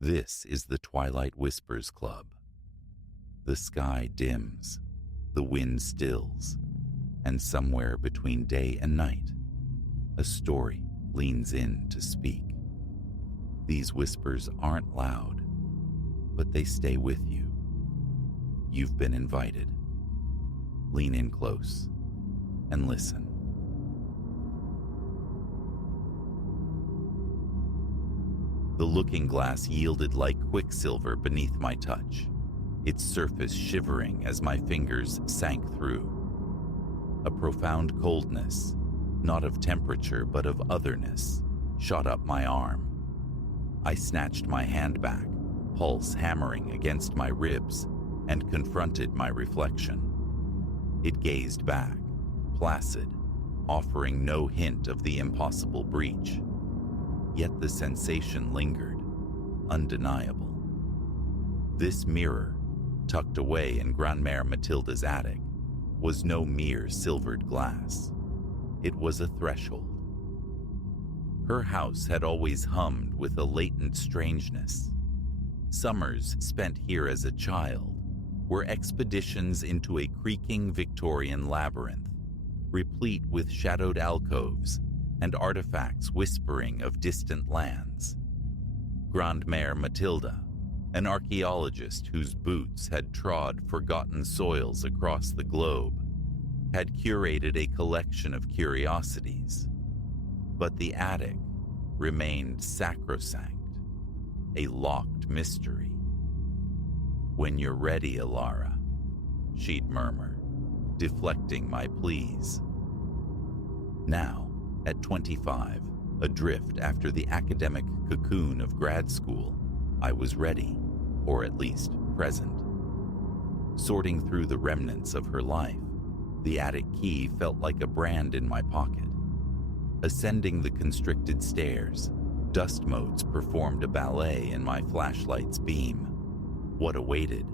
This is the Twilight Whispers Club. The sky dims, the wind stills, and somewhere between day and night, a story leans in to speak. These whispers aren't loud, but they stay with you. You've been invited. Lean in close and listen. The looking glass yielded like quicksilver beneath my touch, its surface shivering as my fingers sank through. A profound coldness, not of temperature but of otherness, shot up my arm. I snatched my hand back, pulse hammering against my ribs, and confronted my reflection. It gazed back, placid, offering no hint of the impossible breach. Yet the sensation lingered, undeniable. This mirror, tucked away in Grandmère Mathilde's attic, was no mere silvered glass. It was a threshold. Her house had always hummed with a latent strangeness. Summers spent here as a child were expeditions into a creaking Victorian labyrinth, replete with shadowed alcoves and artifacts whispering of distant lands. Grandmère Mathilde, an archaeologist whose boots had trod forgotten soils across the globe, had curated a collection of curiosities. But the attic remained sacrosanct, a locked mystery. "When you're ready, Alara," she'd murmur, deflecting my pleas. Now, at 25, adrift after the academic cocoon of grad school, I was ready, or at least present. Sorting through the remnants of her life, the attic key felt like a brand in my pocket. Ascending the constricted stairs, dust motes performed a ballet in my flashlight's beam. What awaited?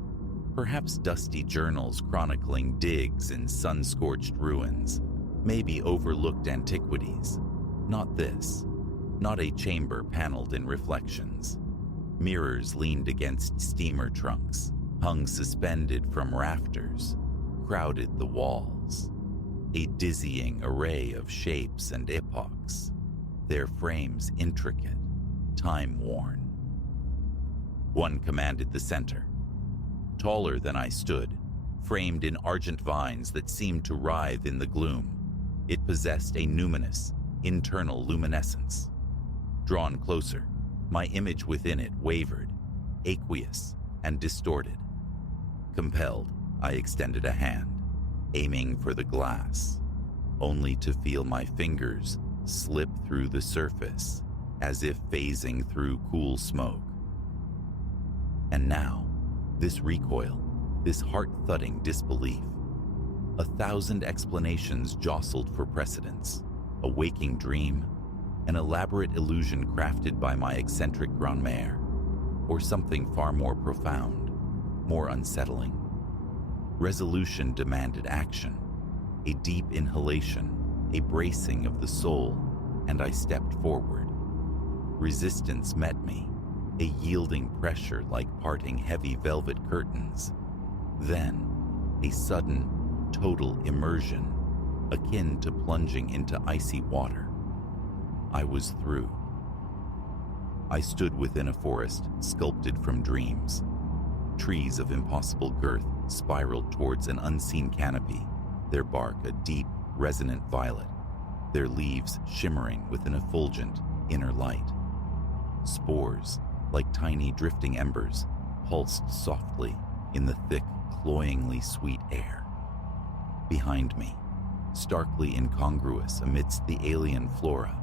Perhaps dusty journals chronicling digs in sun-scorched ruins, maybe overlooked antiquities. Not this. Not a chamber paneled in reflections. Mirrors leaned against steamer trunks, hung suspended from rafters, crowded the walls. A dizzying array of shapes and epochs, their frames intricate, time-worn. One commanded the center. Taller than I stood, framed in argent vines that seemed to writhe in the gloom, it possessed a numinous, internal luminescence. Drawn closer, my image within it wavered, aqueous and distorted. Compelled, I extended a hand, aiming for the glass, only to feel my fingers slip through the surface as if phasing through cool smoke. And now, this recoil, this heart-thudding disbelief. 1,000 explanations jostled for precedence, a waking dream, an elaborate illusion crafted by my eccentric grandmère, or something far more profound, more unsettling. Resolution demanded action, a deep inhalation, a bracing of the soul, and I stepped forward. Resistance met me, a yielding pressure like parting heavy velvet curtains. Then, a sudden, total immersion, akin to plunging into icy water. I was through. I stood within a forest sculpted from dreams. Trees of impossible girth spiraled towards an unseen canopy, their bark a deep, resonant violet, their leaves shimmering with an effulgent inner light. Spores, like tiny drifting embers, pulsed softly in the thick, cloyingly sweet air. Behind me, starkly incongruous amidst the alien flora,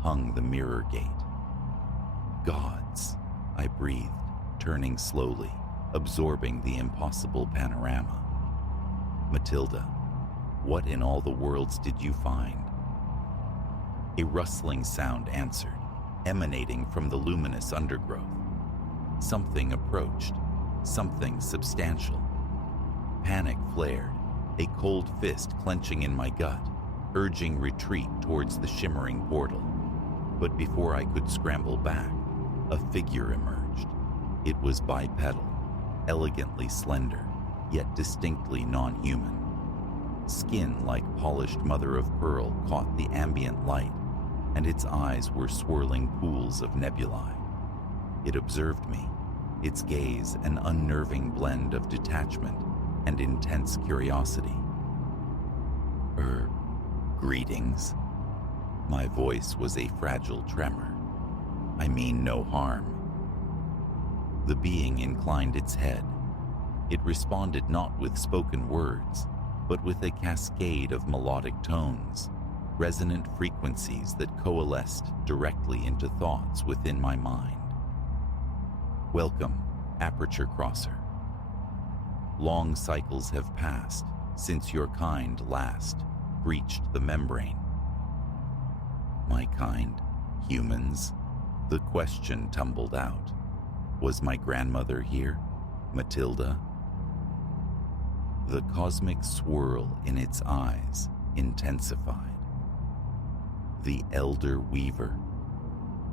hung the mirror gate. Gods, I breathed, turning slowly, absorbing the impossible panorama. Mathilde, what in all the worlds did you find? A rustling sound answered, emanating from the luminous undergrowth. Something approached, something substantial. Panic flared, a cold fist clenching in my gut, urging retreat towards the shimmering portal. But before I could scramble back, a figure emerged, It was bipedal, elegantly slender, yet distinctly non-human. Skin like polished mother of pearl caught the ambient light, and its eyes were swirling pools of nebulae. It observed me, its gaze an unnerving blend of detachment and intense curiosity. Greetings. My voice was a fragile tremor. I mean no harm. The being inclined its head. It responded not with spoken words, but with a cascade of melodic tones, resonant frequencies that coalesced directly into thoughts within my mind. Welcome, Aperture Crosser. Long cycles have passed since your kind last breached the membrane. My kind, humans? The question tumbled out. Was my grandmother here, Matilda? The cosmic swirl in its eyes intensified. The Elder Weaver.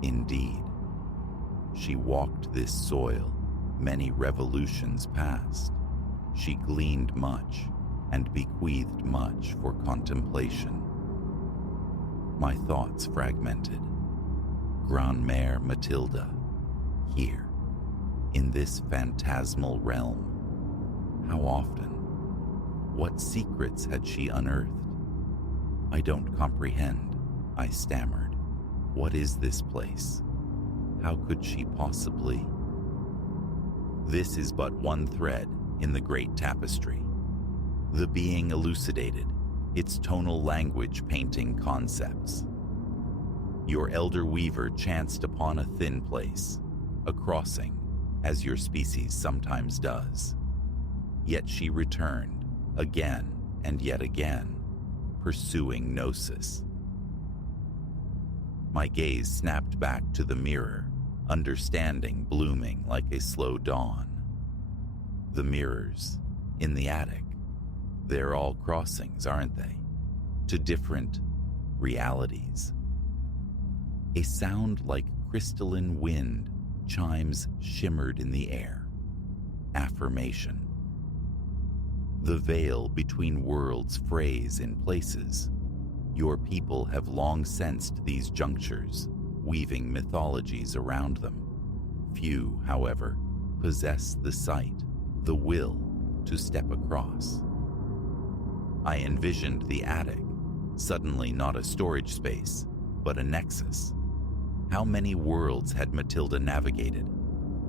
Indeed, she walked this soil many revolutions past. She gleaned much and bequeathed much for contemplation. My thoughts fragmented. Grandmère Matilda, here, in this phantasmal realm. How often? What secrets had she unearthed? I don't comprehend, I stammered. What is this place? How could she possibly? This is but one thread in the great tapestry. The being elucidated, its tonal language painting concepts. Your elder weaver chanced upon a thin place, a crossing, as your species sometimes does. Yet she returned, again and yet again, pursuing gnosis. My gaze snapped back to the mirror, understanding blooming like a slow dawn. The mirrors, in the attic, they're all crossings, aren't they? To different realities. A sound like crystalline wind chimes shimmered in the air. Affirmation. The veil between worlds frays in places. Your people have long sensed these junctures, weaving mythologies around them. Few, however, possess the sight, the will to step across. I envisioned the attic, suddenly not a storage space, but a nexus. How many worlds had Matilda navigated?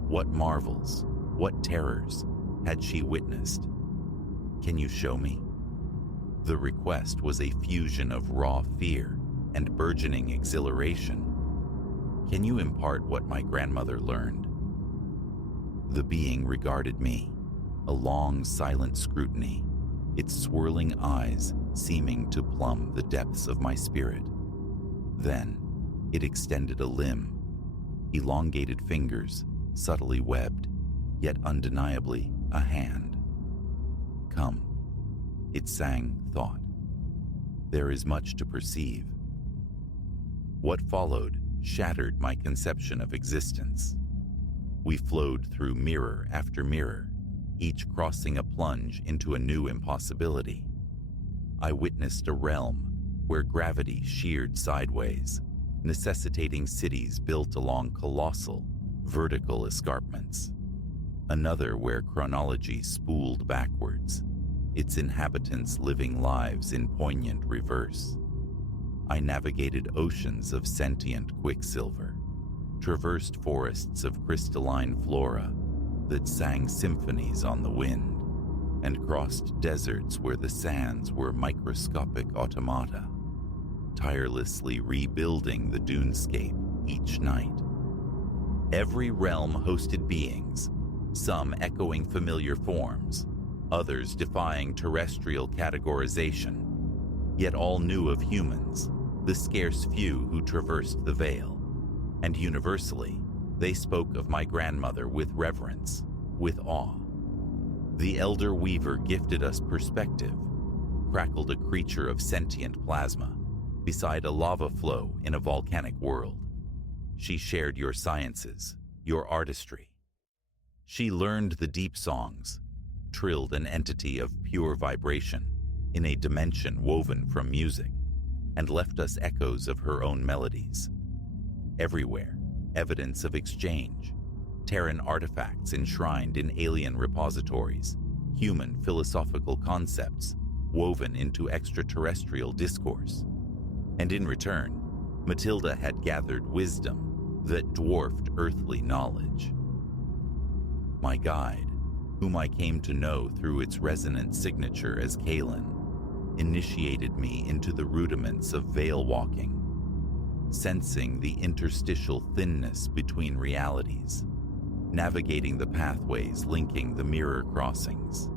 What marvels, what terrors had she witnessed? Can you show me? The request was a fusion of raw fear and burgeoning exhilaration. Can you impart what my grandmother learned? The being regarded me, a long, silent scrutiny, its swirling eyes seeming to plumb the depths of my spirit. Then, it extended a limb, elongated fingers, subtly webbed, yet undeniably a hand. Come, it sang thought. There is much to perceive. What followed shattered my conception of existence. We flowed through mirror after mirror, each crossing a plunge into a new impossibility. I witnessed a realm where gravity sheared sideways, necessitating cities built along colossal, vertical escarpments. Another where chronology spooled backwards, its inhabitants living lives in poignant reverse. I navigated oceans of sentient quicksilver, traversed forests of crystalline flora that sang symphonies on the wind, and crossed deserts where the sands were microscopic automata, tirelessly rebuilding the dunescape each night. Every realm hosted beings, some echoing familiar forms, others defying terrestrial categorization, yet all knew of humans, the scarce few who traversed the veil, and universally, they spoke of my grandmother with reverence, with awe. The Elder Weaver gifted us perspective, crackled a creature of sentient plasma beside a lava flow in a volcanic world. She shared your sciences, your artistry. She learned the deep songs, trilled an entity of pure vibration in a dimension woven from music, and left us echoes of her own melodies. Everywhere, evidence of exchange, Terran artifacts enshrined in alien repositories, human philosophical concepts woven into extraterrestrial discourse. And in return, Matilda had gathered wisdom that dwarfed earthly knowledge. My guide, whom I came to know through its resonant signature as Kaelin, initiated me into the rudiments of veil walking, sensing the interstitial thinness between realities, navigating the pathways linking the mirror crossings.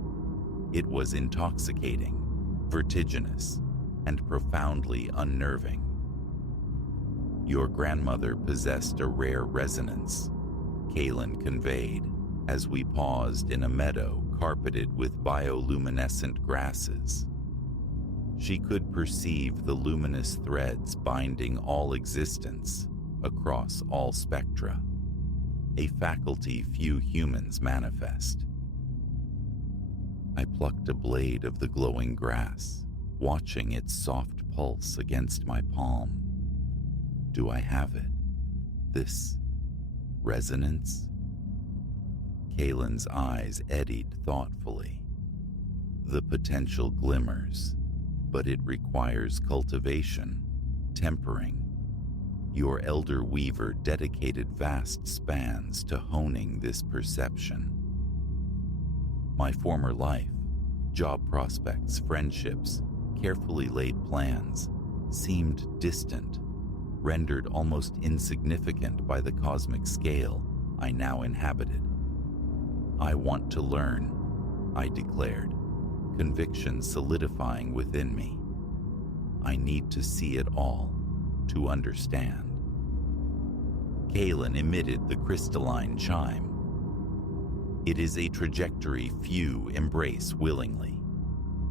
It was intoxicating, vertiginous, and profoundly unnerving. Your grandmother possessed a rare resonance, Kaelin conveyed as we paused in a meadow carpeted with bioluminescent grasses. She could perceive the luminous threads binding all existence across all spectra, a faculty few humans manifest. I plucked a blade of the glowing grass, watching its soft pulse against my palm. Do I have it? This resonance? Kaelin's eyes eddied thoughtfully. The potential glimmers, but it requires cultivation, tempering. Your elder weaver dedicated vast spans to honing this perception. My former life, job prospects, friendships, carefully laid plans, seemed distant, rendered almost insignificant by the cosmic scale I now inhabited. I want to learn, I declared, conviction solidifying within me. I need to see it all to understand. Kaelin emitted the crystalline chime. It is a trajectory few embrace willingly.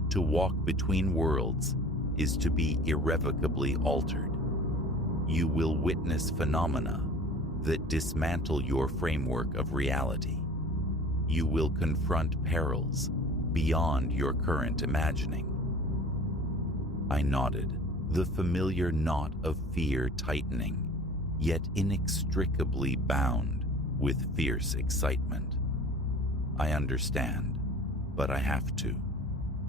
To walk between worlds is to be irrevocably altered. You will witness phenomena that dismantle your framework of reality. You will confront perils beyond your current imagining. I nodded, the familiar knot of fear tightening, yet inextricably bound with fierce excitement. I understand, but I have to,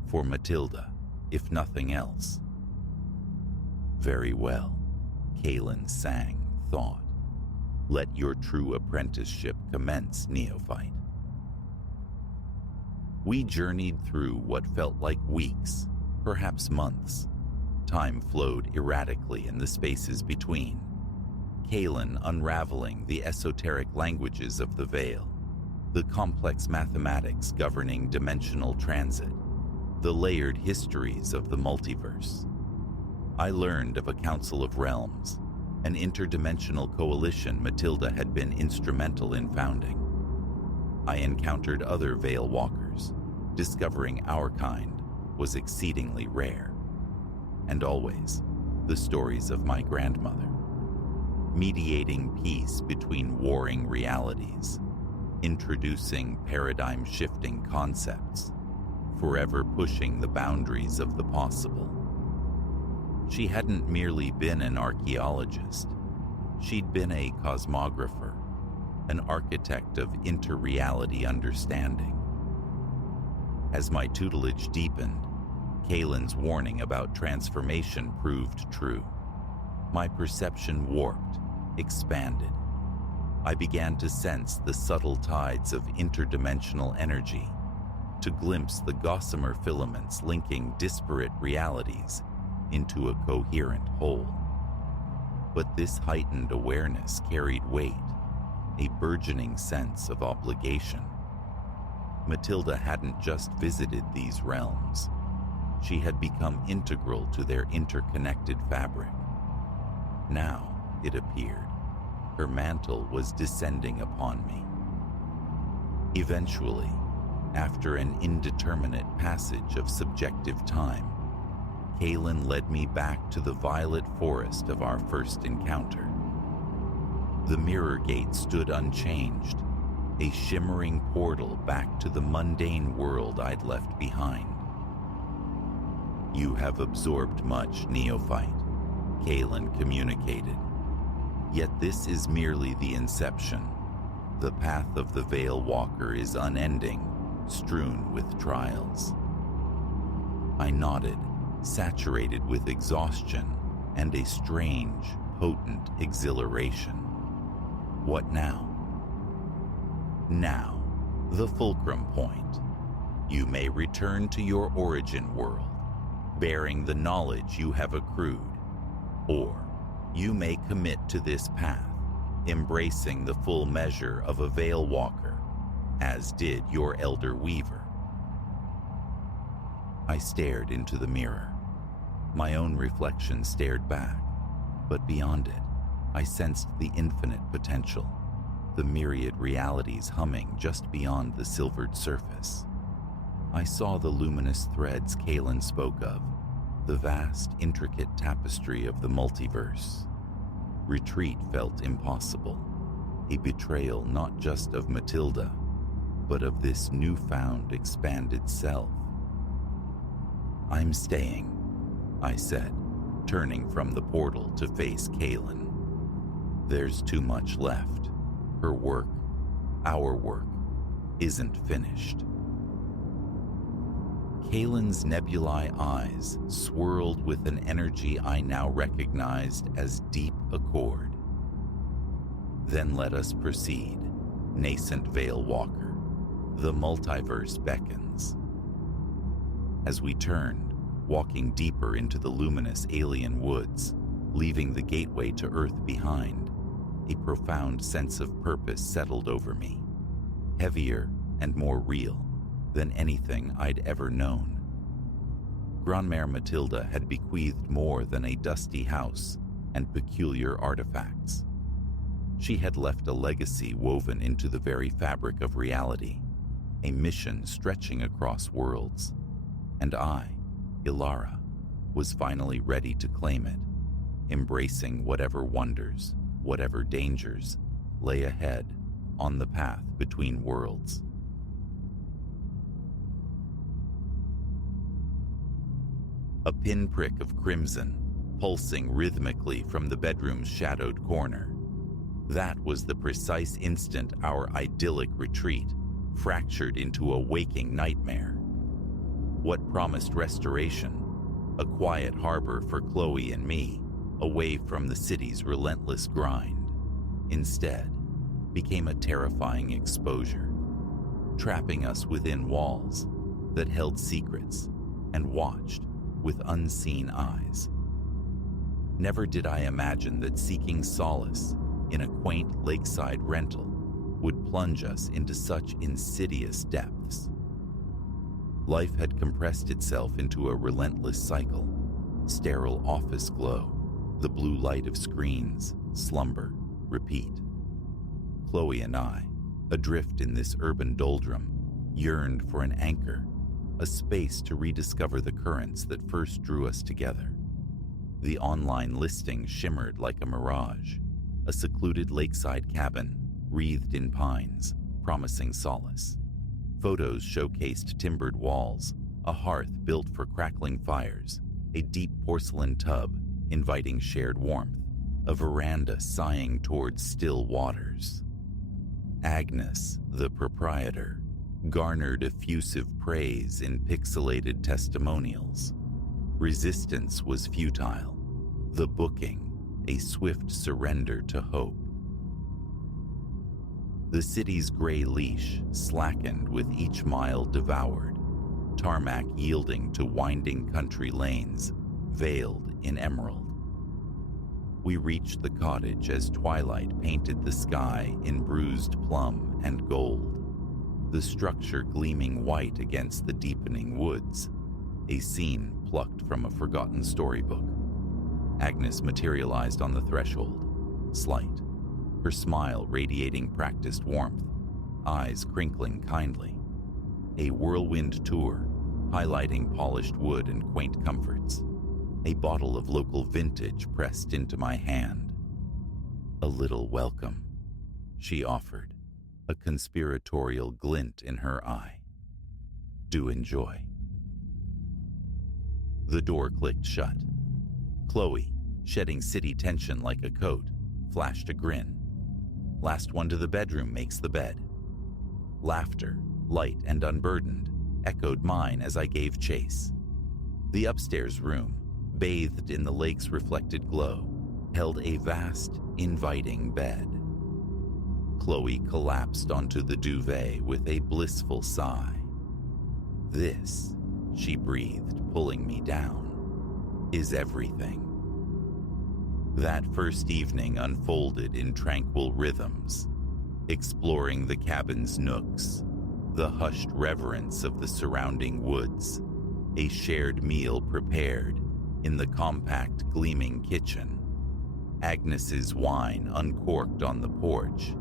for Matilda, if nothing else. Very well, Kaelin sang, thought. Let your true apprenticeship commence, neophyte. We journeyed through what felt like weeks, perhaps months. Time flowed erratically in the spaces between, Kaelin unraveling the esoteric languages of the veil, the complex mathematics governing dimensional transit, the layered histories of the multiverse. I learned of a Council of Realms, an interdimensional coalition Matilda had been instrumental in founding. I encountered other Veil Walkers, discovering our kind was exceedingly rare. And always, the stories of my grandmother, mediating peace between warring realities, introducing paradigm-shifting concepts, forever pushing the boundaries of the possible. She hadn't merely been an archaeologist. She'd been a cosmographer, an architect of interreality understanding. As my tutelage deepened, Kaelin's warning about transformation proved true. My perception warped, expanded. I began to sense the subtle tides of interdimensional energy, to glimpse the gossamer filaments linking disparate realities into a coherent whole. But this heightened awareness carried weight, a burgeoning sense of obligation. Matilda hadn't just visited these realms. She had become integral to their interconnected fabric. Now, it appeared, her mantle was descending upon me. Eventually, after an indeterminate passage of subjective time, Kaelin led me back to the violet forest of our first encounter. The mirror gate stood unchanged, a shimmering portal back to the mundane world I'd left behind. "You have absorbed much, neophyte," Kalen communicated. "Yet this is merely the inception. The path of the Veil Walker is unending, strewn with trials." I nodded, saturated with exhaustion and a strange, potent exhilaration. What now? Now, the fulcrum point. You may return to your origin world, bearing the knowledge you have accrued, or you may commit to this path, embracing the full measure of a Veil Walker, as did your Elder Weaver. I stared into the mirror. My own reflection stared back, but beyond it, I sensed the infinite potential, the myriad realities humming just beyond the silvered surface. I saw the luminous threads Kalen spoke of, the vast, intricate tapestry of the multiverse. Retreat felt impossible, a betrayal not just of Matilda, but of this newfound, expanded self. "I'm staying," I said, turning from the portal to face Kalen. "There's too much left. Her work, our work, isn't finished." Kalen's nebulae eyes swirled with an energy I now recognized as deep accord. "Then let us proceed, nascent Veil Walker. The multiverse beckons." As we turned, walking deeper into the luminous alien woods, leaving the gateway to Earth behind, a profound sense of purpose settled over me, heavier and more real than anything I'd ever known. Grandmère Matilda had bequeathed more than a dusty house and peculiar artifacts. She had left a legacy woven into the very fabric of reality, a mission stretching across worlds. And I, Ilara, was finally ready to claim it, embracing whatever wonders, whatever dangers lay ahead on the path between worlds. A pinprick of crimson, pulsing rhythmically from the bedroom's shadowed corner. That was the precise instant our idyllic retreat fractured into a waking nightmare. What promised restoration, a quiet harbor for Chloe and me, away from the city's relentless grind, instead became a terrifying exposure, trapping us within walls that held secrets and watched with unseen eyes. Never did I imagine that seeking solace in a quaint lakeside rental would plunge us into such insidious depths. Life had compressed itself into a relentless cycle: sterile office glow, the blue light of screens, slumber, repeat. Chloe and I, adrift in this urban doldrum, yearned for an anchor, a space to rediscover the currents that first drew us together. The online listing shimmered like a mirage, a secluded lakeside cabin, wreathed in pines, promising solace. Photos showcased timbered walls, a hearth built for crackling fires, a deep porcelain tub inviting shared warmth, a veranda sighing towards still waters. Agnes, the proprietor, garnered effusive praise in pixelated testimonials. Resistance was futile, the booking a swift surrender to hope. The city's gray leash slackened with each mile devoured, tarmac yielding to winding country lanes veiled in emerald. We reached the cottage as twilight painted the sky in bruised plum and gold, the structure gleaming white against the deepening woods, a scene plucked from a forgotten storybook. Agnes materialized on the threshold, slight, her smile radiating practiced warmth, eyes crinkling kindly. A whirlwind tour, highlighting polished wood and quaint comforts. A bottle of local vintage pressed into my hand. "A little welcome," she offered, a conspiratorial glint in her eye. Do enjoy. The door clicked shut. Chloe, shedding city tension like a coat, flashed a grin. Last one to the bedroom makes the bed. Laughter, light and unburdened, echoed mine as I gave chase. The upstairs room, bathed in the lake's reflected glow, held a vast, inviting bed. Chloe collapsed onto the duvet with a blissful sigh. This, she breathed, pulling me down, is everything. That first evening unfolded in tranquil rhythms, exploring the cabin's nooks, the hushed reverence of the surrounding woods, a shared meal prepared in the compact, gleaming kitchen, Agnes's wine uncorked on the porch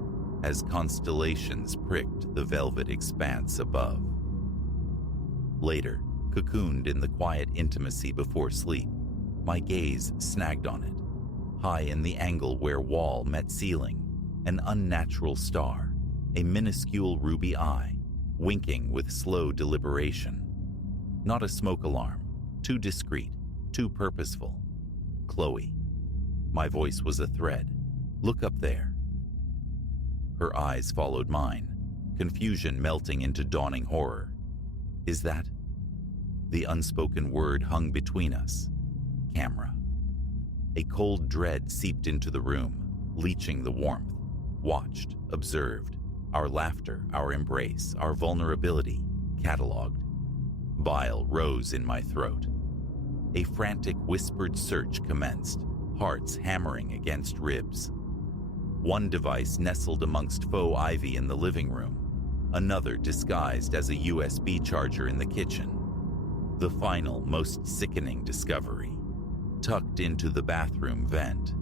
as constellations pricked the velvet expanse above. Later, cocooned in the quiet intimacy before sleep, my gaze snagged on it. High in the angle where wall met ceiling, an unnatural star, a minuscule ruby eye, winking with slow deliberation. Not a smoke alarm, too discreet, too purposeful. Chloe. My voice was a thread. Look up there. Her eyes followed mine, confusion melting into dawning horror. Is that? The unspoken word hung between us. Camera. A cold dread seeped into the room, leaching the warmth. Watched, observed, our laughter, our embrace, our vulnerability, catalogued. Bile rose in my throat. A frantic whispered search commenced, hearts hammering against ribs. One device nestled amongst faux ivy in the living room, another disguised as a USB charger in the kitchen. The final, most sickening discovery, tucked into the bathroom vent,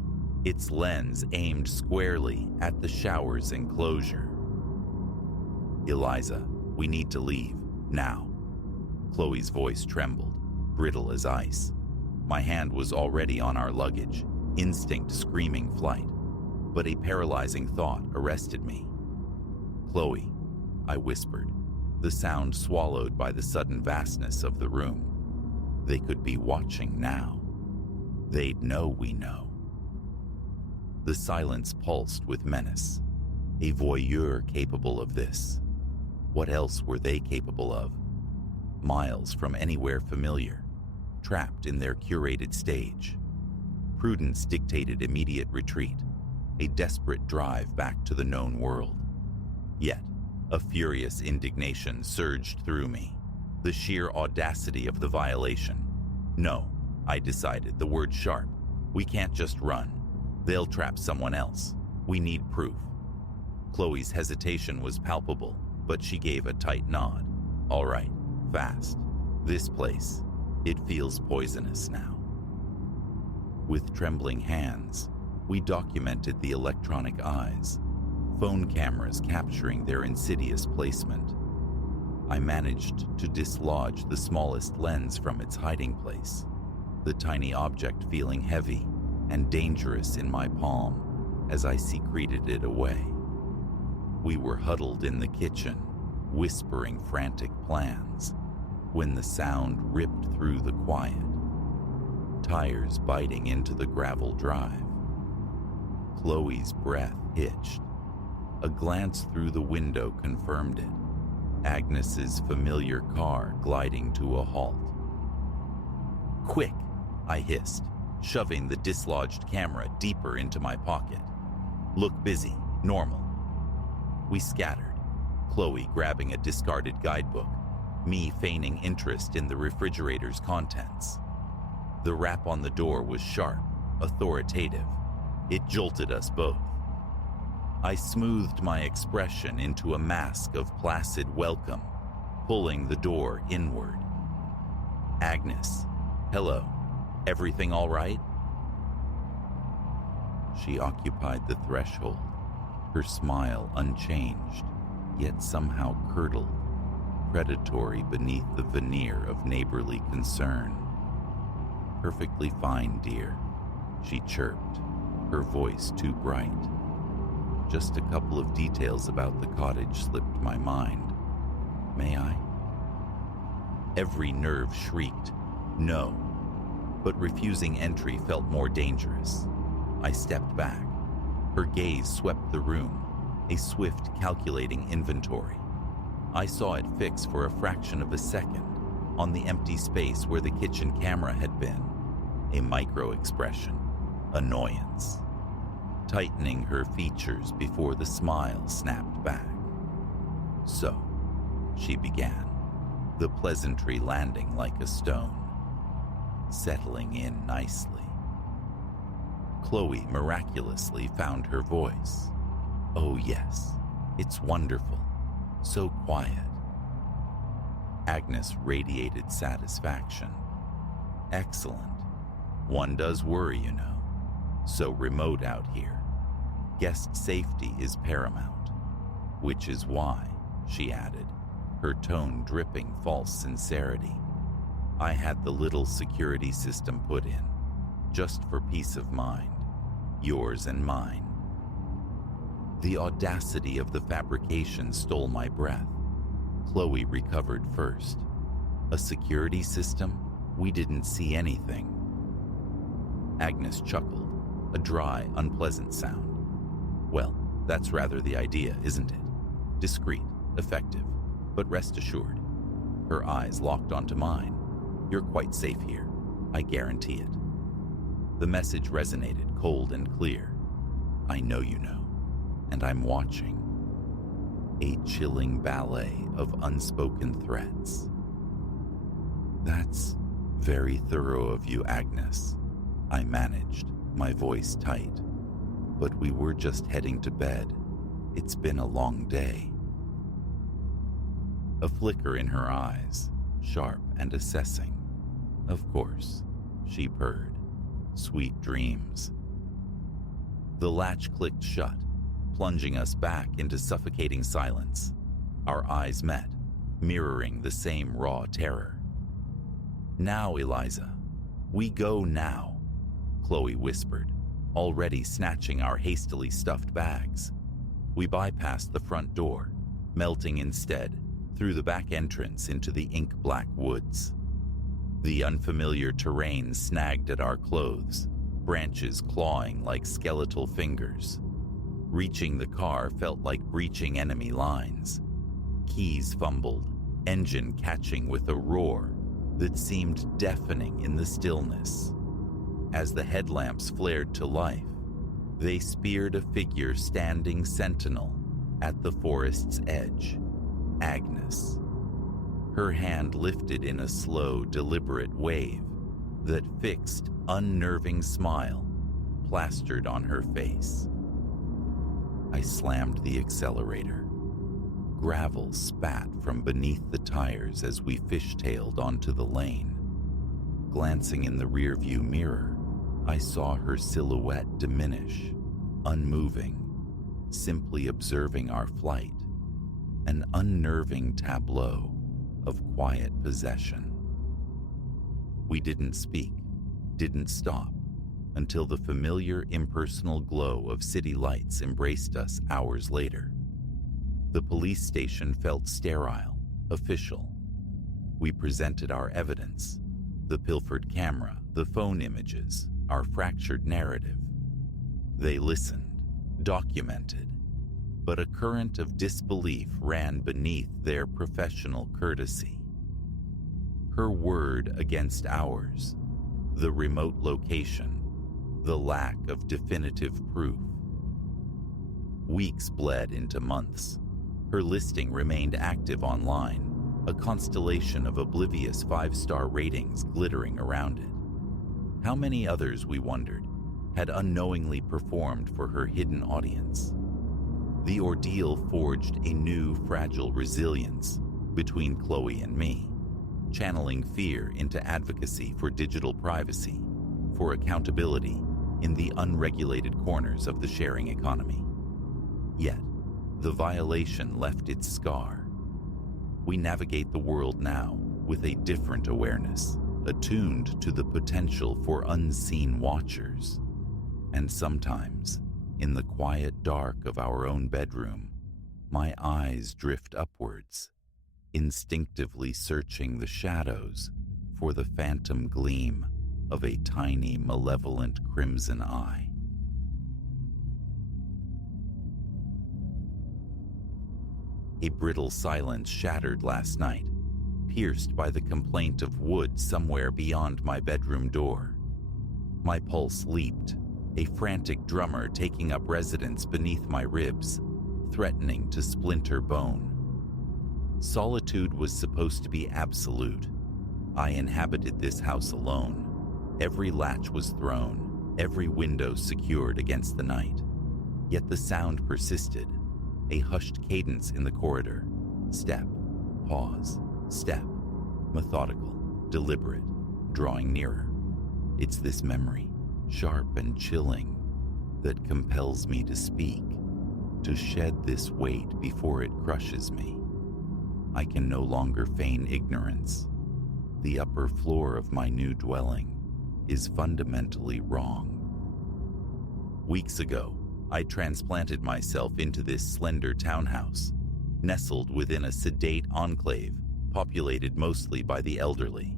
its lens aimed squarely at the shower's enclosure. Eliza, we need to leave, now. Chloe's voice trembled, brittle as ice. My hand was already on our luggage, instinct screaming flight. But a paralyzing thought arrested me. Chloe, I whispered, the sound swallowed by the sudden vastness of the room. They could be watching now. They'd know we know. The silence pulsed with menace. A voyeur capable of this. What else were they capable of? Miles from anywhere familiar, trapped in their curated stage. Prudence dictated immediate retreat, a desperate drive back to the known world. Yet, a furious indignation surged through me, the sheer audacity of the violation. No, I decided, the word sharp. We can't just run. They'll trap someone else. We need proof. Chloe's hesitation was palpable, but she gave a tight nod. All right, fast. This place, it feels poisonous now. With trembling hands, we documented the electronic eyes, phone cameras capturing their insidious placement. I managed to dislodge the smallest lens from its hiding place, the tiny object feeling heavy and dangerous in my palm as I secreted it away. We were huddled in the kitchen, whispering frantic plans, when the sound ripped through the quiet, tires biting into the gravel drive. Chloe's breath hitched. A glance through the window confirmed it. Agnes's familiar car gliding to a halt. Quick, I hissed, shoving the dislodged camera deeper into my pocket. Look busy, normal. We scattered, Chloe grabbing a discarded guidebook, me feigning interest in the refrigerator's contents. The rap on the door was sharp, authoritative. It jolted us both. I smoothed my expression into a mask of placid welcome, pulling the door inward. Agnes, hello. Everything all right? She occupied the threshold, her smile unchanged, yet somehow curdled, predatory beneath the veneer of neighborly concern. Perfectly fine, dear, she chirped, her voice too bright. just a couple of details about the cottage slipped my mind. May I? Every nerve shrieked, no, but refusing entry felt more dangerous. I stepped back. Her gaze swept the room, a swift, calculating inventory. I saw it fix for a fraction of a second on the empty space where the kitchen camera had been. A micro-expression, annoyance, tightening her features before the smile snapped back. So, she began, the pleasantry landing like a stone, settling in nicely. Chloe miraculously found her voice. Oh yes, it's wonderful, so quiet. Agnes radiated satisfaction. Excellent. One does worry, you know. So remote out here. Guest safety is paramount. Which is why, she added, her tone dripping false sincerity, I had the little security system put in, just for peace of mind, yours and mine. The audacity of the fabrication stole my breath. Chloe recovered first. A security system? We didn't see anything. Agnes chuckled, a dry, unpleasant sound. Well, that's rather the idea, isn't it? Discreet, effective, but rest assured. Her eyes locked onto mine. You're quite safe here. I guarantee it. The message resonated cold and clear. I know you know, and I'm watching. A chilling ballet of unspoken threats. That's very thorough of you, Agnes. I managed, my voice tight. But we were just heading to bed. It's been a long day. A flicker in her eyes, sharp and assessing. Of course, she purred. Sweet dreams. The latch clicked shut, plunging us back into suffocating silence. Our eyes met, mirroring the same raw terror. Now, Eliza. We go now, Chloe whispered, already snatching our hastily stuffed bags. We bypassed the front door, melting instead through the back entrance into the ink-black woods. The unfamiliar terrain snagged at our clothes, branches clawing like skeletal fingers. Reaching the car felt like breaching enemy lines. Keys fumbled, engine catching with a roar that seemed deafening in the stillness. As the headlamps flared to life, they speared a figure standing sentinel at the forest's edge, Agnes. Her hand lifted in a slow, deliberate wave that fixed, unnerving smile plastered on her face. I slammed the accelerator. Gravel spat from beneath the tires as we fishtailed onto the lane. Glancing in the rearview mirror, I saw her silhouette diminish, unmoving, simply observing our flight, an unnerving tableau of quiet possession. We didn't speak, didn't stop, until the familiar impersonal glow of city lights embraced us hours later. The police station felt sterile, official. We presented our evidence, the pilfered camera, the phone images, our fractured narrative. They listened, documented, but a current of disbelief ran beneath their professional courtesy. Her word against ours, the remote location, the lack of definitive proof. Weeks bled into months. Her listing remained active online, a constellation of oblivious 5-star ratings glittering around it. How many others, we wondered, had unknowingly performed for her hidden audience? The ordeal forged a new fragile resilience between Chloe and me, channeling fear into advocacy for digital privacy, for accountability in the unregulated corners of the sharing economy. Yet, the violation left its scar. We navigate the world now with a different awareness, attuned to the potential for unseen watchers. And sometimes, In the quiet dark of our own bedroom, my eyes drift upwards, instinctively searching the shadows for the phantom gleam of a tiny, malevolent crimson eye. A brittle silence shattered last night, pierced by the complaint of wood somewhere beyond my bedroom door. My pulse leaped, a frantic drummer taking up residence beneath my ribs, threatening to splinter bone. Solitude was supposed to be absolute. I inhabited this house alone. Every latch was thrown, every window secured against the night. Yet the sound persisted, a hushed cadence in the corridor. Step, pause, step, methodical, deliberate, drawing nearer. It's this memory, sharp and chilling, that compels me to speak, to shed this weight before it crushes me. I can no longer feign ignorance. The upper floor of my new dwelling is fundamentally wrong. Weeks ago, I transplanted myself into this slender townhouse, nestled within a sedate enclave populated mostly by the elderly.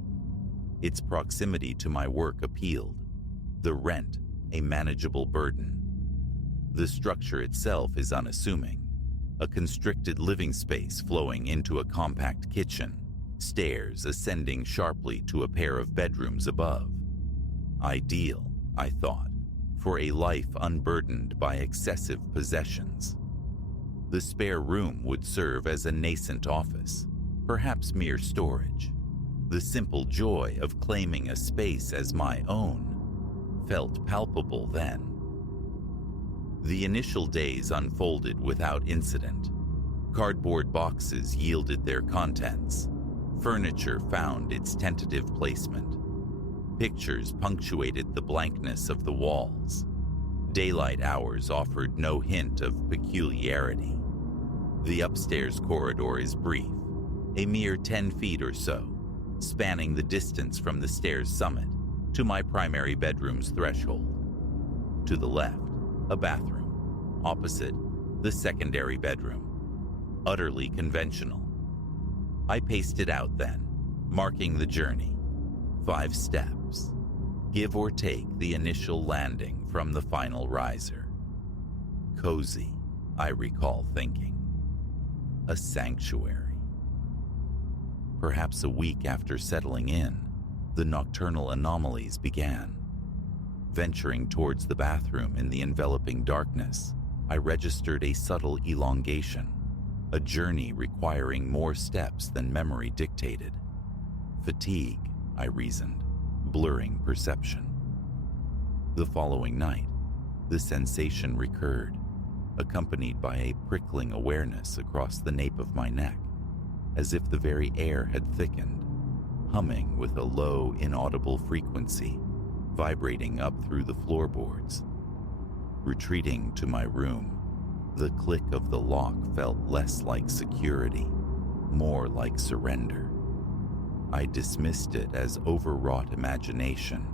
Its proximity to my work appealed, the rent a manageable burden. The structure itself is unassuming, a constricted living space flowing into a compact kitchen, stairs ascending sharply to a pair of bedrooms above. Ideal, I thought, for a life unburdened by excessive possessions. The spare room would serve as a nascent office, perhaps mere storage. The simple joy of claiming a space as my own felt palpable then. The initial days unfolded without incident. Cardboard boxes yielded their contents. Furniture found its tentative placement. Pictures punctuated the blankness of the walls. Daylight hours offered no hint of peculiarity. The upstairs corridor is brief, a mere 10 feet or so, spanning the distance from the stairs' summit to my primary bedroom's threshold. To the left, a bathroom. Opposite, the secondary bedroom. Utterly conventional. I paced it out then, marking the journey. 5 steps, give or take the initial landing from the final riser. Cozy, I recall thinking. A sanctuary. Perhaps a week after settling in, the nocturnal anomalies began. Venturing towards the bathroom in the enveloping darkness, I registered a subtle elongation, a journey requiring more steps than memory dictated. Fatigue, I reasoned, blurring perception. The following night, the sensation recurred, accompanied by a prickling awareness across the nape of my neck, as if the very air had thickened, humming with a low, inaudible frequency, vibrating up through the floorboards. Retreating to my room, the click of the lock felt less like security, more like surrender. I dismissed it as overwrought imagination,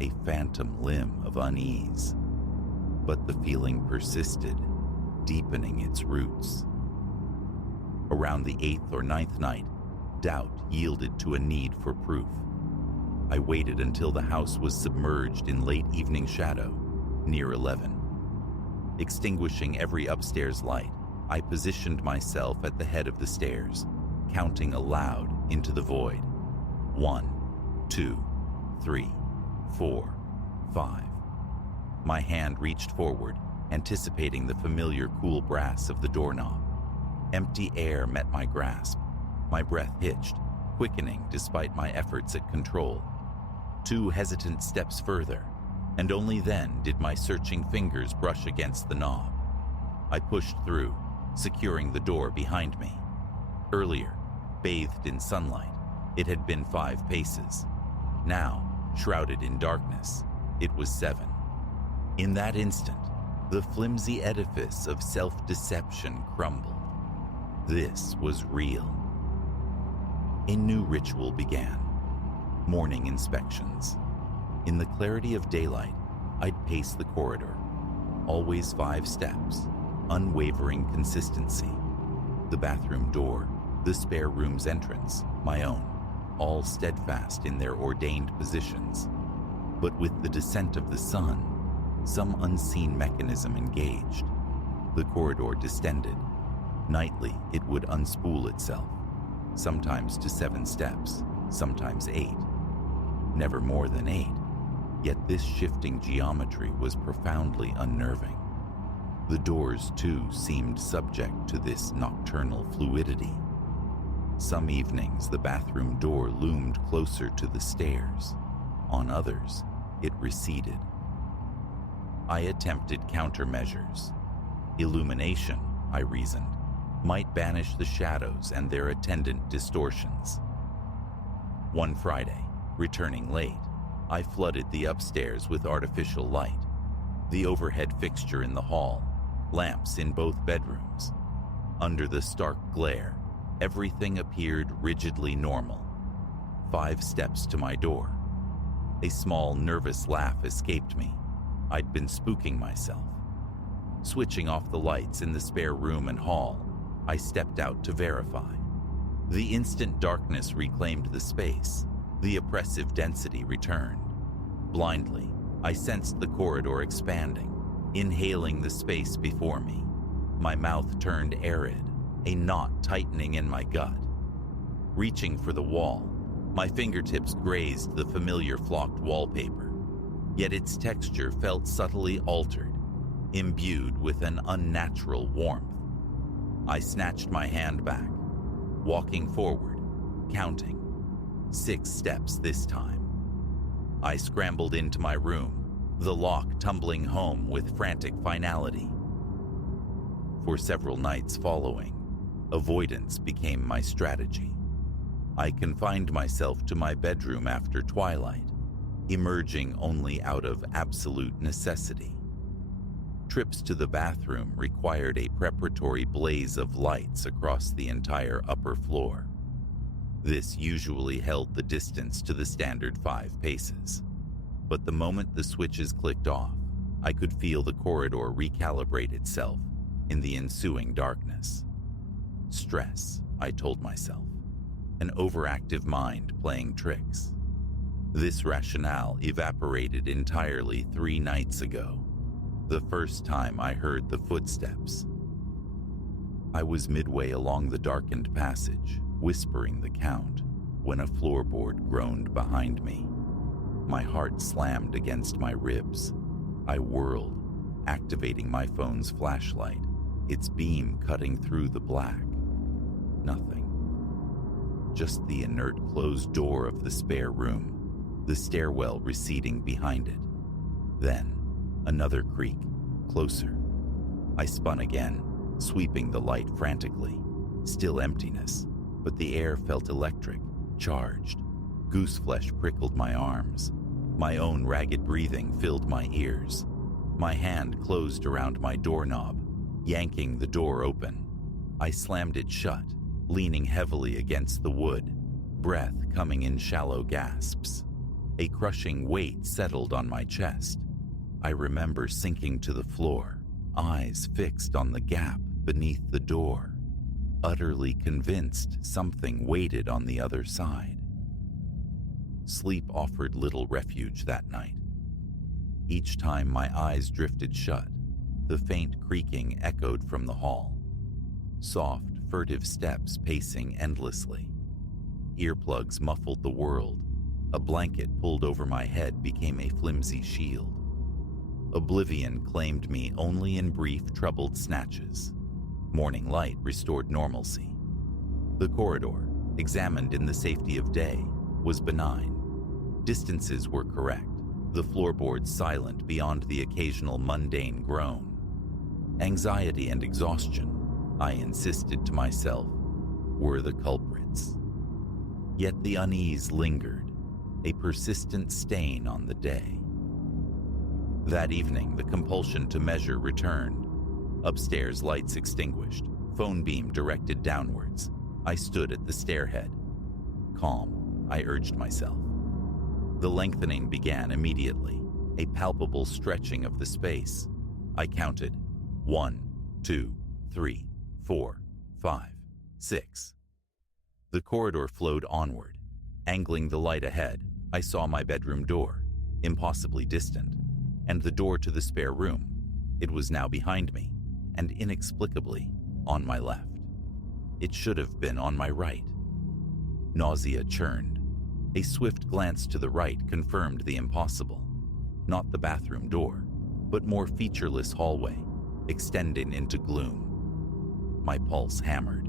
a phantom limb of unease. But the feeling persisted, deepening its roots. Around the 8th or 9th night, doubt yielded to a need for proof. I waited until the house was submerged in late evening shadow, near 11. Extinguishing every upstairs light, I positioned myself at the head of the stairs, counting aloud into the void. 1, 2, 3, 4, 5. My hand reached forward, anticipating the familiar cool brass of the doorknob. Empty air met my grasp. My breath hitched, quickening despite my efforts at control. 2 hesitant steps further, and only then did my searching fingers brush against the knob. I pushed through, securing the door behind me. Earlier, bathed in sunlight, it had been 5 paces. Now, shrouded in darkness, it was 7. In that instant, the flimsy edifice of self-deception crumbled. This was real. A new ritual began. Morning inspections. In the clarity of daylight, I'd pace the corridor, Always 5 steps, unwavering consistency. The bathroom door, the spare room's entrance, my own, all steadfast in their ordained positions. But with the descent of the sun, some unseen mechanism engaged. The corridor distended. Nightly, it would unspool itself, sometimes to 7 steps, sometimes 8. Never more than 8. Yet this shifting geometry was profoundly unnerving. The doors, too, seemed subject to this nocturnal fluidity. Some evenings, the bathroom door loomed closer to the stairs. On others, it receded. I attempted countermeasures. Illumination, I reasoned, might banish the shadows and their attendant distortions. One Friday, returning late, I flooded the upstairs with artificial light, the overhead fixture in the hall, lamps in both bedrooms. Under the stark glare, everything appeared rigidly normal. 5 steps to my door. A small, nervous laugh escaped me. I'd been spooking myself. Switching off the lights in the spare room and hall, I stepped out to verify. The instant darkness reclaimed the space. The oppressive density returned. Blindly, I sensed the corridor expanding, inhaling the space before me. My mouth turned arid, a knot tightening in my gut. Reaching for the wall, my fingertips grazed the familiar flocked wallpaper, yet its texture felt subtly altered, imbued with an unnatural warmth. I snatched my hand back, walking forward, counting. 6 steps this time. I scrambled into my room, the lock tumbling home with frantic finality. For several nights following, avoidance became my strategy. I confined myself to my bedroom after twilight, emerging only out of absolute necessity. Trips to the bathroom required a preparatory blaze of lights across the entire upper floor. This usually held the distance to the standard 5 paces. But the moment the switches clicked off, I could feel the corridor recalibrate itself in the ensuing darkness. Stress, I told myself. An overactive mind playing tricks. This rationale evaporated entirely 3 nights ago, the first time I heard the footsteps. I was midway along the darkened passage, whispering the count, when a floorboard groaned behind me. My heart slammed against my ribs. I whirled, activating my phone's flashlight, its beam cutting through the black. Nothing. Just the inert closed door of the spare room, the stairwell receding behind it. Then, another creak, closer. I spun again, sweeping the light frantically. Still emptiness, but the air felt electric, charged. Gooseflesh prickled my arms. My own ragged breathing filled my ears. My hand closed around my doorknob, yanking the door open. I slammed it shut, leaning heavily against the wood, breath coming in shallow gasps. A crushing weight settled on my chest. I remember sinking to the floor, eyes fixed on the gap beneath the door, utterly convinced something waited on the other side. Sleep offered little refuge that night. Each time my eyes drifted shut, the faint creaking echoed from the hall. Soft, furtive steps pacing endlessly. Earplugs muffled the world. A blanket pulled over my head became a flimsy shield. Oblivion claimed me only in brief, troubled snatches. Morning light restored normalcy. The corridor, examined in the safety of day, was benign. Distances were correct, the floorboards silent beyond the occasional mundane groan. Anxiety and exhaustion, I insisted to myself, were the culprits. Yet the unease lingered, a persistent stain on the day. That evening, the compulsion to measure returned. Upstairs, lights extinguished, phone beam directed downwards. I stood at the stairhead. Calm, I urged myself. The lengthening began immediately, a palpable stretching of the space. I counted 1, 2, 3, 4, 5, 6. The corridor flowed onward. Angling the light ahead, I saw my bedroom door, impossibly distant, and the door to the spare room. It was now behind me, and inexplicably on my left. It should have been on my right. Nausea churned. A swift glance to the right confirmed the impossible. Not the bathroom door, but more featureless hallway, extending into gloom. My pulse hammered.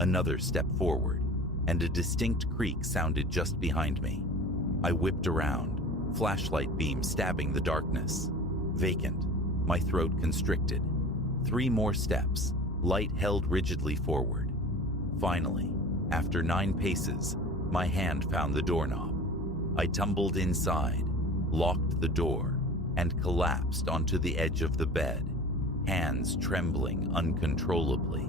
Another step forward, and a distinct creak sounded just behind me. I whipped around, flashlight beam stabbing the darkness. Vacant, my throat constricted. 3 more steps, light held rigidly forward. Finally, after 9 paces, my hand found the doorknob. I tumbled inside, locked the door, and collapsed onto the edge of the bed, hands trembling uncontrollably.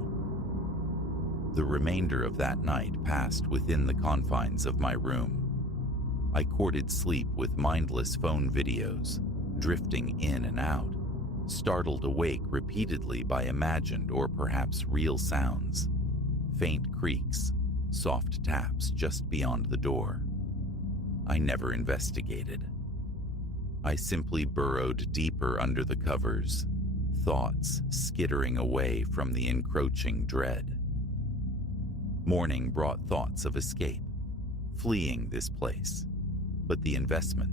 The remainder of that night passed within the confines of my room. I courted sleep with mindless phone videos, drifting in and out, startled awake repeatedly by imagined or perhaps real sounds. Faint creaks, soft taps just beyond the door. I never investigated. I simply burrowed deeper under the covers, thoughts skittering away from the encroaching dread. Morning brought thoughts of escape, fleeing this place, but the investment,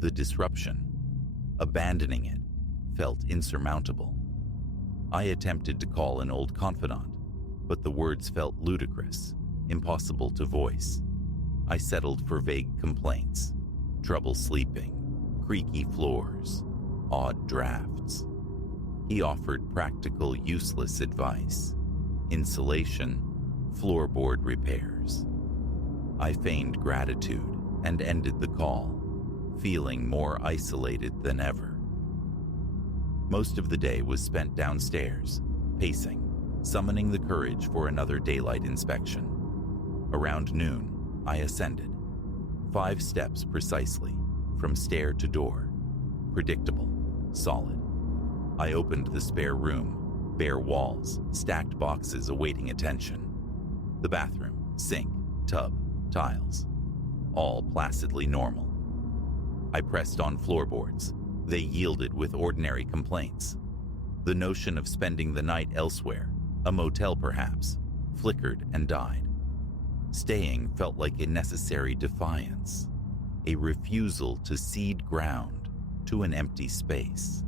the disruption, abandoning it, felt insurmountable. I attempted to call an old confidant, but the words felt ludicrous, impossible to voice. I settled for vague complaints, trouble sleeping, creaky floors, odd drafts. He offered practical, useless advice: insulation, floorboard repairs. I feigned gratitude and ended the call, feeling more isolated than ever. Most of the day was spent downstairs, pacing, summoning the courage for another daylight inspection. Around noon, I ascended, 5 steps precisely, from stair to door. Predictable, solid. I opened the spare room, bare walls, stacked boxes awaiting attention. The bathroom, sink, tub, tiles, all placidly normal. I pressed on floorboards. They yielded with ordinary complaints. The notion of spending the night elsewhere, a motel perhaps, flickered and died. Staying felt like a necessary defiance, a refusal to cede ground to an empty space.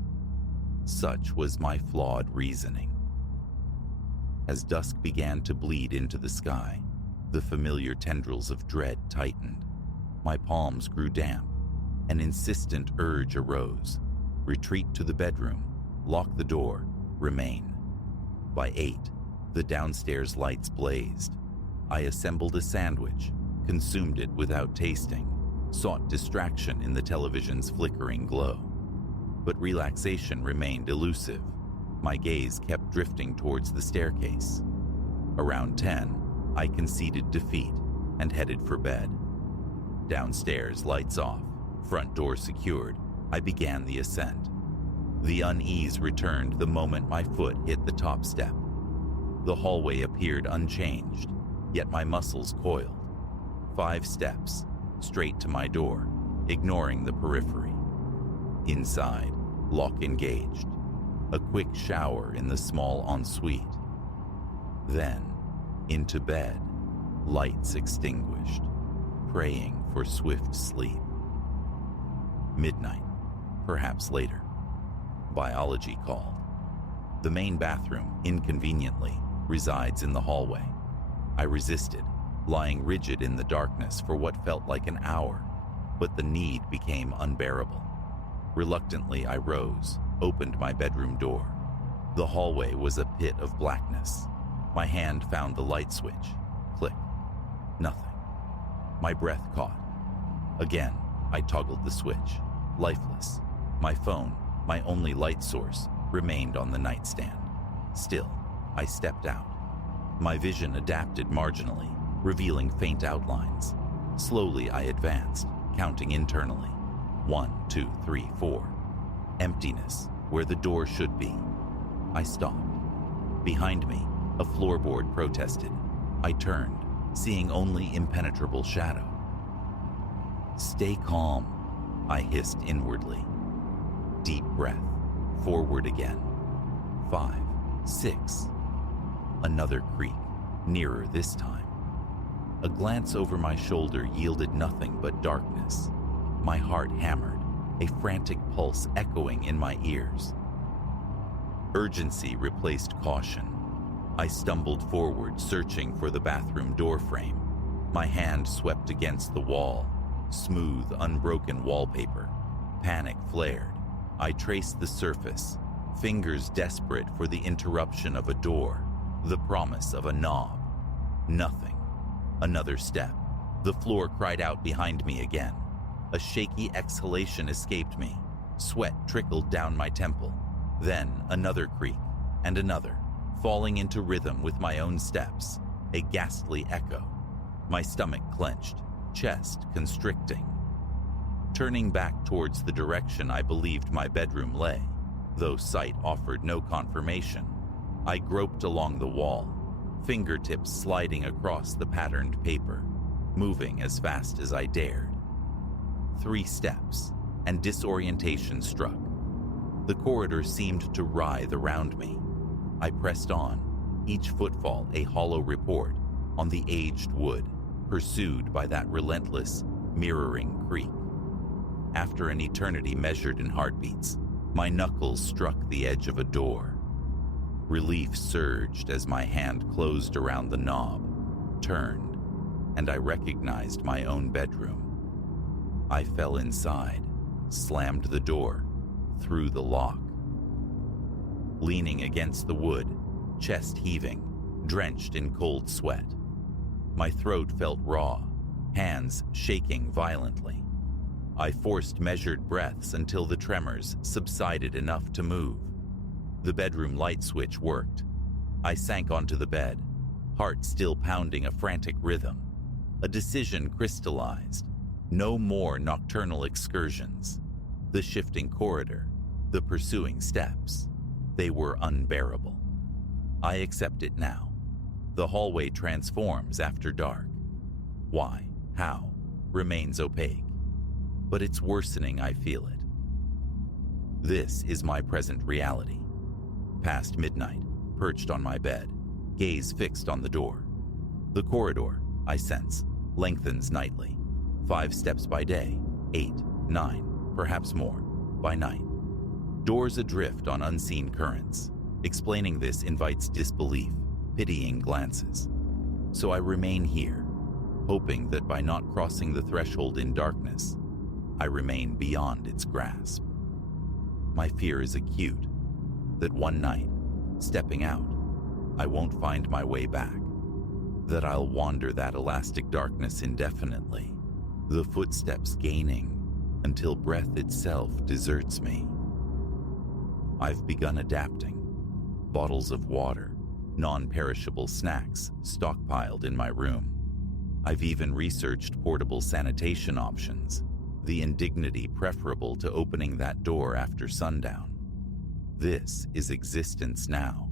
Such was my flawed reasoning. As dusk began to bleed into the sky, the familiar tendrils of dread tightened. My palms grew damp. An insistent urge arose. Retreat to the bedroom, lock the door, remain. By 8, the downstairs lights blazed. I assembled a sandwich, consumed it without tasting, sought distraction in the television's flickering glow. But relaxation remained elusive. My gaze kept drifting towards the staircase. Around 10, I conceded defeat and headed for bed. Downstairs, lights off, front door secured, I began the ascent. The unease returned the moment my foot hit the top step. The hallway appeared unchanged, yet my muscles coiled. 5 steps, straight to my door, ignoring the periphery. Inside, lock engaged. A quick shower in the small ensuite. Then, into bed, lights extinguished, praying for swift sleep. Midnight, perhaps later. Biology called. The main bathroom, inconveniently, resides in the hallway. I resisted, lying rigid in the darkness for what felt like an hour, but the need became unbearable. Reluctantly, I rose, opened my bedroom door. The hallway was a pit of blackness. My hand found the light switch. Click. Nothing. My breath caught. Again, I toggled the switch. Lifeless. My phone, my only light source, remained on the nightstand. Still, I stepped out. My vision adapted marginally, revealing faint outlines. Slowly, I advanced, counting internally. 1, 2, 3, 4. Emptiness, where the door should be. I stopped. Behind me, a floorboard protested. I turned, seeing only impenetrable shadow. "Stay calm," I hissed inwardly. Deep breath, forward again. 5, 6. Another creak, nearer this time. A glance over my shoulder yielded nothing but darkness. My heart hammered, a frantic pulse echoing in my ears. Urgency replaced caution. I stumbled forward, searching for the bathroom door frame. My hand swept against the wall, smooth, unbroken wallpaper. Panic flared. I traced the surface, fingers desperate for the interruption of a door, the promise of a knob. Nothing. Another step. The floor cried out behind me again. A shaky exhalation escaped me. Sweat trickled down my temple. Then another creak, and another, falling into rhythm with my own steps, a ghastly echo. My stomach clenched, chest constricting. Turning back towards the direction I believed my bedroom lay, though sight offered no confirmation, I groped along the wall, fingertips sliding across the patterned paper, moving as fast as I dared. 3 steps, and disorientation struck. The corridor seemed to writhe around me. I pressed on, each footfall a hollow report on the aged wood, pursued by that relentless, mirroring creak. After an eternity measured in heartbeats, my knuckles struck the edge of a door. Relief surged as my hand closed around the knob, turned, and I recognized my own bedroom. I fell inside, slammed the door, threw the lock. Leaning against the wood, chest heaving, drenched in cold sweat. My throat felt raw, hands shaking violently. I forced measured breaths until the tremors subsided enough to move. The bedroom light switch worked. I sank onto the bed, heart still pounding a frantic rhythm. A decision crystallized. No more nocturnal excursions. The shifting corridor, the pursuing steps, they were unbearable. I accept it now. The hallway transforms after dark. Why, how, remains opaque. But it's worsening, I feel it. This is my present reality. Past midnight, perched on my bed, gaze fixed on the door. The corridor, I sense, lengthens nightly. 5 steps by day, 8, 9, perhaps more, by night. Doors adrift on unseen currents. Explaining this invites disbelief, pitying glances. So I remain here, hoping that by not crossing the threshold in darkness, I remain beyond its grasp. My fear is acute, that one night, stepping out, I won't find my way back, that I'll wander that elastic darkness indefinitely, the footsteps gaining until breath itself deserts me. I've begun adapting. Bottles of water, non-perishable snacks stockpiled in my room. I've even researched portable sanitation options, the indignity preferable to opening that door after sundown. This is existence now,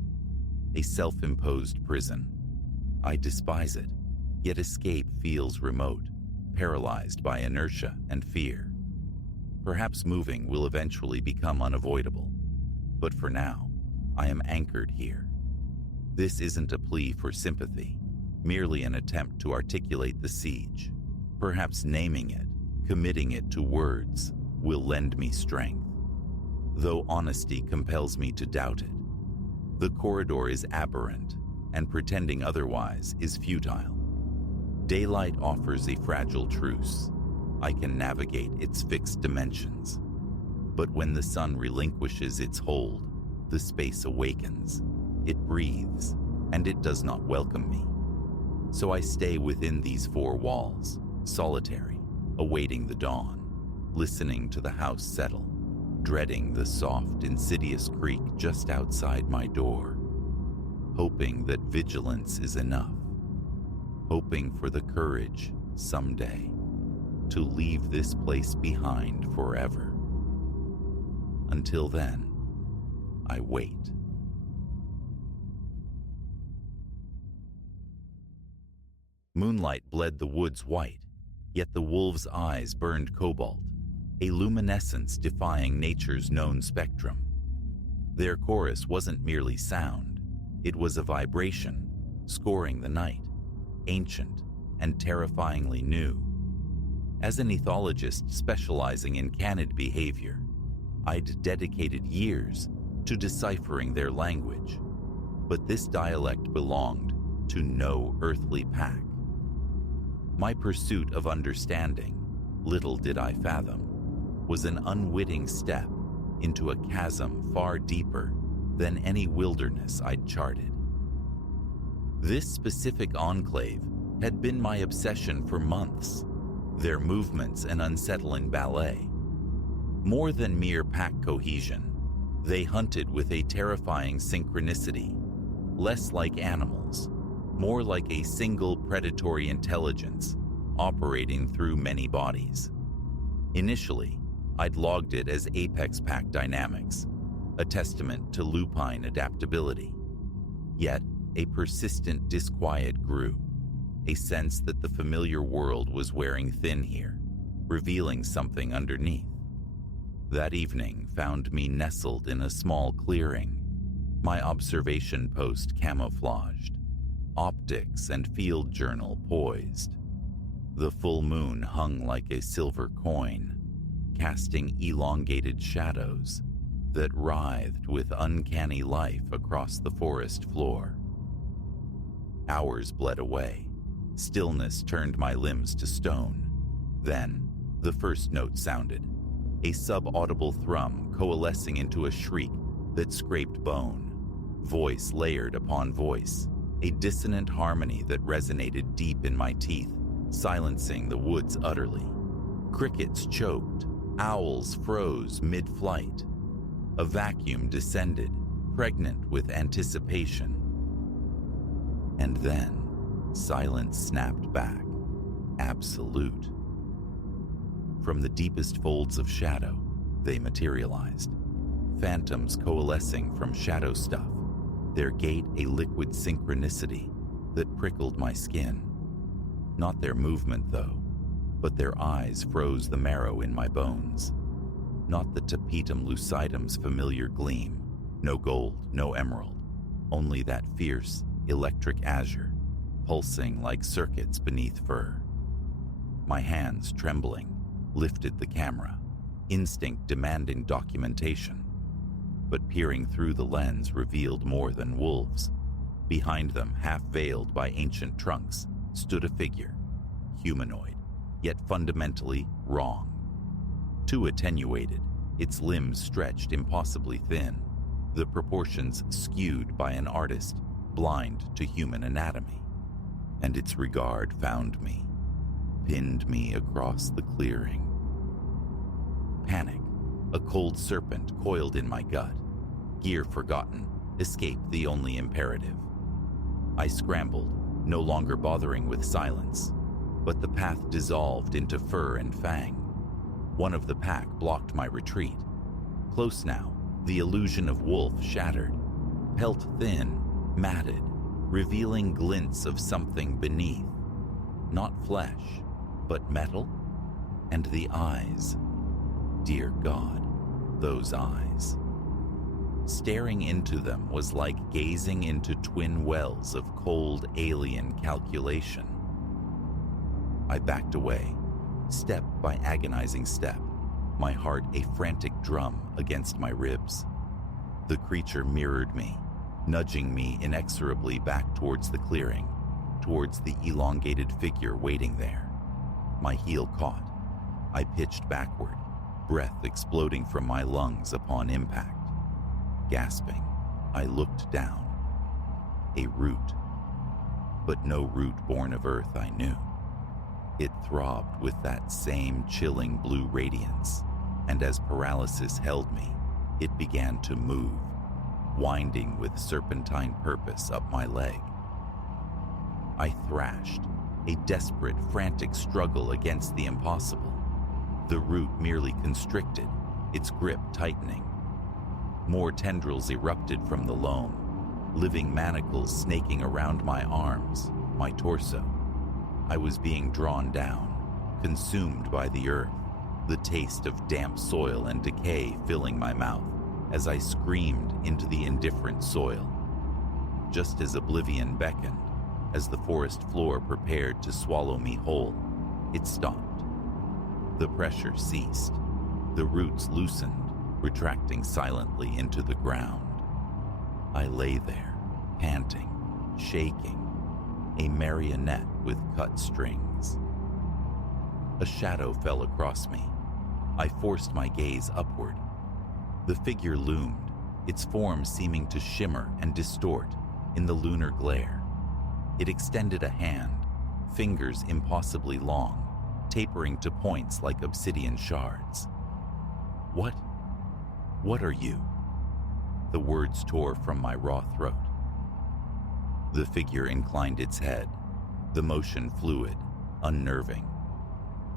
a self-imposed prison. I despise it, yet escape feels remote, paralyzed by inertia and fear. Perhaps moving will eventually become unavoidable, but for now, I am anchored here. This isn't a plea for sympathy, merely an attempt to articulate the siege. Perhaps naming it, committing it to words, will lend me strength, though honesty compels me to doubt it. The corridor is aberrant, and pretending otherwise is futile. Daylight offers a fragile truce. I can navigate its fixed dimensions. But when the sun relinquishes its hold, the space awakens. It breathes, and it does not welcome me. So I stay within these 4 walls, solitary, awaiting the dawn, listening to the house settle, dreading the soft, insidious creak just outside my door, hoping that vigilance is enough, hoping for the courage, someday, to leave this place behind forever. Until then, I wait. Moonlight bled the woods white, yet the wolves' eyes burned cobalt, a luminescence defying nature's known spectrum. Their chorus wasn't merely sound, it was a vibration, scoring the night, ancient and terrifyingly new. As an ethologist specializing in canid behavior, I'd dedicated years to deciphering their language, but this dialect belonged to no earthly pack. My pursuit of understanding, little did I fathom, was an unwitting step into a chasm far deeper than any wilderness I'd charted. This specific enclave had been my obsession for months, their movements an unsettling ballet. More than mere pack cohesion, they hunted with a terrifying synchronicity, less like animals, more like a single predatory intelligence operating through many bodies. Initially, I'd logged it as apex pack dynamics, a testament to lupine adaptability. Yet, a persistent disquiet grew, a sense that the familiar world was wearing thin here, revealing something underneath. That evening found me nestled in a small clearing, my observation post camouflaged, optics and field journal poised. The full moon hung like a silver coin, casting elongated shadows that writhed with uncanny life across the forest floor. Hours bled away. Stillness turned my limbs to stone. Then, the first note sounded, a sub-audible thrum coalescing into a shriek that scraped bone, voice layered upon voice, a dissonant harmony that resonated deep in my teeth, silencing the woods utterly. Crickets choked, owls froze mid-flight. A vacuum descended, pregnant with anticipation. And then, silence snapped back, absolute. From the deepest folds of shadow, they materialized, phantoms coalescing from shadow stuff, their gait a liquid synchronicity that prickled my skin. Not their movement, though, but their eyes froze the marrow in my bones. Not the tapetum lucidum's familiar gleam, no gold, no emerald, only that fierce, electric azure, pulsing like circuits beneath fur. My hands, trembling, lifted the camera, instinct demanding documentation. But peering through the lens revealed more than wolves. Behind them, half-veiled by ancient trunks, stood a figure, humanoid, yet fundamentally wrong. Too attenuated, its limbs stretched impossibly thin, the proportions skewed by an artist blind to human anatomy. And its regard found me, pinned me across the clearing. Panic, a cold serpent coiled in my gut. Gear forgotten, escape the only imperative. I scrambled, no longer bothering with silence, but the path dissolved into fur and fang. One of the pack blocked my retreat. Close now, the illusion of wolf shattered, pelt thin, matted, revealing glints of something beneath. Not flesh, but metal? And the eyes. Dear God, those eyes. Staring into them was like gazing into twin wells of cold alien calculation. I backed away, step by agonizing step, my heart a frantic drum against my ribs. The creature mirrored me, nudging me inexorably back towards the clearing, towards the elongated figure waiting there. My heel caught. I pitched backward, breath exploding from my lungs upon impact. Gasping, I looked down. A root. But no root born of earth I knew. It throbbed with that same chilling blue radiance, and as paralysis held me, it began to move, winding with serpentine purpose up my leg. I thrashed, a desperate, frantic struggle against the impossible. The root merely constricted, its grip tightening. More tendrils erupted from the loam, living manacles snaking around my arms, my torso. I was being drawn down, consumed by the earth, the taste of damp soil and decay filling my mouth as I screamed into the indifferent soil. Just as oblivion beckoned, as the forest floor prepared to swallow me whole, it stopped. The pressure ceased. The roots loosened, retracting silently into the ground. I lay there, panting, shaking, a marionette with cut strings. A shadow fell across me. I forced my gaze upward. The figure loomed, its form seeming to shimmer and distort in the lunar glare. It extended a hand, fingers impossibly long, tapering to points like obsidian shards. What are you? The words tore from my raw throat. The figure inclined its head, the motion fluid, unnerving.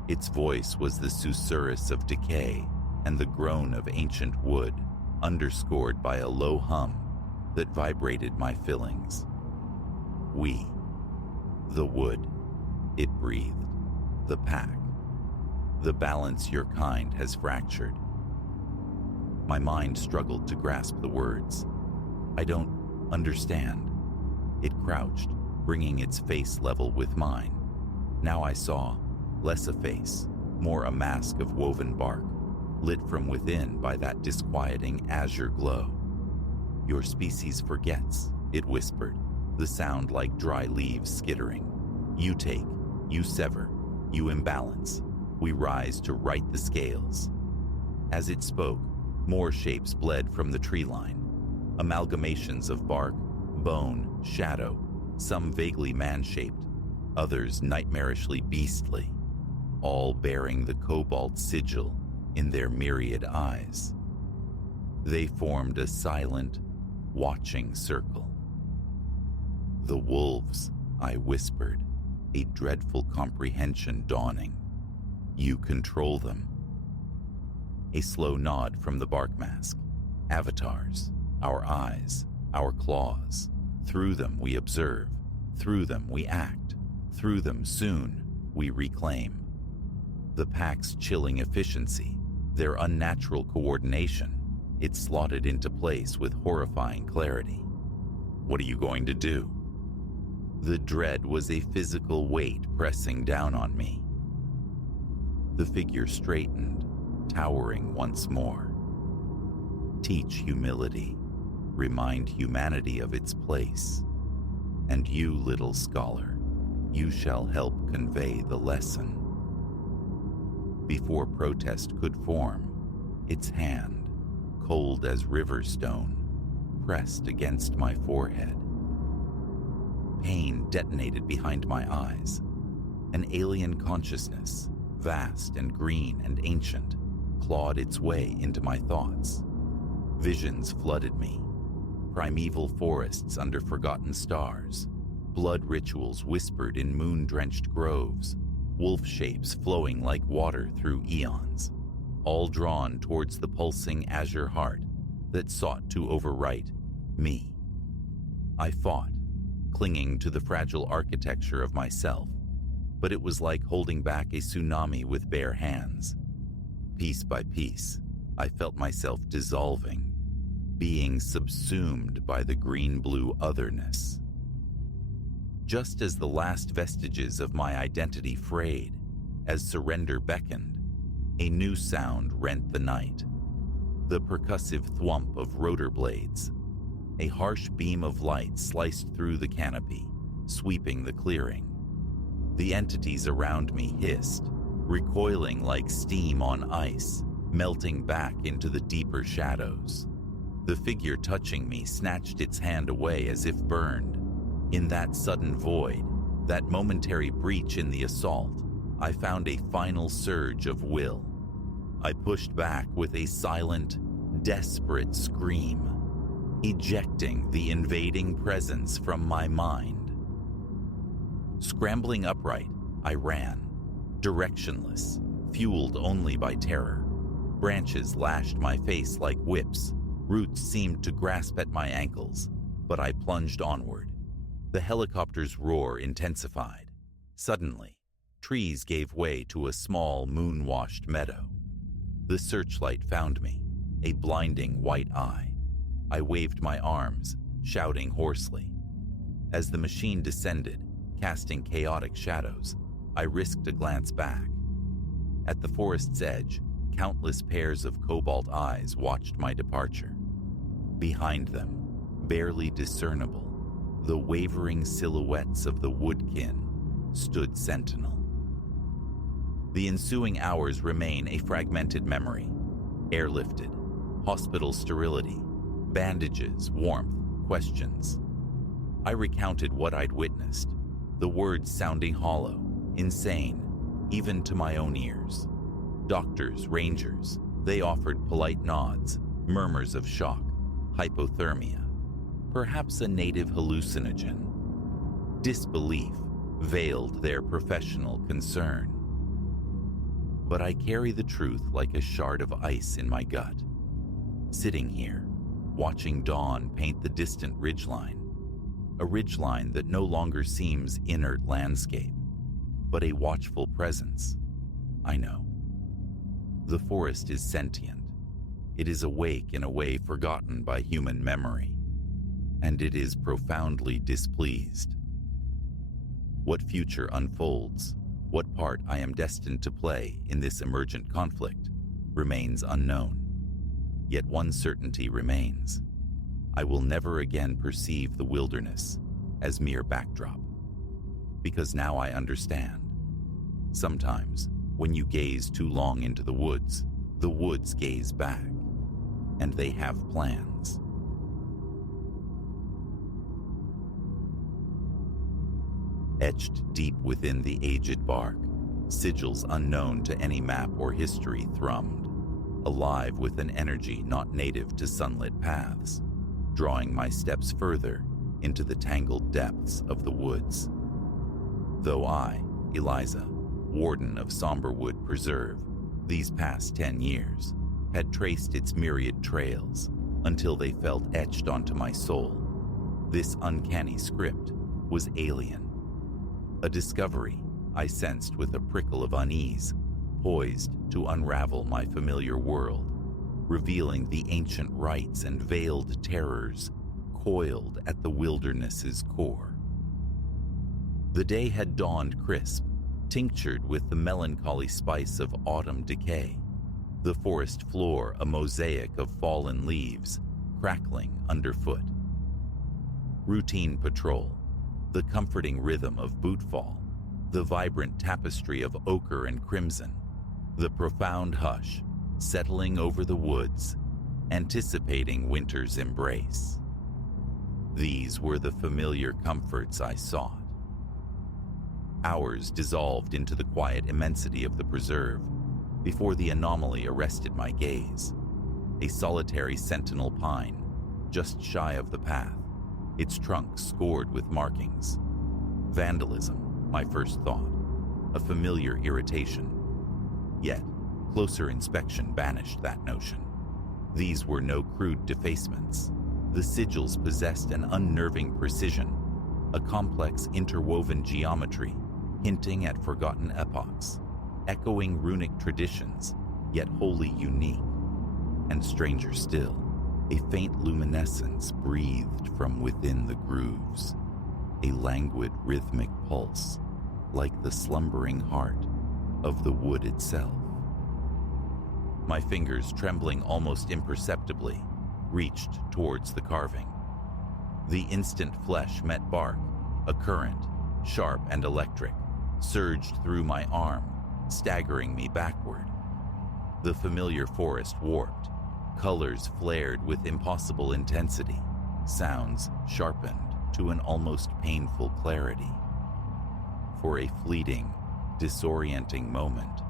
Its voice was the susurrus of decay and the groan of ancient wood, underscored by a low hum that vibrated my fillings. We, the wood, it breathed, the pack, the balance your kind has fractured. My mind struggled to grasp the words. I don't understand. It crouched, bringing its face level with mine. Now I saw, less a face, more a mask of woven bark, lit from within by that disquieting azure glow. Your species forgets, it whispered, the sound like dry leaves skittering. You take, you sever, you imbalance. We rise to right the scales. As it spoke, more shapes bled from the tree line, amalgamations of bark, bone, shadow, some vaguely man-shaped, others nightmarishly beastly, all bearing the cobalt sigil in their myriad eyes. They formed a silent, watching circle. The wolves, I whispered, a dreadful comprehension dawning. You control them. A slow nod from the bark mask. Avatars, our eyes, our claws. Through them we observe, through them we act, through them soon we reclaim. The pack's chilling efficiency, their unnatural coordination, it slotted into place with horrifying clarity. What are you going to do? The dread was a physical weight pressing down on me. The figure straightened, towering once more. Teach humility, remind humanity of its place. And you, little scholar, you shall help convey the lesson. Before protest could form, its hand, cold as river stone, pressed against my forehead. Pain detonated behind my eyes. An alien consciousness, vast and green and ancient, clawed its way into my thoughts. Visions flooded me. Primeval forests under forgotten stars, blood rituals whispered in moon-drenched groves, wolf shapes flowing like water through eons, all drawn towards the pulsing azure heart that sought to overwrite me. I fought, clinging to the fragile architecture of myself, but it was like holding back a tsunami with bare hands. Piece by piece, I felt myself dissolving, being subsumed by the green-blue otherness. Just as the last vestiges of my identity frayed, as surrender beckoned, a new sound rent the night. The percussive thwump of rotor blades. A harsh beam of light sliced through the canopy, sweeping the clearing. The entities around me hissed, recoiling like steam on ice, melting back into the deeper shadows. The figure touching me snatched its hand away as if burned. In that sudden void, that momentary breach in the assault, I found a final surge of will. I pushed back with a silent, desperate scream, ejecting the invading presence from my mind. Scrambling upright, I ran, directionless, fueled only by terror. Branches lashed my face like whips, Roots seemed to grasp at my ankles, but I plunged onward. The helicopter's roar intensified. Suddenly, trees gave way to a small, moon-washed meadow. The searchlight found me, a blinding white eye. I waved my arms, shouting hoarsely. As the machine descended, casting chaotic shadows, I risked a glance back. At the forest's edge, countless pairs of cobalt eyes watched my departure. Behind them, barely discernible, the wavering silhouettes of the woodkin stood sentinel. The ensuing hours remain a fragmented memory. Airlifted, hospital sterility, bandages, warmth, questions. I recounted what I'd witnessed, the words sounding hollow, insane, even to my own ears. Doctors, rangers, they offered polite nods, murmurs of shock, hypothermia, perhaps a native hallucinogen. Disbelief veiled their professional concern. But I carry the truth like a shard of ice in my gut. Sitting here, watching dawn paint the distant ridgeline, a ridgeline that no longer seems inert landscape, but a watchful presence. I know. The forest is sentient. It is awake in a way forgotten by human memory, and it is profoundly displeased. What future unfolds, what part I am destined to play in this emergent conflict, remains unknown. Yet one certainty remains. I will never again perceive the wilderness as mere backdrop. Because now I understand. Sometimes, when you gaze too long into the woods gaze back, and they have plans. Etched deep within the aged bark, sigils unknown to any map or history thrummed, alive with an energy not native to sunlit paths, drawing my steps further into the tangled depths of the woods. Though I, Eliza, warden of Somberwood Preserve, these past 10 years, had traced its myriad trails until they felt etched onto my soul, this uncanny script was alien. A discovery I sensed with a prickle of unease, poised to unravel my familiar world, revealing the ancient rites and veiled terrors coiled at the wilderness's core. The day had dawned crisp, tinctured with the melancholy spice of autumn decay, the forest floor a mosaic of fallen leaves crackling underfoot. Routine patrol, the comforting rhythm of bootfall, the vibrant tapestry of ochre and crimson, the profound hush settling over the woods, anticipating winter's embrace. These were the familiar comforts I sought. Hours dissolved into the quiet immensity of the preserve before the anomaly arrested my gaze. A solitary sentinel pine, just shy of the path, its trunk scored with markings. Vandalism, my first thought, a familiar irritation. Yet, closer inspection banished that notion. These were no crude defacements. The sigils possessed an unnerving precision, a complex interwoven geometry, hinting at forgotten epochs, echoing runic traditions, yet wholly unique. And stranger still, a faint luminescence breathed from within the grooves, a languid rhythmic pulse, like the slumbering heart of the wood itself. My fingers, trembling almost imperceptibly, reached towards the carving. The instant flesh met bark, a current, sharp and electric, surged through my arm, staggering me backward. The familiar forest warped, colors flared with impossible intensity, sounds sharpened to an almost painful clarity. For a fleeting, disorienting moment,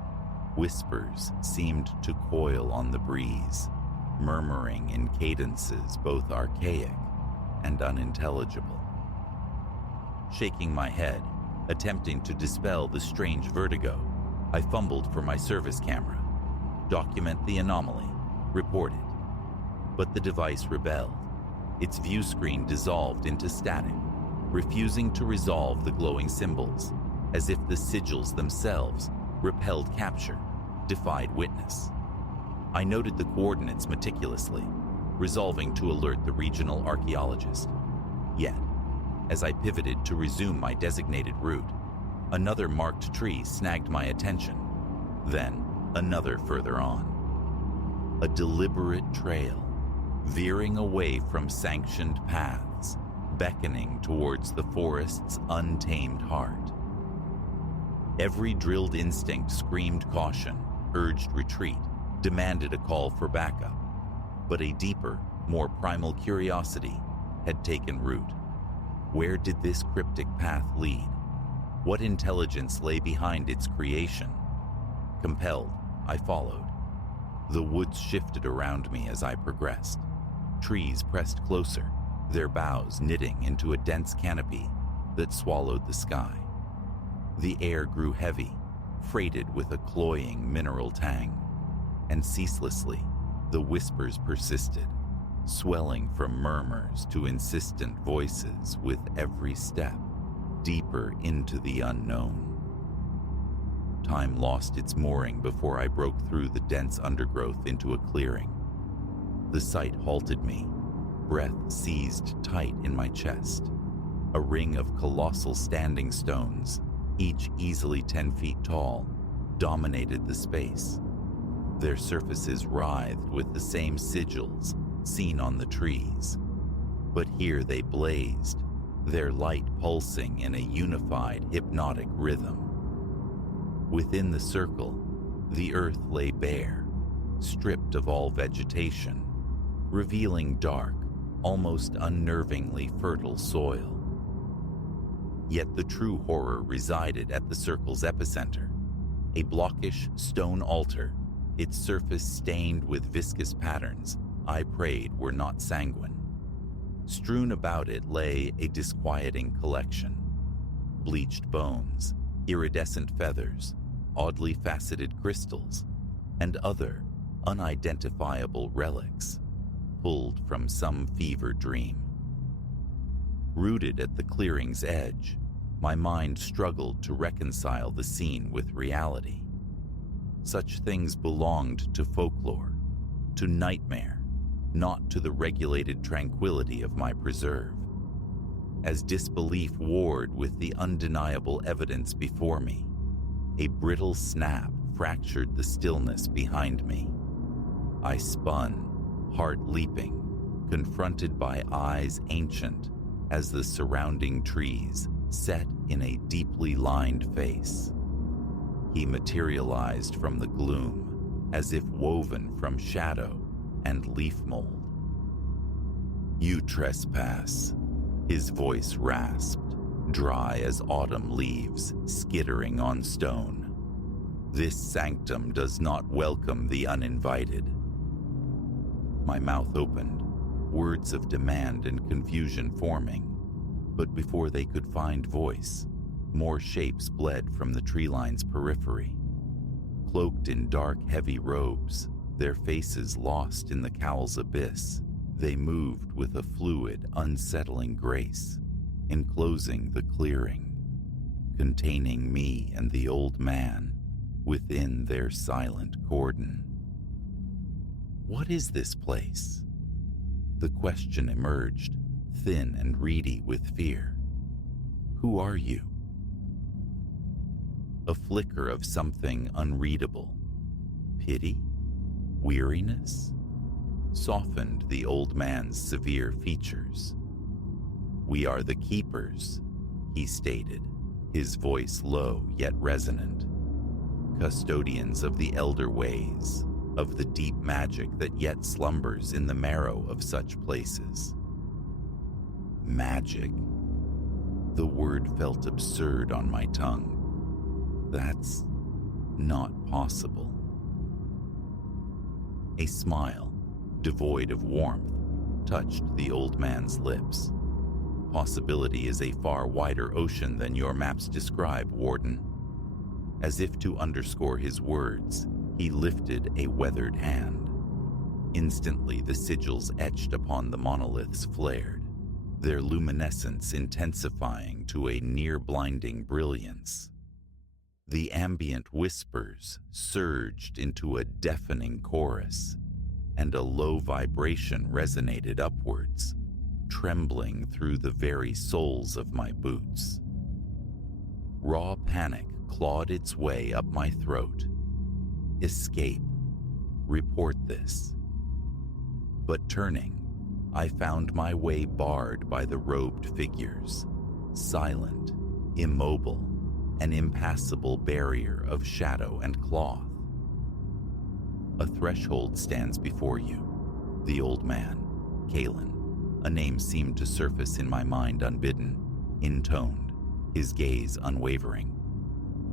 whispers seemed to coil on the breeze, murmuring in cadences both archaic and unintelligible. Shaking my head, attempting to dispel the strange vertigo, I fumbled for my service camera. Document the anomaly, report it. But the device rebelled. Its view screen dissolved into static, refusing to resolve the glowing symbols, as if the sigils themselves repelled capture, defied witness. I noted the coordinates meticulously, resolving to alert the regional archaeologist. Yet, as I pivoted to resume my designated route, another marked tree snagged my attention, then another further on. A deliberate trail, veering away from sanctioned paths, beckoning towards the forest's untamed heart. Every drilled instinct screamed caution, urged retreat, demanded a call for backup. But a deeper, more primal curiosity had taken root. Where did this cryptic path lead? What intelligence lay behind its creation? Compelled, I followed. The woods shifted around me as I progressed. Trees pressed closer, their boughs knitting into a dense canopy that swallowed the sky. The air grew heavy, freighted with a cloying mineral tang, and ceaselessly, the whispers persisted, swelling from murmurs to insistent voices with every step, deeper into the unknown. Time lost its mooring before I broke through the dense undergrowth into a clearing. The sight halted me, breath seized tight in my chest. A ring of colossal standing stones, each easily 10 feet tall, dominated the space. Their surfaces writhed with the same sigils seen on the trees. But here they blazed, their light pulsing in a unified, hypnotic rhythm. Within the circle, the earth lay bare, stripped of all vegetation, revealing dark, almost unnervingly fertile soil. Yet the true horror resided at the circle's epicenter, a blockish stone altar, its surface stained with viscous patterns I prayed were not sanguine. Strewn about it lay a disquieting collection: bleached bones, iridescent feathers, oddly faceted crystals, and other unidentifiable relics, pulled from some fever dream. Rooted at the clearing's edge, my mind struggled to reconcile the scene with reality. Such things belonged to folklore, to nightmare, not to the regulated tranquility of my preserve. As disbelief warred with the undeniable evidence before me, a brittle snap fractured the stillness behind me. I spun, heart leaping, confronted by eyes ancient as the surrounding trees set in a deeply lined face. He materialized from the gloom as if woven from shadow and leaf mold. "You trespass," his voice rasped, dry as autumn leaves skittering on stone. "This sanctum does not welcome the uninvited." My mouth opened, words of demand and confusion forming, but before they could find voice, more shapes bled from the tree line's periphery. Cloaked in dark, heavy robes, their faces lost in the cowl's abyss, they moved with a fluid, unsettling grace, enclosing the clearing, containing me and the old man within their silent cordon. What is this place? The question emerged, thin and reedy with fear. Who are you? A flicker of something unreadable. Pity? Weariness? Softened the old man's severe features. "We are the keepers," he stated, his voice low yet resonant. "Custodians of the elder ways, of the deep magic that yet slumbers in the marrow of such places." Magic? The word felt absurd on my tongue. That's not possible. A smile, devoid of warmth, touched the old man's lips. "Possibility is a far wider ocean than your maps describe, Warden." As if to underscore his words, he lifted a weathered hand. Instantly, the sigils etched upon the monoliths flared, their luminescence intensifying to a near-blinding brilliance. The ambient whispers surged into a deafening chorus, and a low vibration resonated upwards, trembling through the very soles of my boots. Raw panic clawed its way up my throat. Escape. Report this. But turning, I found my way barred by the robed figures, silent, immobile, an impassable barrier of shadow and cloth. A threshold stands before you. The old man, Kalen, a name seemed to surface in my mind unbidden, intoned, his gaze unwavering.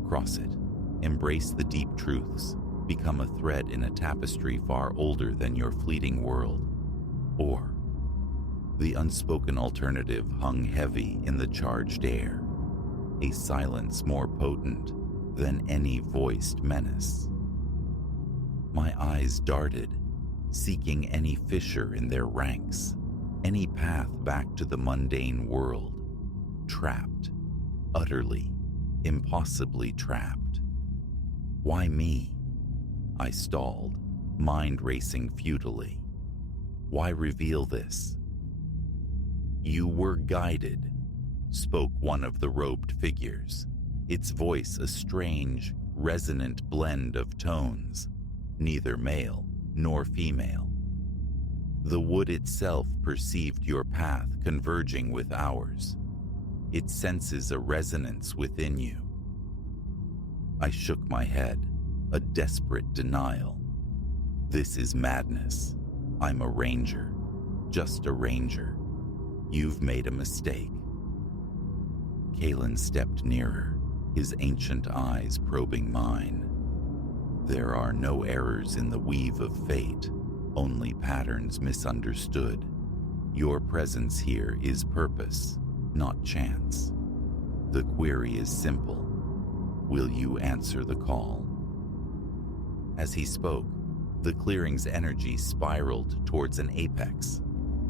Cross it, embrace the deep truths, become a thread in a tapestry far older than your fleeting world. Or, the unspoken alternative hung heavy in the charged air, a silence more potent than any voiced menace. My eyes darted, seeking any fissure in their ranks, any path back to the mundane world. Trapped, utterly, impossibly trapped. Why me? I stalled, mind racing futilely. Why reveal this? You were guided, spoke one of the robed figures, its voice a strange, resonant blend of tones, neither male nor female. The wood itself perceived your path converging with ours. It senses a resonance within you. I shook my head, a desperate denial. This is madness. I'm a ranger, just a ranger. You've made a mistake. Kalen stepped nearer, his ancient eyes probing mine. There are no errors in the weave of fate, only patterns misunderstood. Your presence here is purpose, not chance. The query is simple. Will you answer the call? As he spoke, the clearing's energy spiraled towards an apex.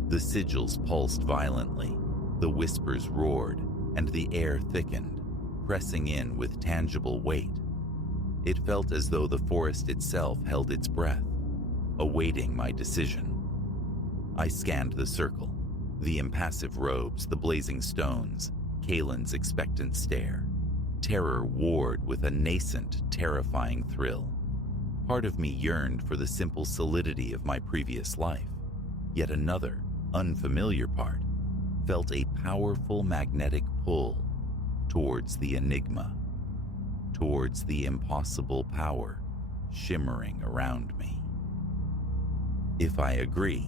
The sigils pulsed violently, the whispers roared, and the air thickened, pressing in with tangible weight. It felt as though the forest itself held its breath, awaiting my decision. I scanned the circle, the impassive robes, the blazing stones, Kalen's expectant stare. Terror warred with a nascent, terrifying thrill. Part of me yearned for the simple solidity of my previous life, yet another, unfamiliar part, felt a powerful magnetic pull towards the enigma, towards the impossible power shimmering around me. If I agree,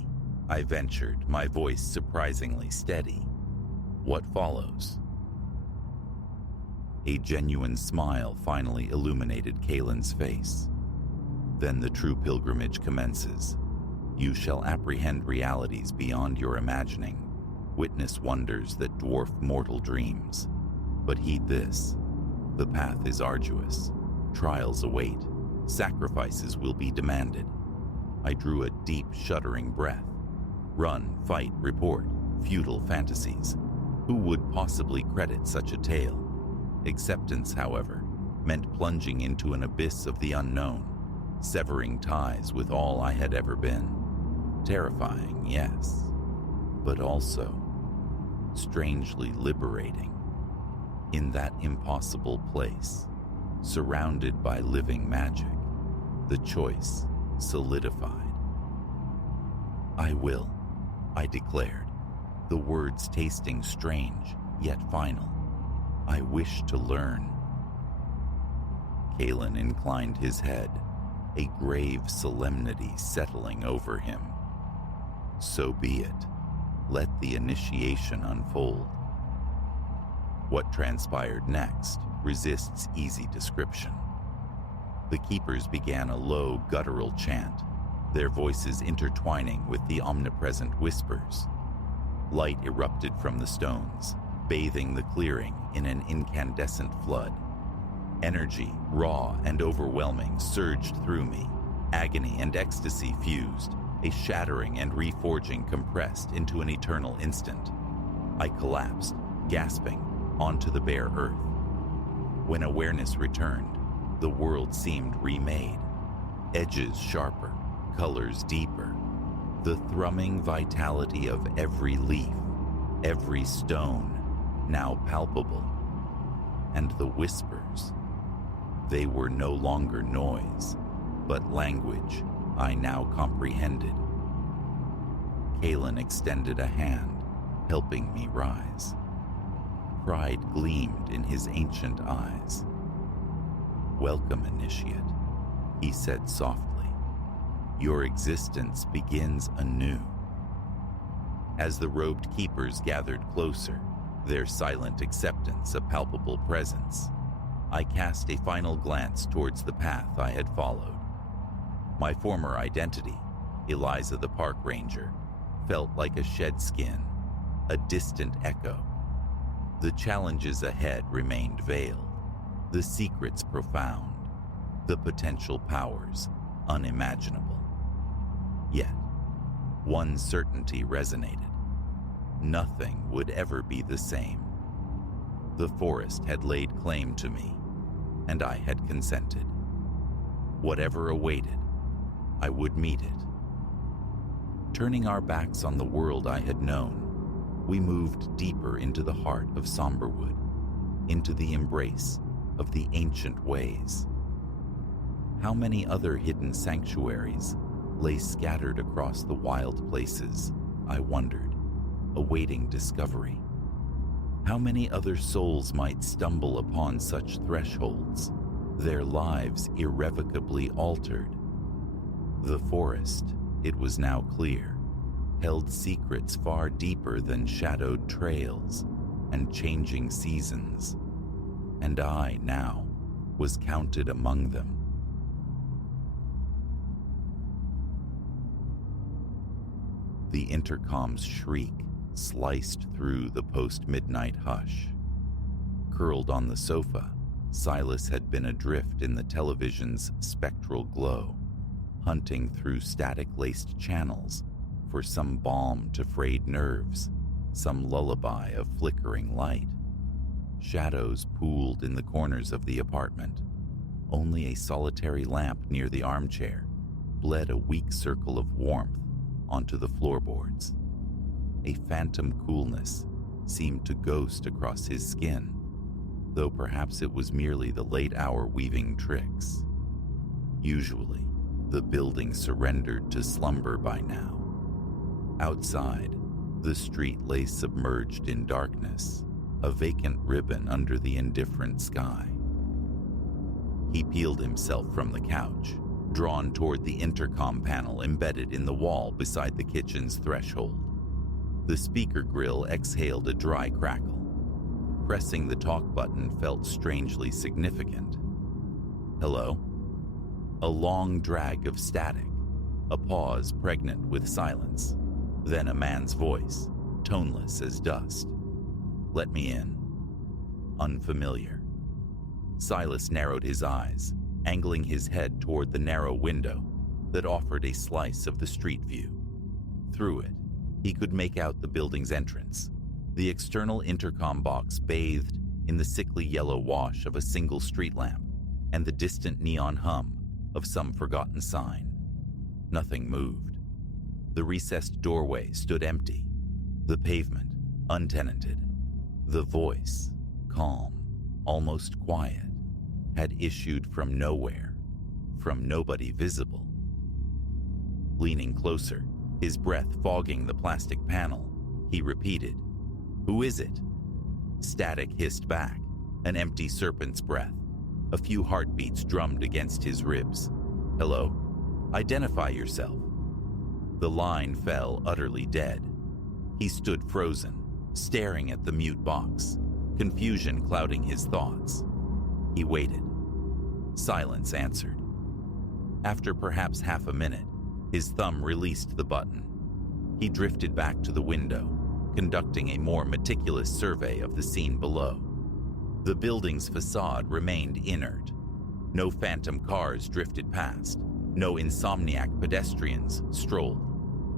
I ventured, my voice surprisingly steady. What follows? A genuine smile finally illuminated Kalen's face. Then the true pilgrimage commences. You shall apprehend realities beyond your imagining, witness wonders that dwarf mortal dreams. But heed this, the path is arduous, trials await, sacrifices will be demanded. I drew a deep, shuddering breath. Run, fight, report, futile fantasies. Who would possibly credit such a tale? Acceptance, however, meant plunging into an abyss of the unknown, severing ties with all I had ever been. Terrifying, yes, but also strangely liberating. In that impossible place, surrounded by living magic, the choice solidified. I will, I declared, the words tasting strange, yet final. I wish to learn. Kalen inclined his head, a grave solemnity settling over him. So be it. Let the initiation unfold. What transpired next resists easy description. The keepers began a low, guttural chant, their voices intertwining with the omnipresent whispers. Light erupted from the stones, bathing the clearing in an incandescent flood. Energy, raw and overwhelming, surged through me. Agony and ecstasy fused, a shattering and reforging compressed into an eternal instant. I collapsed, gasping, onto the bare earth. When awareness returned, the world seemed remade. Edges sharper, colors deeper. The thrumming vitality of every leaf, every stone, now palpable. And the whispers. They were no longer noise, but language I now comprehended. Kalen extended a hand, helping me rise. Pride gleamed in his ancient eyes. "Welcome, initiate," he said softly. "Your existence begins anew." As the robed keepers gathered closer, their silent acceptance a palpable presence, I cast a final glance towards the path I had followed. My former identity, Eliza the park ranger, felt like a shed skin, a distant echo. The challenges ahead remained veiled, the secrets profound, the potential powers unimaginable. Yet, one certainty resonated. Nothing would ever be the same. The forest had laid claim to me, and I had consented. Whatever awaited, I would meet it. Turning our backs on the world I had known, we moved deeper into the heart of Somberwood, into the embrace of the ancient ways. How many other hidden sanctuaries lay scattered across the wild places, I wondered, awaiting discovery? How many other souls might stumble upon such thresholds, their lives irrevocably altered? The forest, it was now clear, held secrets far deeper than shadowed trails and changing seasons, and I, now, was counted among them. The intercom's shriek sliced through the post-midnight hush. Curled on the sofa, Silas had been adrift in the television's spectral glow, hunting through static-laced channels for some balm to frayed nerves, some lullaby of flickering light. Shadows pooled in the corners of the apartment. Only a solitary lamp near the armchair bled a weak circle of warmth onto the floorboards. A phantom coolness seemed to ghost across his skin, though perhaps it was merely the late hour weaving tricks. Usually, the building surrendered to slumber by now. Outside, the street lay submerged in darkness, a vacant ribbon under the indifferent sky. He peeled himself from the couch, drawn toward the intercom panel embedded in the wall beside the kitchen's threshold. The speaker grill exhaled a dry crackle. Pressing the talk button felt strangely significant. "Hello?" A long drag of static, a pause pregnant with silence, then a man's voice, toneless as dust. "Let me in." Unfamiliar. Silas narrowed his eyes, angling his head toward the narrow window that offered a slice of the street view. Through it, he could make out the building's entrance, the external intercom box bathed in the sickly yellow wash of a single street lamp and the distant neon hum of some forgotten sign. Nothing moved. The recessed doorway stood empty, the pavement untenanted. The voice, calm, almost quiet, had issued from nowhere, from nobody visible. Leaning closer, his breath fogging the plastic panel, he repeated, "Who is it?" Static hissed back, an empty serpent's breath. A few heartbeats drummed against his ribs. "Hello? Identify yourself." The line fell utterly dead. He stood frozen, staring at the mute box, confusion clouding his thoughts. He waited. Silence answered. After perhaps half a minute, his thumb released the button. He drifted back to the window, conducting a more meticulous survey of the scene below. The building's facade remained inert. No phantom cars drifted past. No insomniac pedestrians strolled.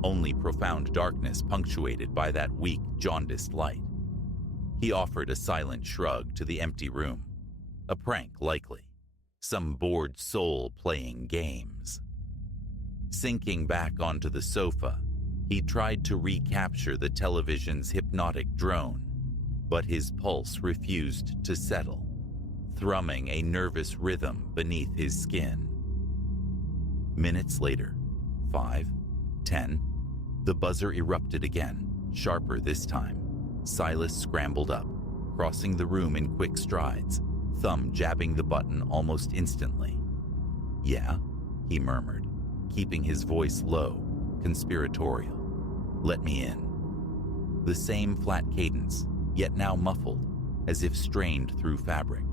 only profound darkness punctuated by that weak, jaundiced light. He offered a silent shrug to the empty room. A prank, likely. Some bored soul playing games. Sinking back onto the sofa, he tried to recapture the television's hypnotic drone, but his pulse refused to settle, thrumming a nervous rhythm beneath his skin. Minutes later, 5, 10, the buzzer erupted again, sharper this time. Silas scrambled up, crossing the room in quick strides, thumb jabbing the button almost instantly. "Yeah," he murmured, keeping his voice low, conspiratorial. "Let me in." The same flat cadence, yet now muffled, as if strained through fabric.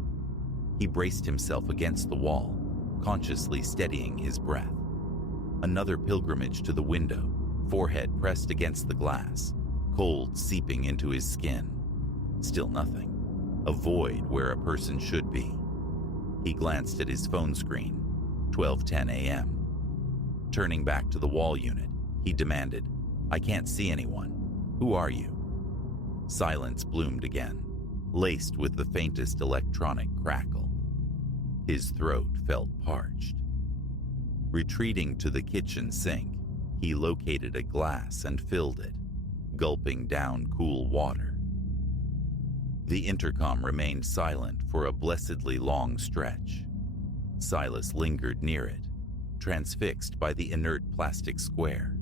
He braced himself against the wall, consciously steadying his breath. Another pilgrimage to the window, forehead pressed against the glass, cold seeping into his skin. Still nothing. A void where a person should be. He glanced at his phone screen, 12:10 a.m. Turning back to the wall unit, he demanded, "I can't see anyone. Who are you?" Silence bloomed again, laced with the faintest electronic crackle. His throat felt parched. Retreating to the kitchen sink, he located a glass and filled it, gulping down cool water. The intercom remained silent for a blessedly long stretch. Silas lingered near it, transfixed by the inert plastic square.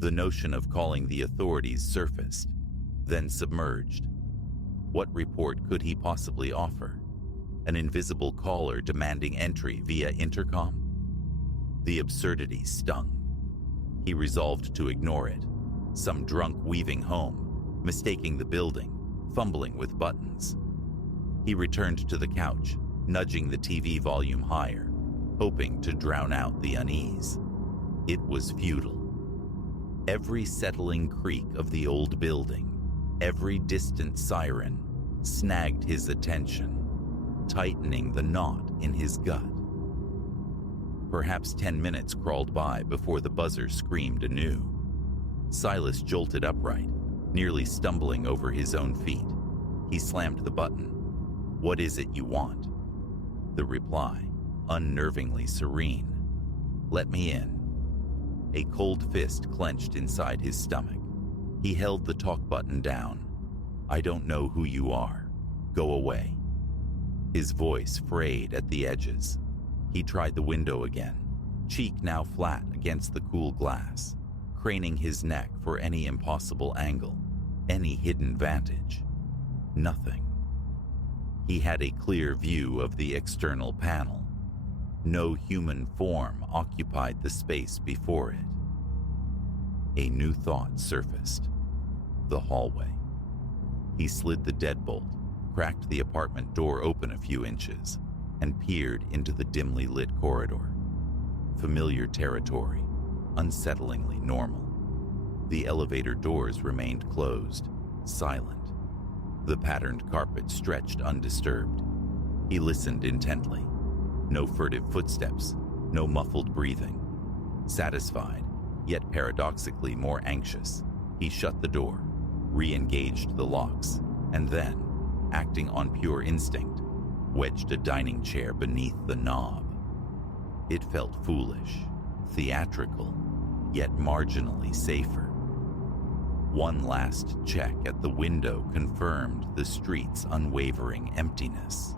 The notion of calling the authorities surfaced, then submerged. What report could he possibly offer? An invisible caller demanding entry via intercom? The absurdity stung. He resolved to ignore it. Some drunk weaving home, mistaking the building, fumbling with buttons. He returned to the couch, nudging the TV volume higher, hoping to drown out the unease. It was futile. Every settling creak of the old building, every distant siren, snagged his attention, tightening the knot in his gut. Perhaps 10 minutes crawled by before the buzzer screamed anew. Silas jolted upright, nearly stumbling over his own feet. He slammed the button. "What is it you want?" The reply, unnervingly serene. "Let me in." A cold fist clenched inside his stomach. He held the talk button down. "I don't know who you are. Go away." His voice frayed at the edges. He tried the window again, cheek now flat against the cool glass, craning his neck for any impossible angle, any hidden vantage. Nothing. He had a clear view of the external panel. No human form occupied the space before it. A new thought surfaced. The hallway. He slid the deadbolt, cracked the apartment door open a few inches, and peered into the dimly lit corridor. Familiar territory, unsettlingly normal. The elevator doors remained closed, silent. The patterned carpet stretched undisturbed. He listened intently. No furtive footsteps, no muffled breathing. Satisfied, yet paradoxically more anxious, he shut the door, re-engaged the locks, and then, acting on pure instinct, wedged a dining chair beneath the knob. It felt foolish, theatrical, yet marginally safer. One last check at the window confirmed the street's unwavering emptiness.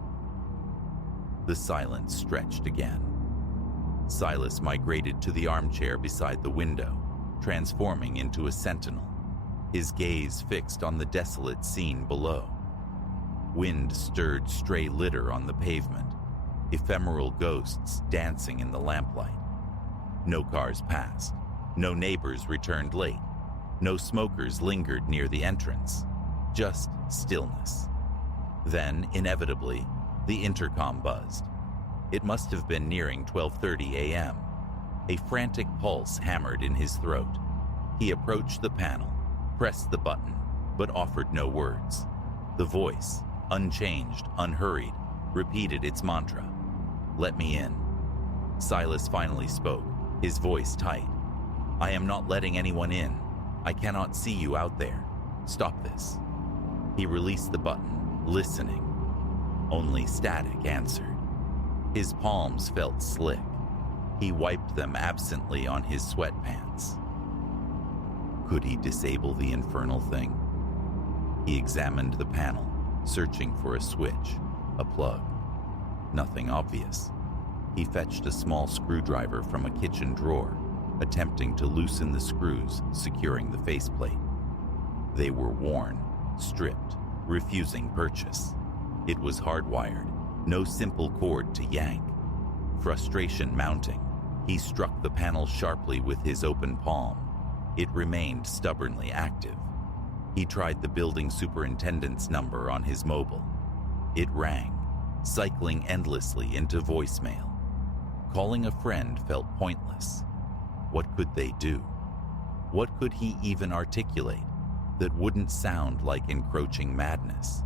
The silence stretched again. Silas migrated to the armchair beside the window, transforming into a sentinel, his gaze fixed on the desolate scene below. Wind stirred stray litter on the pavement, ephemeral ghosts dancing in the lamplight. No cars passed, no neighbors returned late, no smokers lingered near the entrance, just stillness. Then, inevitably, the intercom buzzed. It must have been nearing 12:30 a.m. A frantic pulse hammered in his throat. He approached the panel, pressed the button, but offered no words. The voice, unchanged, unhurried, repeated its mantra. "Let me in." Silas finally spoke, his voice tight. I am not letting anyone in. I cannot see you out there. Stop this. He released the button, listening. Only static answered. His palms felt slick. He wiped them absently on his sweatpants. Could he disable the infernal thing? He examined the panel, searching for a switch, a plug. Nothing obvious. He fetched a small screwdriver from a kitchen drawer, attempting to loosen the screws securing the faceplate. They were worn, stripped, refusing purchase. It was hardwired, no simple cord to yank. Frustration mounting, he struck the panel sharply with his open palm. It remained stubbornly active. He tried the building superintendent's number on his mobile. It rang, cycling endlessly into voicemail. Calling a friend felt pointless. What could they do? What could he even articulate that wouldn't sound like encroaching madness?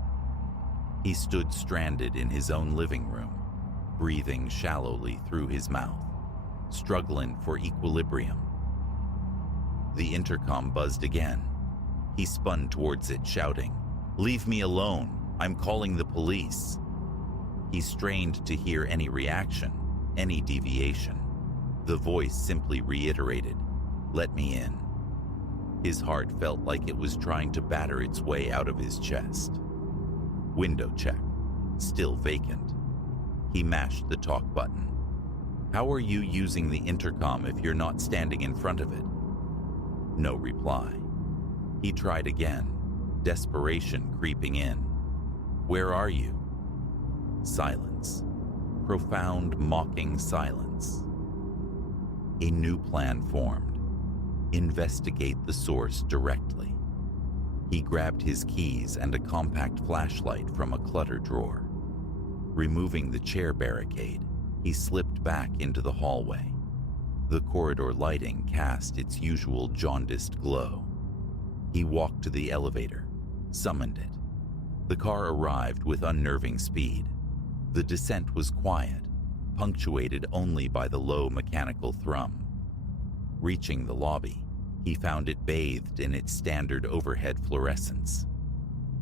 He stood stranded in his own living room, breathing shallowly through his mouth, struggling for equilibrium. The intercom buzzed again. He spun towards it, shouting, "Leave me alone! I'm calling the police!" He strained to hear any reaction, any deviation. The voice simply reiterated, "Let me in." His heart felt like it was trying to batter its way out of his chest. Window check. Still vacant. He mashed the talk button. "How are you using the intercom if you're not standing in front of it?" No reply. He tried again, desperation creeping in. "Where are you?" Silence. Profound, mocking silence. A new plan formed. Investigate the source directly. He grabbed his keys and a compact flashlight from a clutter drawer. Removing the chair barricade, he slipped back into the hallway. The corridor lighting cast its usual jaundiced glow. He walked to the elevator, summoned it. The car arrived with unnerving speed. The descent was quiet, punctuated only by the low mechanical thrum. Reaching the lobby, he found it bathed in its standard overhead fluorescence.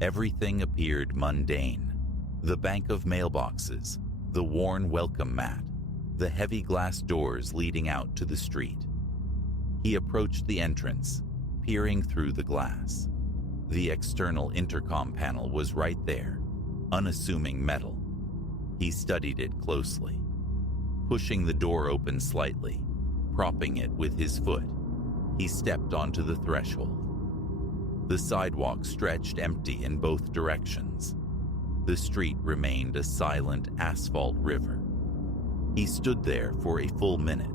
Everything appeared mundane. The bank of mailboxes, the worn welcome mat, the heavy glass doors leading out to the street. He approached the entrance, peering through the glass. The external intercom panel was right there, unassuming metal. He studied it closely. Pushing the door open slightly, propping it with his foot, he stepped onto the threshold. The sidewalk stretched empty in both directions. The street remained a silent asphalt river. He stood there for a full minute,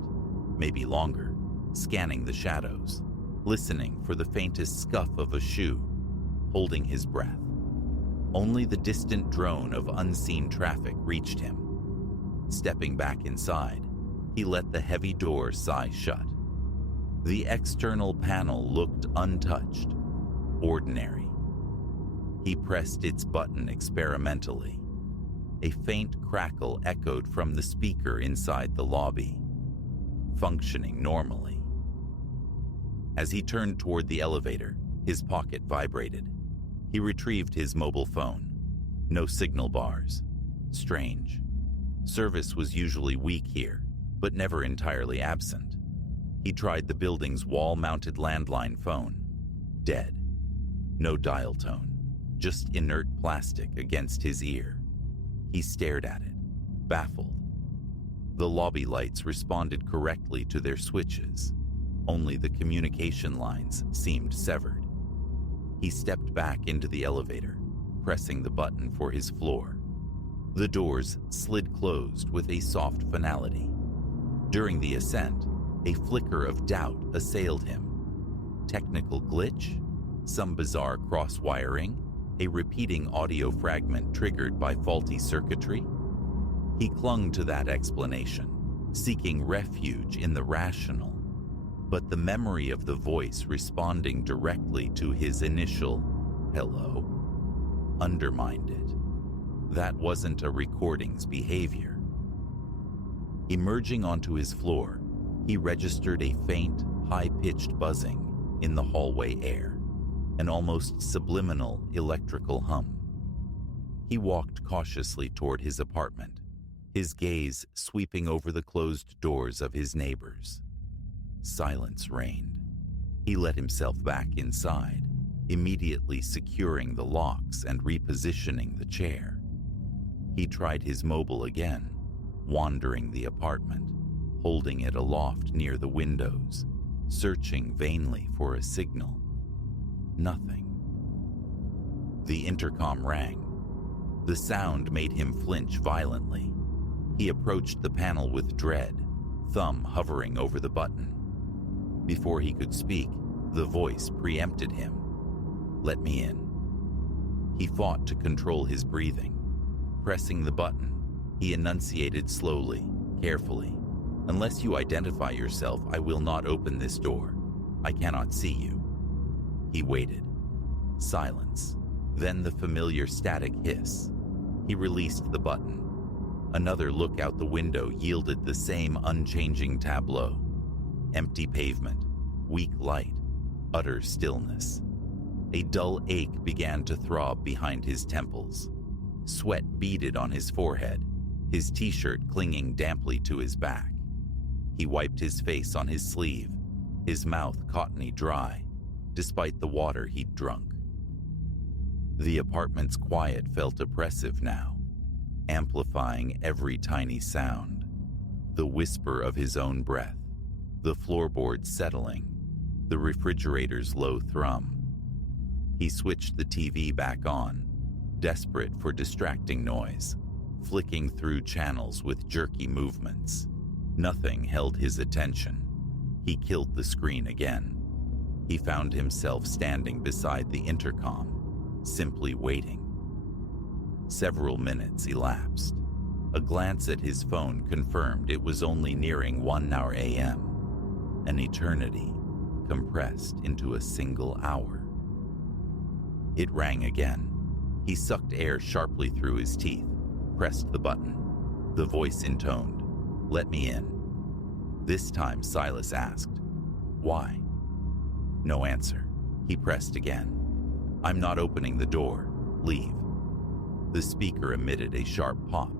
maybe longer, scanning the shadows, listening for the faintest scuff of a shoe, holding his breath. Only the distant drone of unseen traffic reached him. Stepping back inside, he let the heavy door sigh shut. The external panel looked untouched, ordinary. He pressed its button experimentally. A faint crackle echoed from the speaker inside the lobby, functioning normally. As he turned toward the elevator, his pocket vibrated. He retrieved his mobile phone. No signal bars. Strange. Service was usually weak here, but never entirely absent. He tried the building's wall-mounted landline phone. Dead. No dial tone, just inert plastic against his ear. He stared at it, baffled. The lobby lights responded correctly to their switches. Only the communication lines seemed severed. He stepped back into the elevator, pressing the button for his floor. The doors slid closed with a soft finality. During the ascent, a flicker of doubt assailed him. Technical glitch? Some bizarre cross-wiring? A repeating audio fragment triggered by faulty circuitry? He clung to that explanation, seeking refuge in the rational. But the memory of the voice responding directly to his initial hello undermined it. That wasn't a recording's behavior. Emerging onto his floor, he registered a faint, high-pitched buzzing in the hallway air, an almost subliminal electrical hum. He walked cautiously toward his apartment, his gaze sweeping over the closed doors of his neighbors. Silence reigned. He let himself back inside, immediately securing the locks and repositioning the chair. He tried his mobile again, wandering the apartment, holding it aloft near the windows, searching vainly for a signal. Nothing. The intercom rang. The sound made him flinch violently. He approached the panel with dread, thumb hovering over the button. Before he could speak, the voice preempted him. "Let me in." He fought to control his breathing. Pressing the button, he enunciated slowly, carefully. "Unless you identify yourself, I will not open this door. I cannot see you." He waited. Silence. Then the familiar static hiss. He released the button. Another look out the window yielded the same unchanging tableau. Empty pavement, weak light, utter stillness. A dull ache began to throb behind his temples. Sweat beaded on his forehead, his t-shirt clinging damply to his back. He wiped his face on his sleeve, his mouth cottony dry, despite the water he'd drunk. The apartment's quiet felt oppressive now, amplifying every tiny sound. The whisper of his own breath, the floorboards settling, the refrigerator's low thrum. He switched the TV back on, desperate for distracting noise, flicking through channels with jerky movements. Nothing held his attention. He killed the screen again. He found himself standing beside the intercom, simply waiting. Several minutes elapsed. A glance at his phone confirmed it was only nearing 1 a.m., an eternity compressed into a single hour. It rang again. He sucked air sharply through his teeth, pressed the button. The voice intoned, "Let me in." This time Silas asked, "Why?" No answer. He pressed again. "I'm not opening the door. Leave." The speaker emitted a sharp pop,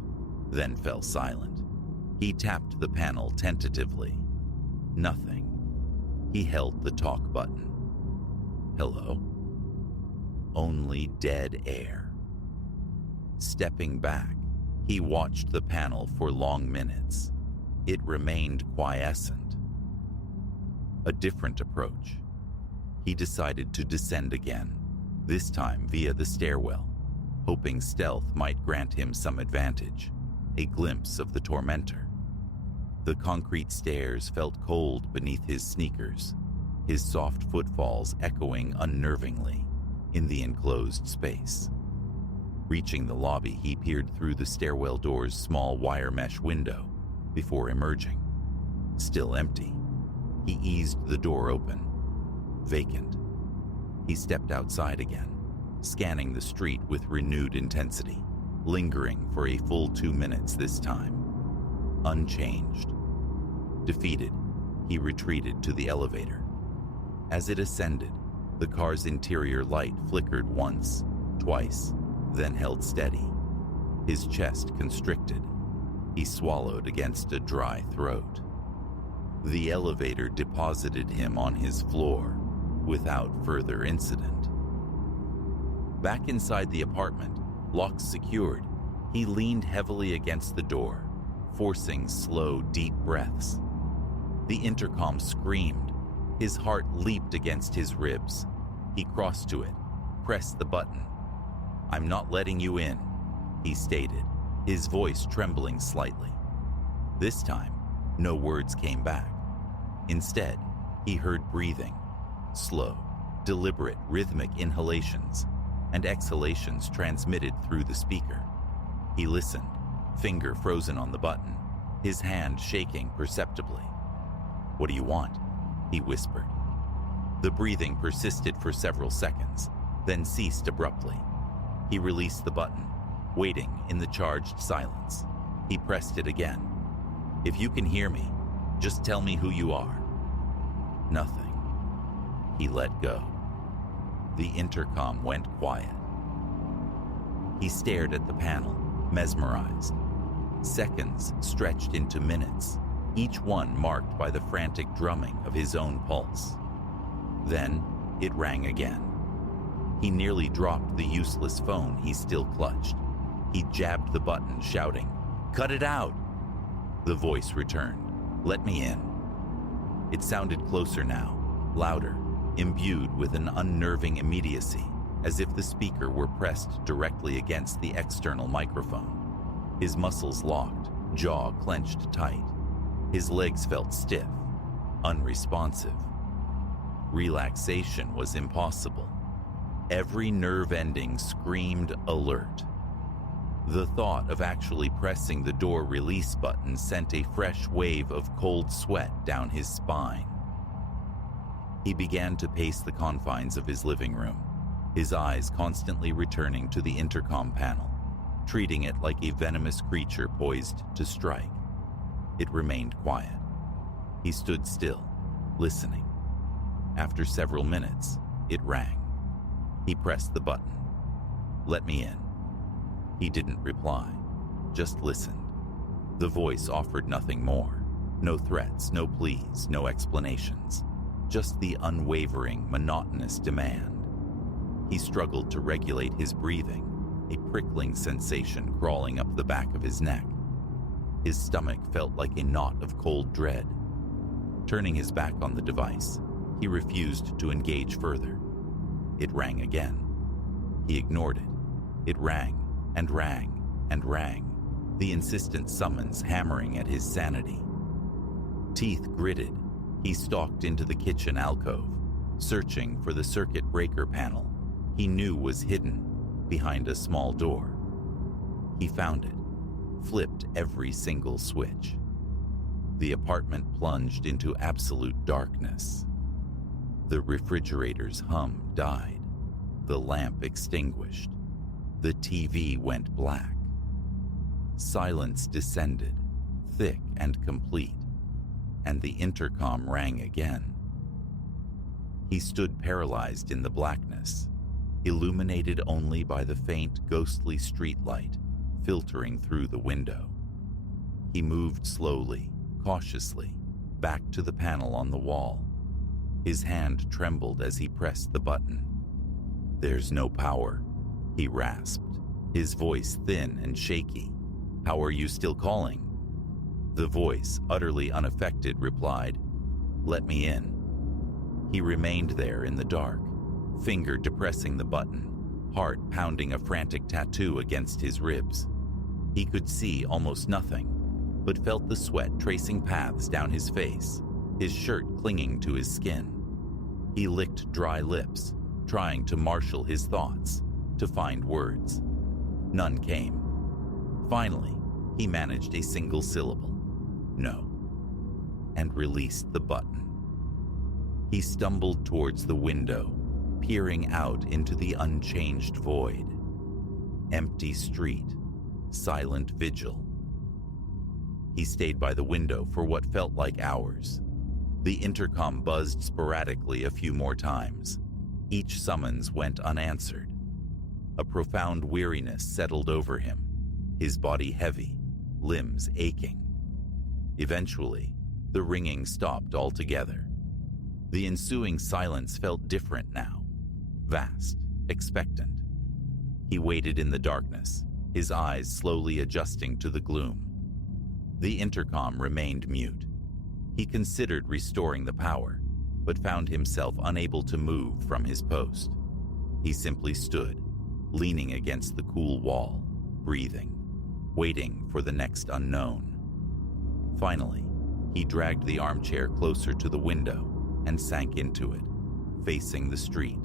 then fell silent. He tapped the panel tentatively. Nothing. He held the talk button. "Hello?" Only dead air. Stepping back, he watched the panel for long minutes. It remained quiescent. A different approach. He decided to descend again, this time via the stairwell, hoping stealth might grant him some advantage, a glimpse of the tormentor. The concrete stairs felt cold beneath his sneakers, his soft footfalls echoing unnervingly in the enclosed space. Reaching the lobby, he peered through the stairwell door's small wire mesh window before emerging. Still empty. He eased the door open. Vacant. He stepped outside again, scanning the street with renewed intensity, lingering for a full 2 minutes this time. Unchanged. Defeated, he retreated to the elevator. As it ascended, the car's interior light flickered once, twice, then held steady. His chest constricted. He swallowed against a dry throat. The elevator deposited him on his floor without further incident. Back inside the apartment, locks secured, he leaned heavily against the door, forcing slow, deep breaths. The intercom screamed. His heart leaped against his ribs. He crossed to it, pressed the button. "I'm not letting you in," he stated, his voice trembling slightly. This time, no words came back. Instead, he heard breathing, slow, deliberate, rhythmic inhalations and exhalations transmitted through the speaker. He listened, finger frozen on the button, his hand shaking perceptibly. "What do you want?" he whispered. The breathing persisted for several seconds, then ceased abruptly. He released the button, waiting in the charged silence. He pressed it again. "If you can hear me, just tell me who you are." Nothing. He let go. The intercom went quiet. He stared at the panel, mesmerized. Seconds stretched into minutes, each one marked by the frantic drumming of his own pulse. Then it rang again. He nearly dropped the useless phone he still clutched. He jabbed the button, shouting, "Cut it out!" The voice returned, "Let me in." It sounded closer now, louder, imbued with an unnerving immediacy, as if the speaker were pressed directly against the external microphone. His muscles locked, jaw clenched tight. His legs felt stiff, unresponsive. Relaxation was impossible. Every nerve ending screamed alert. The thought of actually pressing the door release button sent a fresh wave of cold sweat down his spine. He began to pace the confines of his living room, his eyes constantly returning to the intercom panel, treating it like a venomous creature poised to strike. It remained quiet. He stood still, listening. After several minutes, it rang. He pressed the button. "Let me in." He didn't reply, just listened. The voice offered nothing more. No threats, no pleas, no explanations. Just the unwavering, monotonous demand. He struggled to regulate his breathing, a prickling sensation crawling up the back of his neck. His stomach felt like a knot of cold dread. Turning his back on the device, he refused to engage further. It rang again. He ignored it. It rang and rang and rang, the insistent summons hammering at his sanity. Teeth gritted, he stalked into the kitchen alcove, searching for the circuit breaker panel he knew was hidden behind a small door. He found it, flipped every single switch. The apartment plunged into absolute darkness. The refrigerator's hum died, the lamp extinguished, the TV went black. Silence descended, thick and complete, and the intercom rang again. He stood paralyzed in the blackness, illuminated only by the faint, ghostly streetlight filtering through the window. He moved slowly, cautiously, back to the panel on the wall. His hand trembled as he pressed the button. "There's no power," he rasped, his voice thin and shaky. "How are you still calling?" The voice, utterly unaffected, replied, "Let me in." He remained there in the dark, finger depressing the button, heart pounding a frantic tattoo against his ribs. He could see almost nothing, but felt the sweat tracing paths down his face, his shirt clinging to his skin. He licked dry lips, trying to marshal his thoughts, to find words. None came. Finally, he managed a single syllable, "No," and released the button. He stumbled towards the window, peering out into the unchanged void. Empty street, silent vigil. He stayed by the window for what felt like hours. The intercom buzzed sporadically a few more times. Each summons went unanswered. A profound weariness settled over him, his body heavy, limbs aching. Eventually, the ringing stopped altogether. The ensuing silence felt different now, vast, expectant. He waited in the darkness, his eyes slowly adjusting to the gloom. The intercom remained mute. He considered restoring the power, but found himself unable to move from his post. He simply stood, leaning against the cool wall, breathing, waiting for the next unknown. Finally, he dragged the armchair closer to the window and sank into it, facing the street,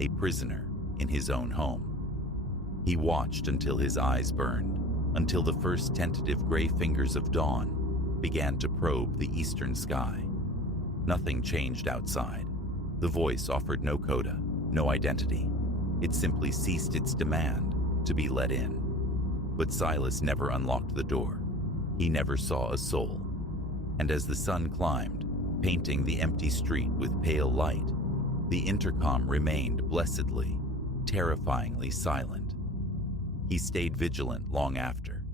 a prisoner in his own home. He watched until his eyes burned, until the first tentative gray fingers of dawn began to probe the eastern sky. Nothing changed outside. The voice offered no coda, no identity. It simply ceased its demand to be let in. But Silas never unlocked the door. He never saw a soul. And as the sun climbed, painting the empty street with pale light, the intercom remained blessedly, terrifyingly silent. He stayed vigilant long after,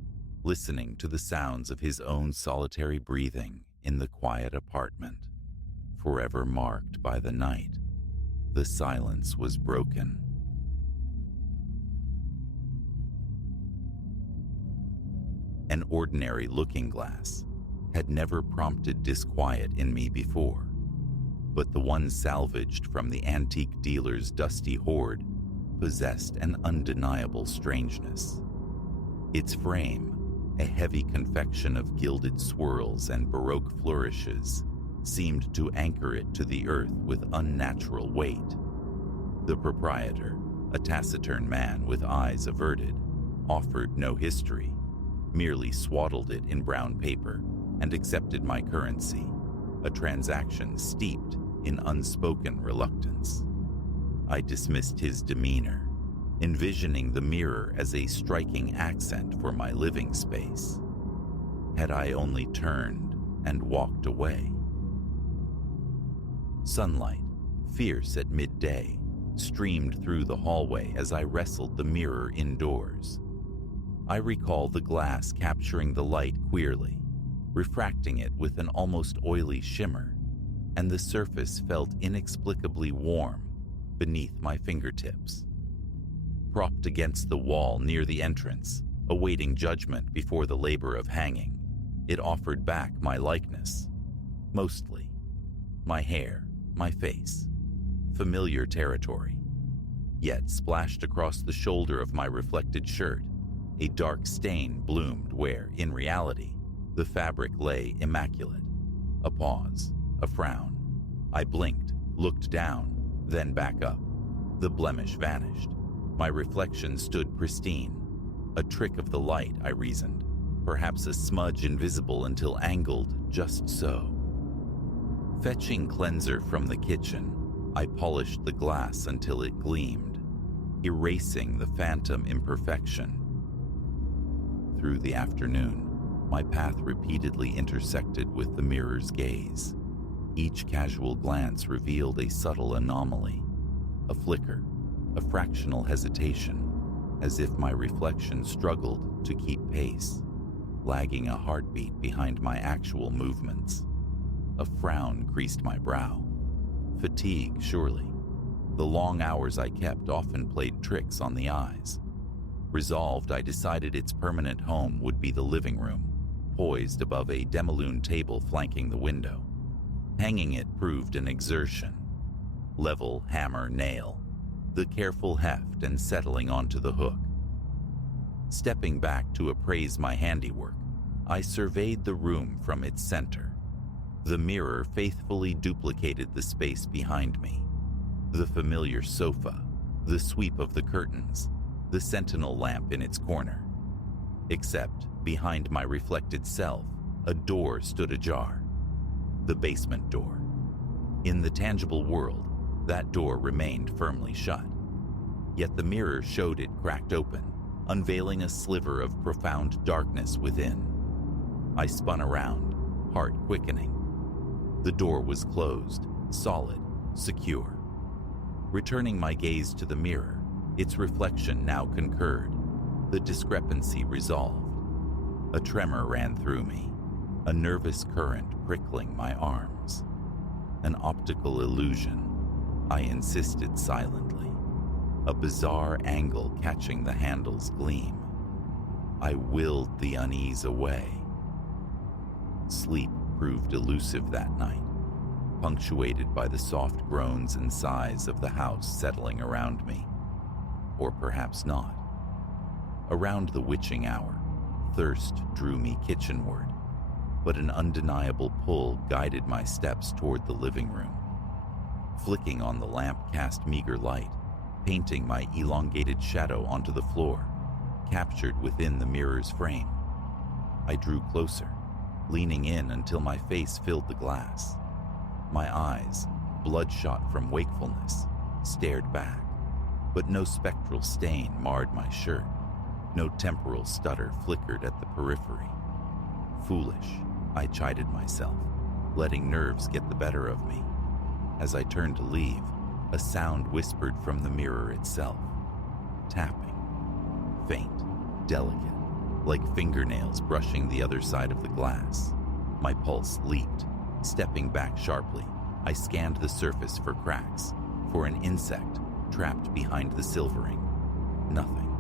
listening to the sounds of his own solitary breathing in the quiet apartment. Forever marked by the night, the silence was broken. An ordinary looking glass had never prompted disquiet in me before, but the one salvaged from the antique dealer's dusty hoard possessed an undeniable strangeness. Its frame, a heavy confection of gilded swirls and Baroque flourishes, seemed to anchor it to the earth with unnatural weight. The proprietor, a taciturn man with eyes averted, offered no history, merely swaddled it in brown paper and accepted my currency, a transaction steeped in unspoken reluctance. I dismissed his demeanor, envisioning the mirror as a striking accent for my living space. Had I only turned and walked away? Sunlight, fierce at midday, streamed through the hallway as I wrestled the mirror indoors. I recall the glass capturing the light queerly, refracting it with an almost oily shimmer, and the surface felt inexplicably warm beneath my fingertips. Propped against the wall near the entrance, awaiting judgment before the labor of hanging, it offered back my likeness. Mostly. My hair, my face. Familiar territory. Yet splashed across the shoulder of my reflected shirt, a dark stain bloomed where, in reality, the fabric lay immaculate. A pause, a frown. I blinked, looked down, then back up. The blemish vanished. My reflection stood pristine. A trick of the light, I reasoned. Perhaps a smudge invisible until angled just so. Fetching cleanser from the kitchen, I polished the glass until it gleamed, erasing the phantom imperfection. Through the afternoon, my path repeatedly intersected with the mirror's gaze. Each casual glance revealed a subtle anomaly, a flicker, a fractional hesitation, as if my reflection struggled to keep pace, lagging a heartbeat behind my actual movements. A frown creased my brow. Fatigue, surely. The long hours I kept often played tricks on the eyes. Resolved, I decided its permanent home would be the living room, poised above a demi-lune table flanking the window. Hanging it proved an exertion. Level, hammer, nail. The careful heft and settling onto the hook. Stepping back to appraise my handiwork, I surveyed the room from its center. The mirror faithfully duplicated the space behind me. The familiar sofa, the sweep of the curtains, the sentinel lamp in its corner. Except, behind my reflected self, a door stood ajar. The basement door. In the tangible world, that door remained firmly shut. Yet the mirror showed it cracked open, unveiling a sliver of profound darkness within. I spun around, heart quickening. The door was closed, solid, secure. Returning my gaze to the mirror, its reflection now concurred, the discrepancy resolved. A tremor ran through me, a nervous current prickling my arms. An optical illusion, I insisted silently, a bizarre angle catching the handle's gleam. I willed the unease away. Sleep proved elusive that night, punctuated by the soft groans and sighs of the house settling around me. Or perhaps not. Around the witching hour, thirst drew me kitchenward, but an undeniable pull guided my steps toward the living room. Flicking on the lamp cast meager light, painting my elongated shadow onto the floor, captured within the mirror's frame. I drew closer, leaning in until my face filled the glass. My eyes, bloodshot from wakefulness, stared back, but no spectral stain marred my shirt. No temporal stutter flickered at the periphery. Foolish, I chided myself, letting nerves get the better of me. As I turned to leave, a sound whispered from the mirror itself. Tapping. Faint, delicate, like fingernails brushing the other side of the glass. My pulse leaped. Stepping back sharply, I scanned the surface for cracks, for an insect trapped behind the silvering. Nothing.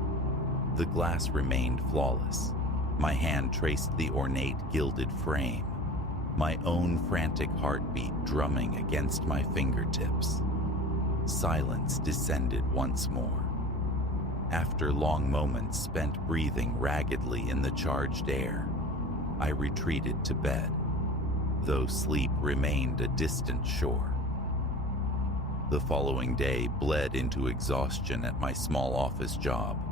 The glass remained flawless. My hand traced the ornate gilded frame, my own frantic heartbeat drumming against my fingertips. Silence descended once more. After long moments spent breathing raggedly in the charged air, I retreated to bed, though sleep remained a distant shore. The following day bled into exhaustion at my small office job,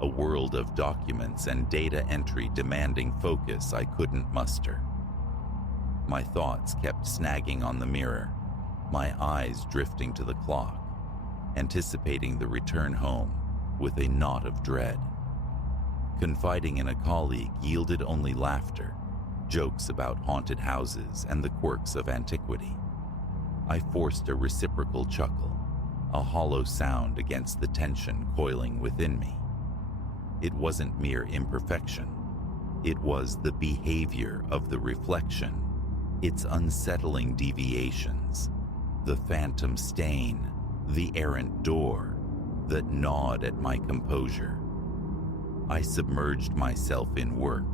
a world of documents and data entry demanding focus I couldn't muster. My thoughts kept snagging on the mirror, my eyes drifting to the clock, anticipating the return home with a knot of dread. Confiding in a colleague yielded only laughter, jokes about haunted houses and the quirks of antiquity. I forced a reciprocal chuckle, a hollow sound against the tension coiling within me. It wasn't mere imperfection. It was the behavior of the reflection, its unsettling deviations, the phantom stain, the errant door that gnawed at my composure. I submerged myself in work,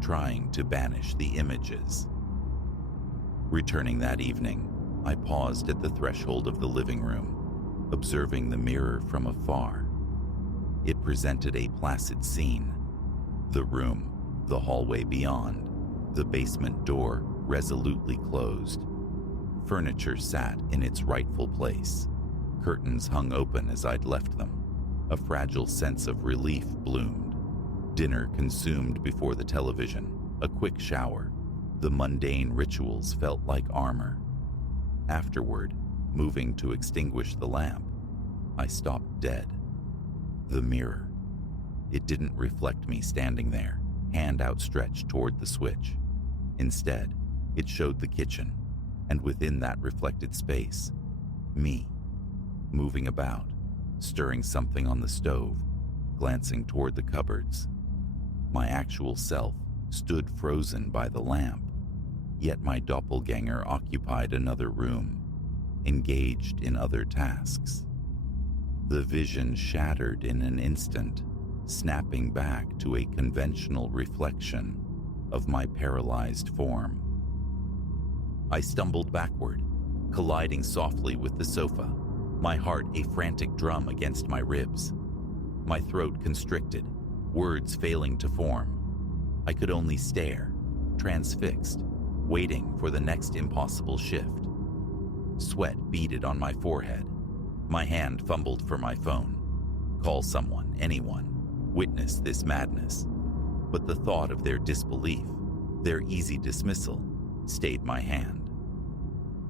trying to banish the images. Returning that evening, I paused at the threshold of the living room, observing the mirror from afar. It presented a placid scene. The room, the hallway beyond, the basement door resolutely closed. Furniture sat in its rightful place. Curtains hung open as I'd left them. A fragile sense of relief bloomed. Dinner consumed before the television, a quick shower. The mundane rituals felt like armor. Afterward, moving to extinguish the lamp, I stopped dead. The mirror. It didn't reflect me standing there, hand outstretched toward the switch. Instead, it showed the kitchen, and within that reflected space, me, moving about, stirring something on the stove, glancing toward the cupboards. My actual self stood frozen by the lamp, yet my doppelganger occupied another room, engaged in other tasks. The vision shattered in an instant, snapping back to a conventional reflection of my paralyzed form. I stumbled backward, colliding softly with the sofa, my heart a frantic drum against my ribs. My throat constricted, words failing to form. I could only stare, transfixed, waiting for the next impossible shift. Sweat beaded on my forehead. My hand fumbled for my phone. Call someone, anyone. Witness this madness. But the thought of their disbelief, their easy dismissal, stayed my hand.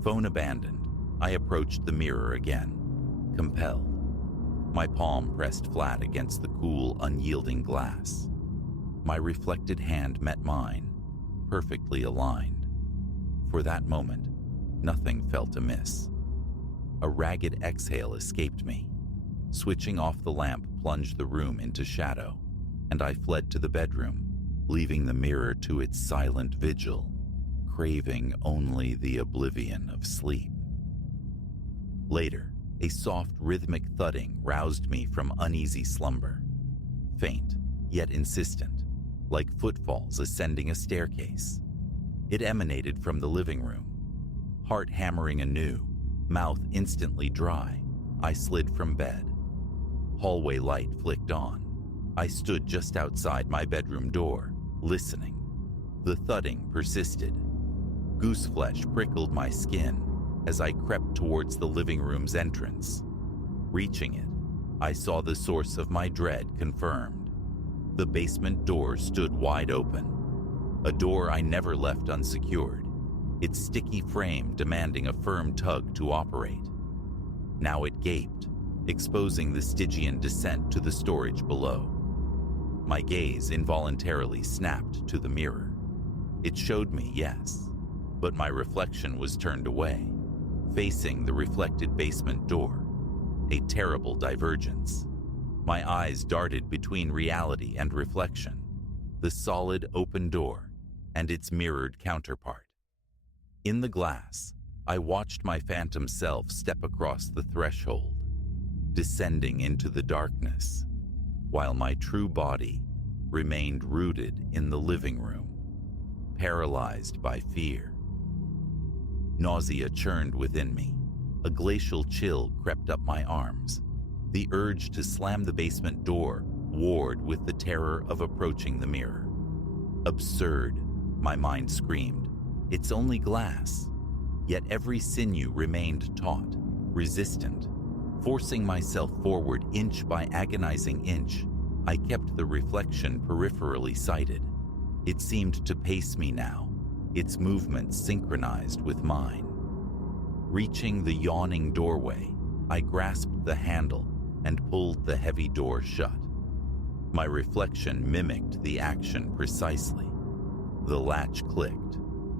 Phone abandoned, I approached the mirror again, compelled. My palm pressed flat against the cool, unyielding glass. My reflected hand met mine, perfectly aligned. For that moment, nothing felt amiss. A ragged exhale escaped me. Switching off the lamp plunged the room into shadow, and I fled to the bedroom, leaving the mirror to its silent vigil, craving only the oblivion of sleep. Later, a soft rhythmic thudding roused me from uneasy slumber. Faint, yet insistent, like footfalls ascending a staircase. It emanated from the living room. Heart hammering anew, mouth instantly dry, I slid from bed. Hallway light flicked on. I stood just outside my bedroom door, listening. The thudding persisted. Gooseflesh prickled my skin as I crept towards the living room's entrance. Reaching it, I saw the source of my dread confirmed. The basement door stood wide open, a door I never left unsecured, its sticky frame demanding a firm tug to operate. Now it gaped, exposing the Stygian descent to the storage below. My gaze involuntarily snapped to the mirror. It showed me, yes, but my reflection was turned away, facing the reflected basement door. A terrible divergence. My eyes darted between reality and reflection, the solid open door and its mirrored counterpart. In the glass, I watched my phantom self step across the threshold, descending into the darkness, while my true body remained rooted in the living room, paralyzed by fear. Nausea churned within me. A glacial chill crept up my arms. The urge to slam the basement door warred with the terror of approaching the mirror. Absurd, my mind screamed. It's only glass. Yet every sinew remained taut, resistant. Forcing myself forward inch by agonizing inch, I kept the reflection peripherally sighted. It seemed to pace me now, its movements synchronized with mine. Reaching the yawning doorway, I grasped the handle and pulled the heavy door shut. My reflection mimicked the action precisely. The latch clicked,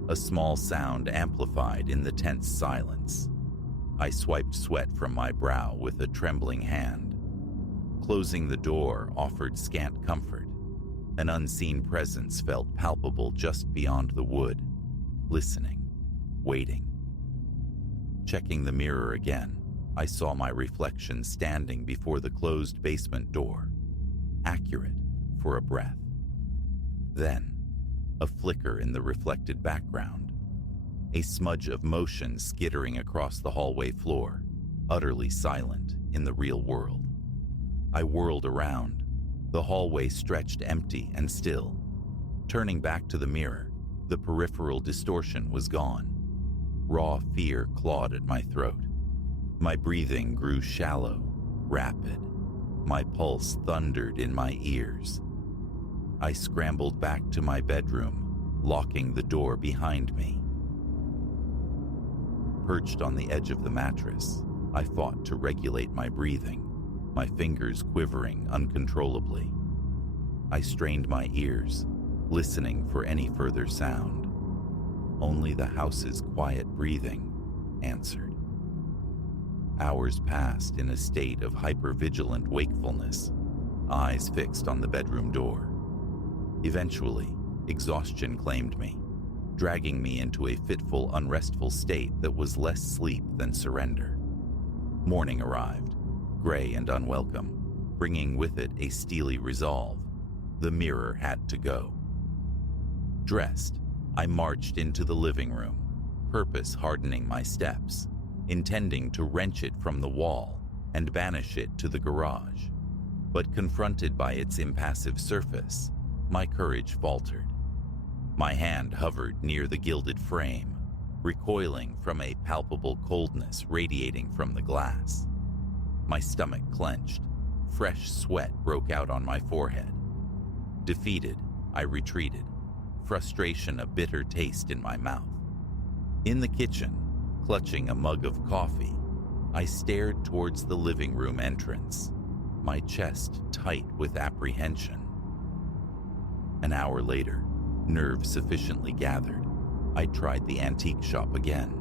a small sound amplified in the tense silence. I swiped sweat from my brow with a trembling hand. Closing the door offered scant comfort. An unseen presence felt palpable just beyond the wood, listening, waiting. Checking the mirror again, I saw my reflection standing before the closed basement door, accurate for a breath. Then, a flicker in the reflected background, a smudge of motion skittering across the hallway floor, utterly silent in the real world. I whirled around. The hallway stretched empty and still. Turning back to the mirror, the peripheral distortion was gone. Raw fear clawed at my throat. My breathing grew shallow, rapid. My pulse thundered in my ears. I scrambled back to my bedroom, locking the door behind me. Perched on the edge of the mattress, I fought to regulate my breathing, my fingers quivering uncontrollably. I strained my ears, listening for any further sound. Only the house's quiet breathing answered. Hours passed in a state of hypervigilant wakefulness, eyes fixed on the bedroom door. Eventually, exhaustion claimed me, dragging me into a fitful, unrestful state that was less sleep than surrender. Morning arrived, gray and unwelcome, bringing with it a steely resolve. The mirror had to go. Dressed, I marched into the living room, purpose hardening my steps, intending to wrench it from the wall and banish it to the garage. But confronted by its impassive surface, my courage faltered. My hand hovered near the gilded frame, recoiling from a palpable coldness radiating from the glass. My stomach clenched. Fresh sweat broke out on my forehead. Defeated, I retreated, frustration a bitter taste in my mouth. In the kitchen, clutching a mug of coffee, I stared towards the living room entrance, my chest tight with apprehension. An hour later, nerve sufficiently gathered, I tried the antique shop again.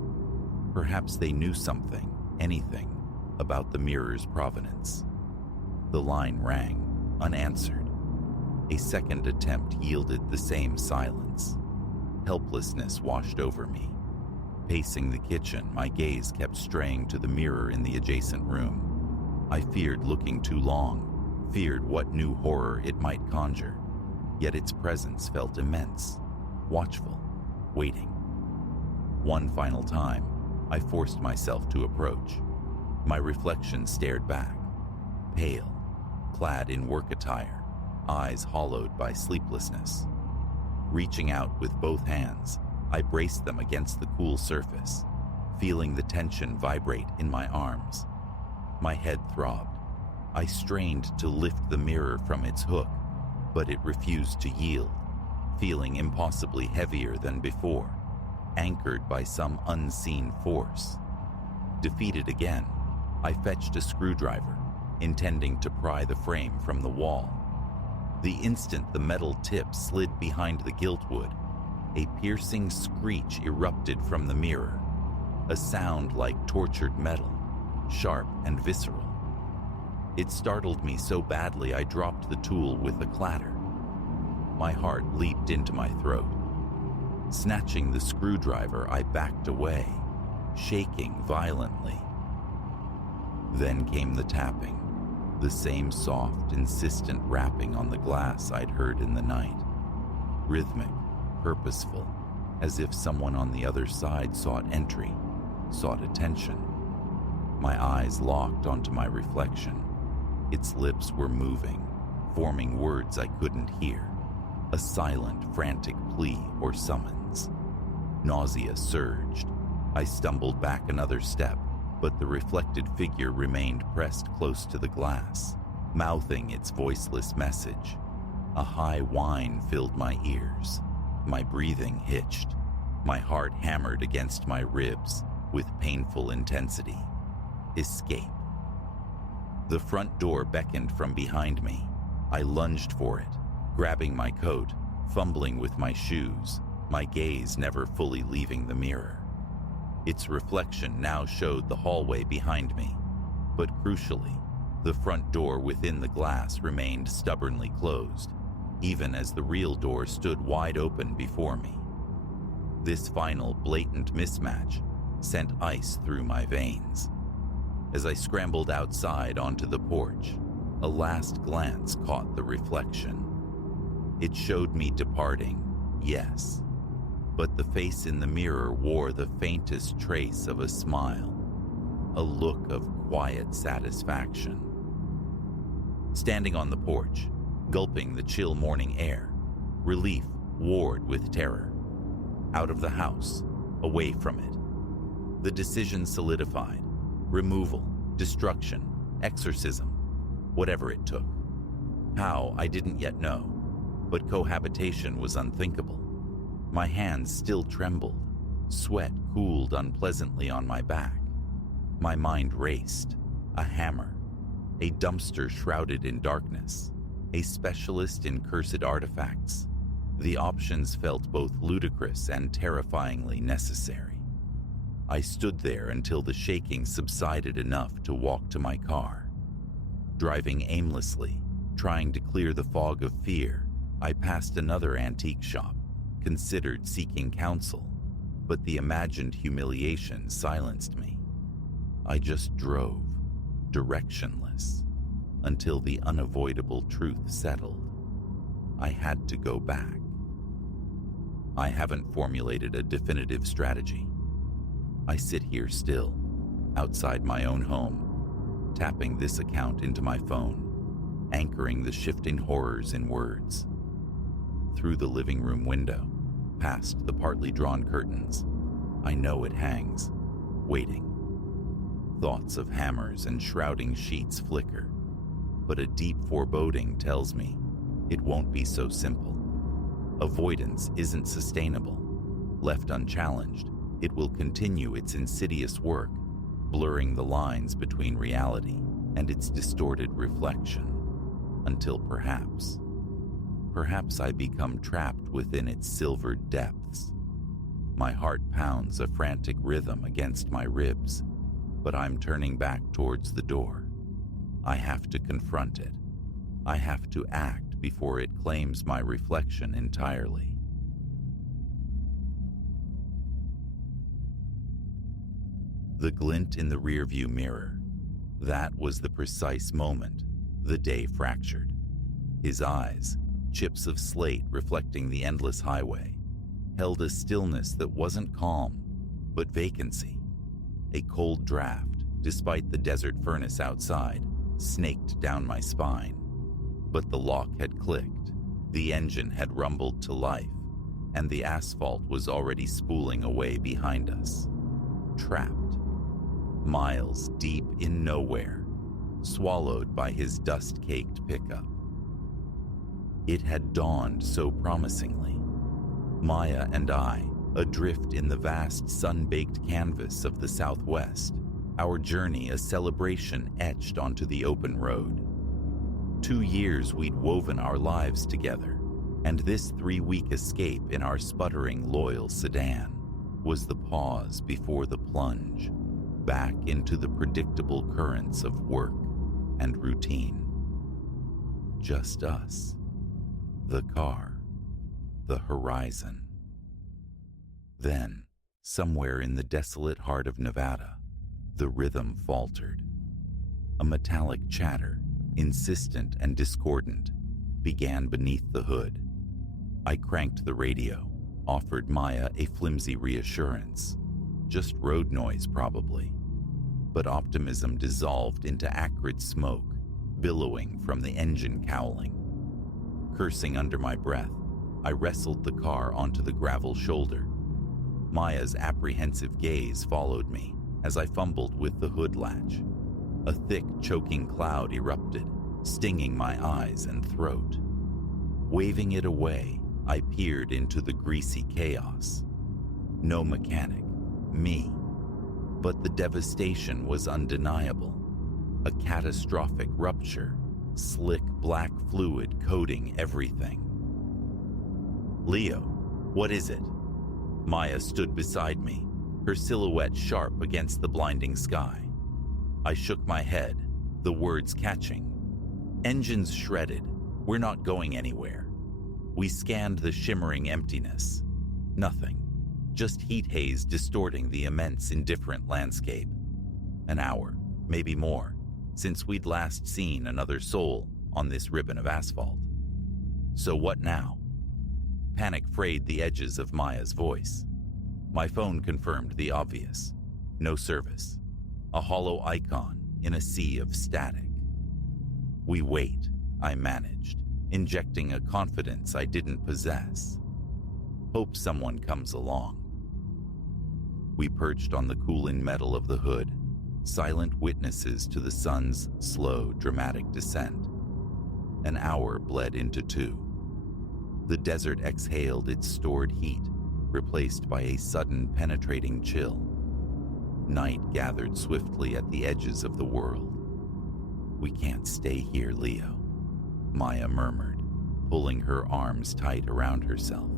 Perhaps they knew something, anything, about the mirror's provenance. The line rang, unanswered. A second attempt yielded the same silence. Helplessness washed over me. Pacing the kitchen, my gaze kept straying to the mirror in the adjacent room. I feared looking too long, feared what new horror it might conjure. Yet its presence felt immense, watchful, waiting. One final time, I forced myself to approach. My reflection stared back, pale, clad in work attire, eyes hollowed by sleeplessness. Reaching out with both hands, I braced them against the cool surface, feeling the tension vibrate in my arms. My head throbbed. I strained to lift the mirror from its hook, but it refused to yield, feeling impossibly heavier than before, anchored by some unseen force. Defeated again, I fetched a screwdriver, intending to pry the frame from the wall. The instant the metal tip slid behind the giltwood, A piercing screech erupted from the mirror, a sound like tortured metal, sharp and visceral. It startled me so badly I dropped the tool with a clatter. My heart leaped into my throat. Snatching the screwdriver, I backed away, shaking violently. Then came the tapping, the same soft, insistent rapping on the glass I'd heard in the night. Rhythmic, purposeful, as if someone on the other side sought entry, sought attention. My eyes locked onto my reflection. Its lips were moving, forming words I couldn't hear, a silent, frantic plea or summons. Nausea surged. I stumbled back another step, but the reflected figure remained pressed close to the glass, mouthing its voiceless message. A high whine filled my ears. My breathing hitched. My heart hammered against my ribs with painful intensity. Escape. The front door beckoned from behind me. I lunged for it, grabbing my coat, fumbling with my shoes, my gaze never fully leaving the mirror. Its reflection now showed the hallway behind me, but crucially, the front door within the glass remained stubbornly closed, even as the real door stood wide open before me. This final blatant mismatch sent ice through my veins. As I scrambled outside onto the porch, a last glance caught the reflection. It showed me departing, yes, but the face in the mirror wore the faintest trace of a smile, a look of quiet satisfaction. Standing on the porch, gulping the chill morning air, relief warred with terror. Out of the house, away from it. The decision solidified. Removal, destruction, exorcism, whatever it took. How, I didn't yet know, but cohabitation was unthinkable. My hands still trembled. Sweat cooled unpleasantly on my back. My mind raced. A hammer, a dumpster shrouded in darkness, a specialist in cursed artifacts. The options felt both ludicrous and terrifyingly necessary. I stood there until the shaking subsided enough to walk to my car. Driving aimlessly, trying to clear the fog of fear, I passed another antique shop, considered seeking counsel, but the imagined humiliation silenced me. I just drove, directionless, until the unavoidable truth settled. I had to go back. I haven't formulated a definitive strategy. I sit here still, outside my own home, tapping this account into my phone, anchoring the shifting horrors in words. Through the living room window, past the partly drawn curtains, I know it hangs, waiting. Thoughts of hammers and shrouding sheets flicker, but a deep foreboding tells me it won't be so simple. Avoidance isn't sustainable. Left unchallenged, it will continue its insidious work, blurring the lines between reality and its distorted reflection, until perhaps I become trapped within its silvered depths. My heart pounds a frantic rhythm against my ribs, but I'm turning back towards the door. I have to confront it. I have to act before it claims my reflection entirely. The glint in the rearview mirror. That was the precise moment the day fractured. His eyes, chips of slate reflecting the endless highway, held a stillness that wasn't calm, but vacancy. A cold draft, despite the desert furnace outside, snaked down my spine. But the lock had clicked, the engine had rumbled to life, and the asphalt was already spooling away behind us. Trapped. Miles deep in nowhere, swallowed by his dust-caked pickup. It had dawned so promisingly. Maya and I, adrift in the vast sun-baked canvas of the Southwest, our journey a celebration etched onto the open road. 2 years we'd woven our lives together, And this 3-week escape in our sputtering, loyal sedan was the pause before the plunge back into the predictable currents of work and routine. Just us, the car, the horizon. Then, somewhere in the desolate heart of Nevada, the rhythm faltered. A metallic chatter, insistent and discordant, began beneath the hood. I cranked the radio, offered Maya a flimsy reassurance. Just road noise, probably. But optimism dissolved into acrid smoke, billowing from the engine cowling. Cursing under my breath, I wrestled the car onto the gravel shoulder. Maya's apprehensive gaze followed me as I fumbled with the hood latch. A thick, choking cloud erupted, stinging my eyes and throat. Waving it away, I peered into the greasy chaos. No mechanic, me. But the devastation was undeniable. A catastrophic rupture, slick black fluid coating everything. "Leo, what is it?" Maya stood beside me, her silhouette sharp against the blinding sky. I shook my head, the words catching. "Engines shredded. We're not going anywhere." We scanned the shimmering emptiness. Nothing. Just heat haze distorting the immense, indifferent landscape. An hour, maybe more, since we'd last seen another soul on this ribbon of asphalt. So what now? Panic frayed the edges of Maya's voice. My phone confirmed the obvious. No service. A hollow icon in a sea of static. We wait, I managed, injecting a confidence I didn't possess. Hope someone comes along. We perched on the cooling metal of the hood, silent witnesses to the sun's slow, dramatic descent. An hour bled into 2. The desert exhaled its stored heat, replaced by a sudden penetrating chill. Night gathered swiftly at the edges of the world. "We can't stay here, Leo," Maya murmured, pulling her arms tight around herself.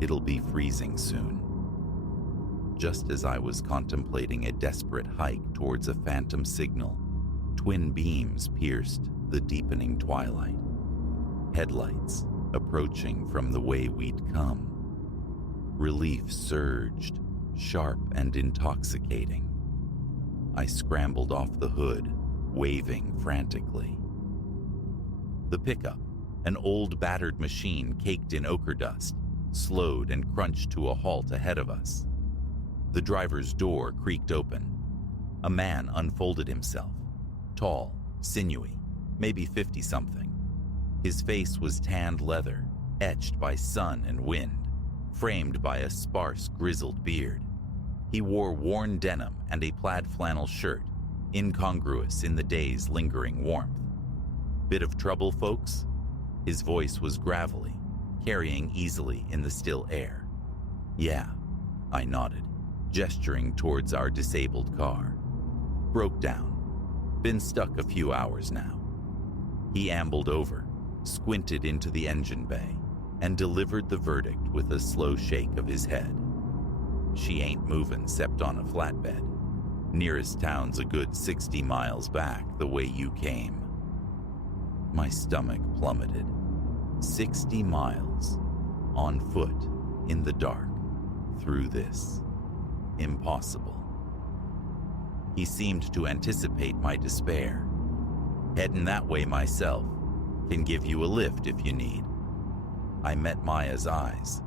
"It'll be freezing soon." Just as I was contemplating a desperate hike towards a phantom signal, twin beams pierced the deepening twilight. Headlights approaching from the way we'd come. Relief surged, sharp and intoxicating. I scrambled off the hood, waving frantically. The pickup, an old battered machine caked in ochre dust, slowed and crunched to a halt ahead of us. The driver's door creaked open. A man unfolded himself, tall, sinewy, maybe 50-something. His face was tanned leather, etched by sun and wind, framed by a sparse, grizzled beard. He wore worn denim and a plaid flannel shirt, incongruous in the day's lingering warmth. "Bit of trouble, folks?" His voice was gravelly, carrying easily in the still air. "Yeah," I nodded, gesturing towards our disabled car. "Broke down. Been stuck a few hours now." He ambled over, squinted into the engine bay, and delivered the verdict with a slow shake of his head. "She ain't movin' except on a flatbed. Nearest town's a good 60 miles back the way you came." My stomach plummeted. 60 miles, on foot, in the dark, through this. Impossible. He seemed to anticipate my despair. "Heading that way myself. Can give you a lift if you need." I met Maya's eyes.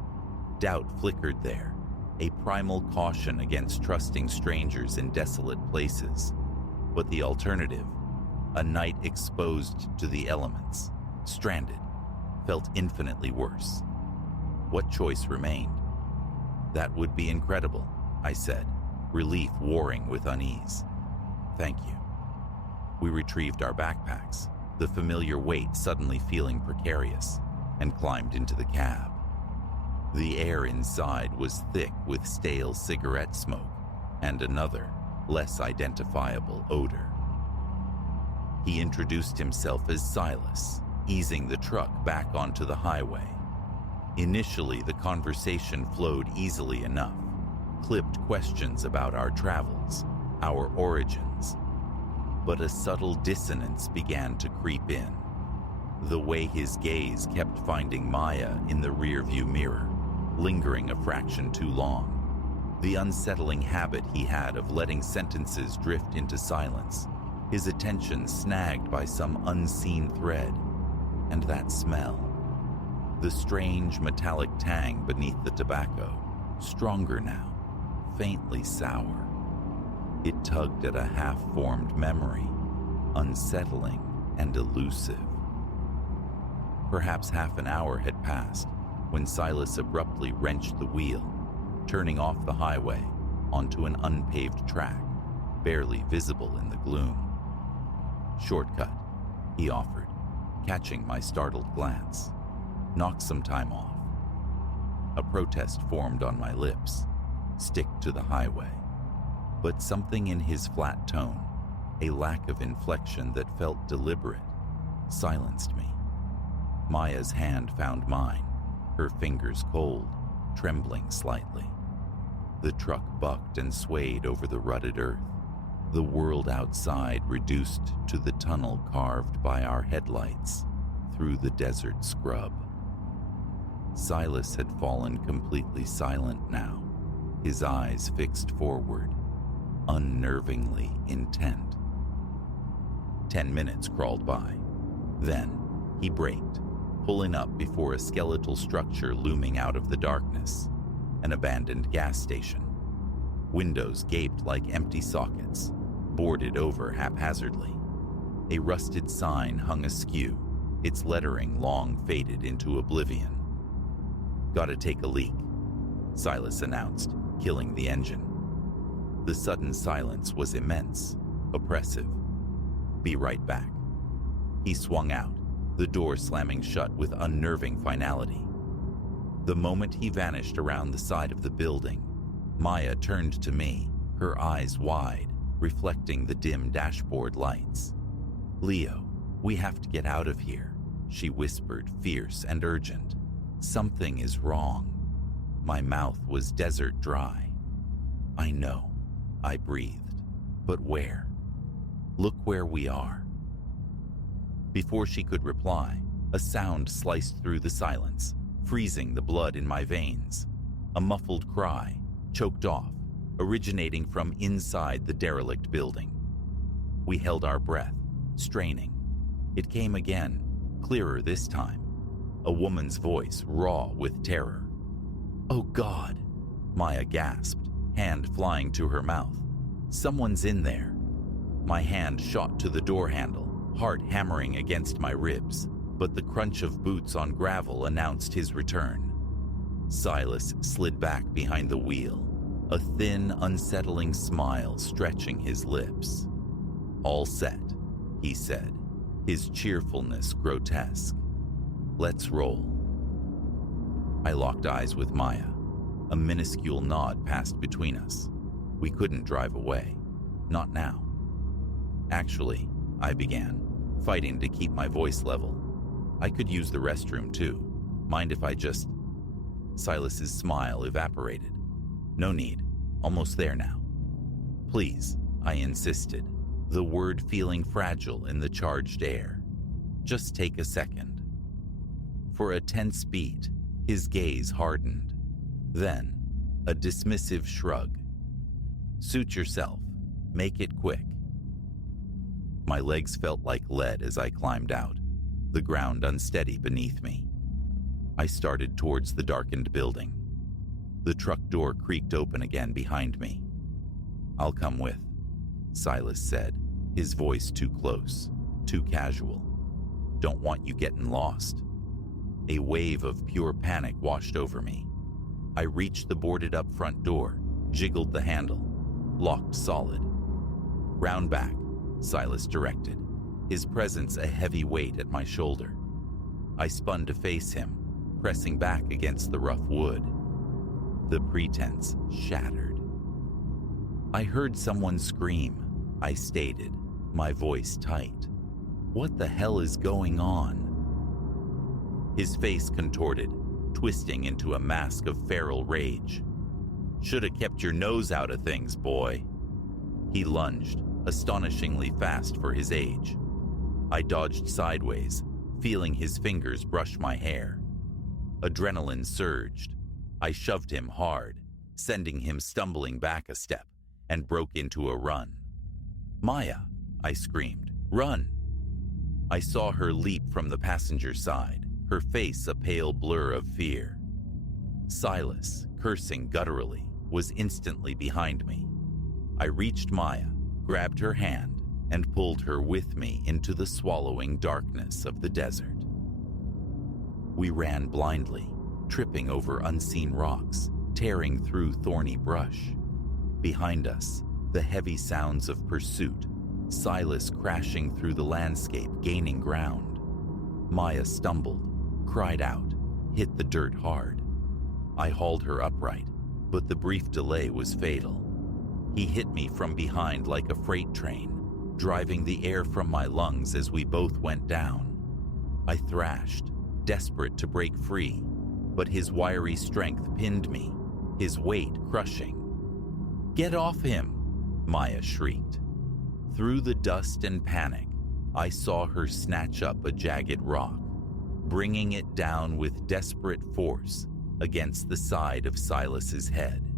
Doubt flickered there, a primal caution against trusting strangers in desolate places. But the alternative, a night exposed to the elements, stranded, felt infinitely worse. What choice remained? "That would be incredible," I said, relief warring with unease. "Thank you." We retrieved our backpacks, the familiar weight suddenly feeling precarious, and climbed into the cab. The air inside was thick with stale cigarette smoke and another, less identifiable odor. He introduced himself as Silas, easing the truck back onto the highway. Initially, the conversation flowed easily enough, clipped questions about our travels, our origins. But a subtle dissonance began to creep in. The way his gaze kept finding Maya in the rearview mirror, lingering a fraction too long. The unsettling habit he had of letting sentences drift into silence, his attention snagged by some unseen thread. And that smell. The strange metallic tang beneath the tobacco, stronger now, faintly sour. It tugged at a half-formed memory, unsettling and elusive. Perhaps half an hour had passed when Silas abruptly wrenched the wheel, turning off the highway onto an unpaved track, barely visible in the gloom. "Shortcut," he offered, catching my startled glance. "Knock some time off." A protest formed on my lips. Stick to the highway. But something in his flat tone, a lack of inflection that felt deliberate, silenced me. Maya's hand found mine, her fingers cold, trembling slightly. The truck bucked and swayed over the rutted earth, the world outside reduced to the tunnel carved by our headlights through the desert scrub. Silas had fallen completely silent now, his eyes fixed forward, unnervingly intent. 10 minutes crawled by. Then he braked, pulling up before a skeletal structure looming out of the darkness, an abandoned gas station. Windows gaped like empty sockets, boarded over haphazardly. A rusted sign hung askew, its lettering long faded into oblivion. "Gotta take a leak," Silas announced, killing the engine. The sudden silence was immense, oppressive. "Be right back." He swung out, the door slamming shut with unnerving finality. The moment he vanished around the side of the building, Maya turned to me, her eyes wide, reflecting the dim dashboard lights. "Leo, we have to get out of here," she whispered, fierce and urgent. "Something is wrong." My mouth was desert dry. "I know," I breathed. "But where? Look where we are." Before she could reply, a sound sliced through the silence, freezing the blood in my veins. A muffled cry, choked off, originating from inside the derelict building. We held our breath, straining. It came again, clearer this time. A woman's voice, raw with terror. "Oh God!" Maya gasped, hand flying to her mouth. "Someone's in there." My hand shot to the door handle, heart hammering against my ribs, but the crunch of boots on gravel announced his return. Silas slid back behind the wheel, a thin, unsettling smile stretching his lips. "All set," he said, his cheerfulness grotesque. "Let's roll." I locked eyes with Maya. A minuscule nod passed between us. We couldn't drive away. Not now. "Actually," I began, fighting to keep my voice level, "I could use the restroom too. Mind if I just..." Silas's smile evaporated. "No need. Almost there now." "Please," I insisted, the word feeling fragile in the charged air. "Just take a second." For a tense beat, his gaze hardened. Then, a dismissive shrug. "Suit yourself. Make it quick." My legs felt like lead as I climbed out, the ground unsteady beneath me. I started towards the darkened building. The truck door creaked open again behind me. "I'll come with," Silas said, his voice too close, too casual. "Don't want you getting lost." A wave of pure panic washed over me. I reached the boarded-up front door, jiggled the handle, locked solid. "Round back," Silas directed, his presence a heavy weight at my shoulder. I spun to face him, pressing back against the rough wood. The pretense shattered. "I heard someone scream," I stated, my voice tight. "What the hell is going on?" His face contorted, twisting into a mask of feral rage. "Shoulda kept your nose out of things, boy." He lunged, astonishingly fast for his age. I dodged sideways, feeling his fingers brush my hair. Adrenaline surged. I shoved him hard, sending him stumbling back a step, and broke into a run. "Maya!" I screamed. "Run!" I saw her leap from the passenger side, her face a pale blur of fear. Silas, cursing gutturally, was instantly behind me. I reached Maya, grabbed her hand, and pulled her with me into the swallowing darkness of the desert. We ran blindly, tripping over unseen rocks, tearing through thorny brush. Behind us, the heavy sounds of pursuit, Silas crashing through the landscape, gaining ground. Maya stumbled, cried out, hit the dirt hard. I hauled her upright, but the brief delay was fatal. He hit me from behind like a freight train, driving the air from my lungs as we both went down. I thrashed, desperate to break free, but his wiry strength pinned me, his weight crushing. "Get off him!" Maya shrieked. Through the dust and panic, I saw her snatch up a jagged rock, bringing it down with desperate force against the side of Silas's head.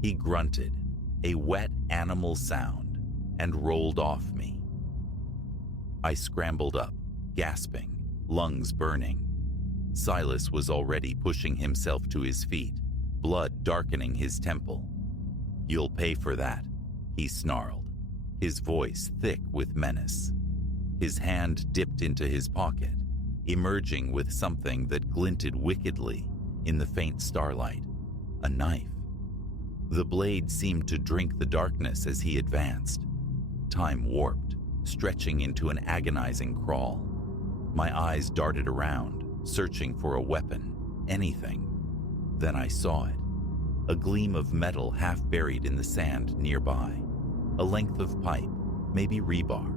He grunted, a wet animal sound, and rolled off me. I scrambled up, gasping, lungs burning. Silas was already pushing himself to his feet, blood darkening his temple. "You'll pay for that," he snarled, his voice thick with menace. His hand dipped into his pocket, emerging with something that glinted wickedly in the faint starlight, a knife. The blade seemed to drink the darkness as he advanced. Time warped, stretching into an agonizing crawl. My eyes darted around, searching for a weapon, anything. Then I saw it, a gleam of metal half buried in the sand nearby, a length of pipe, maybe rebar.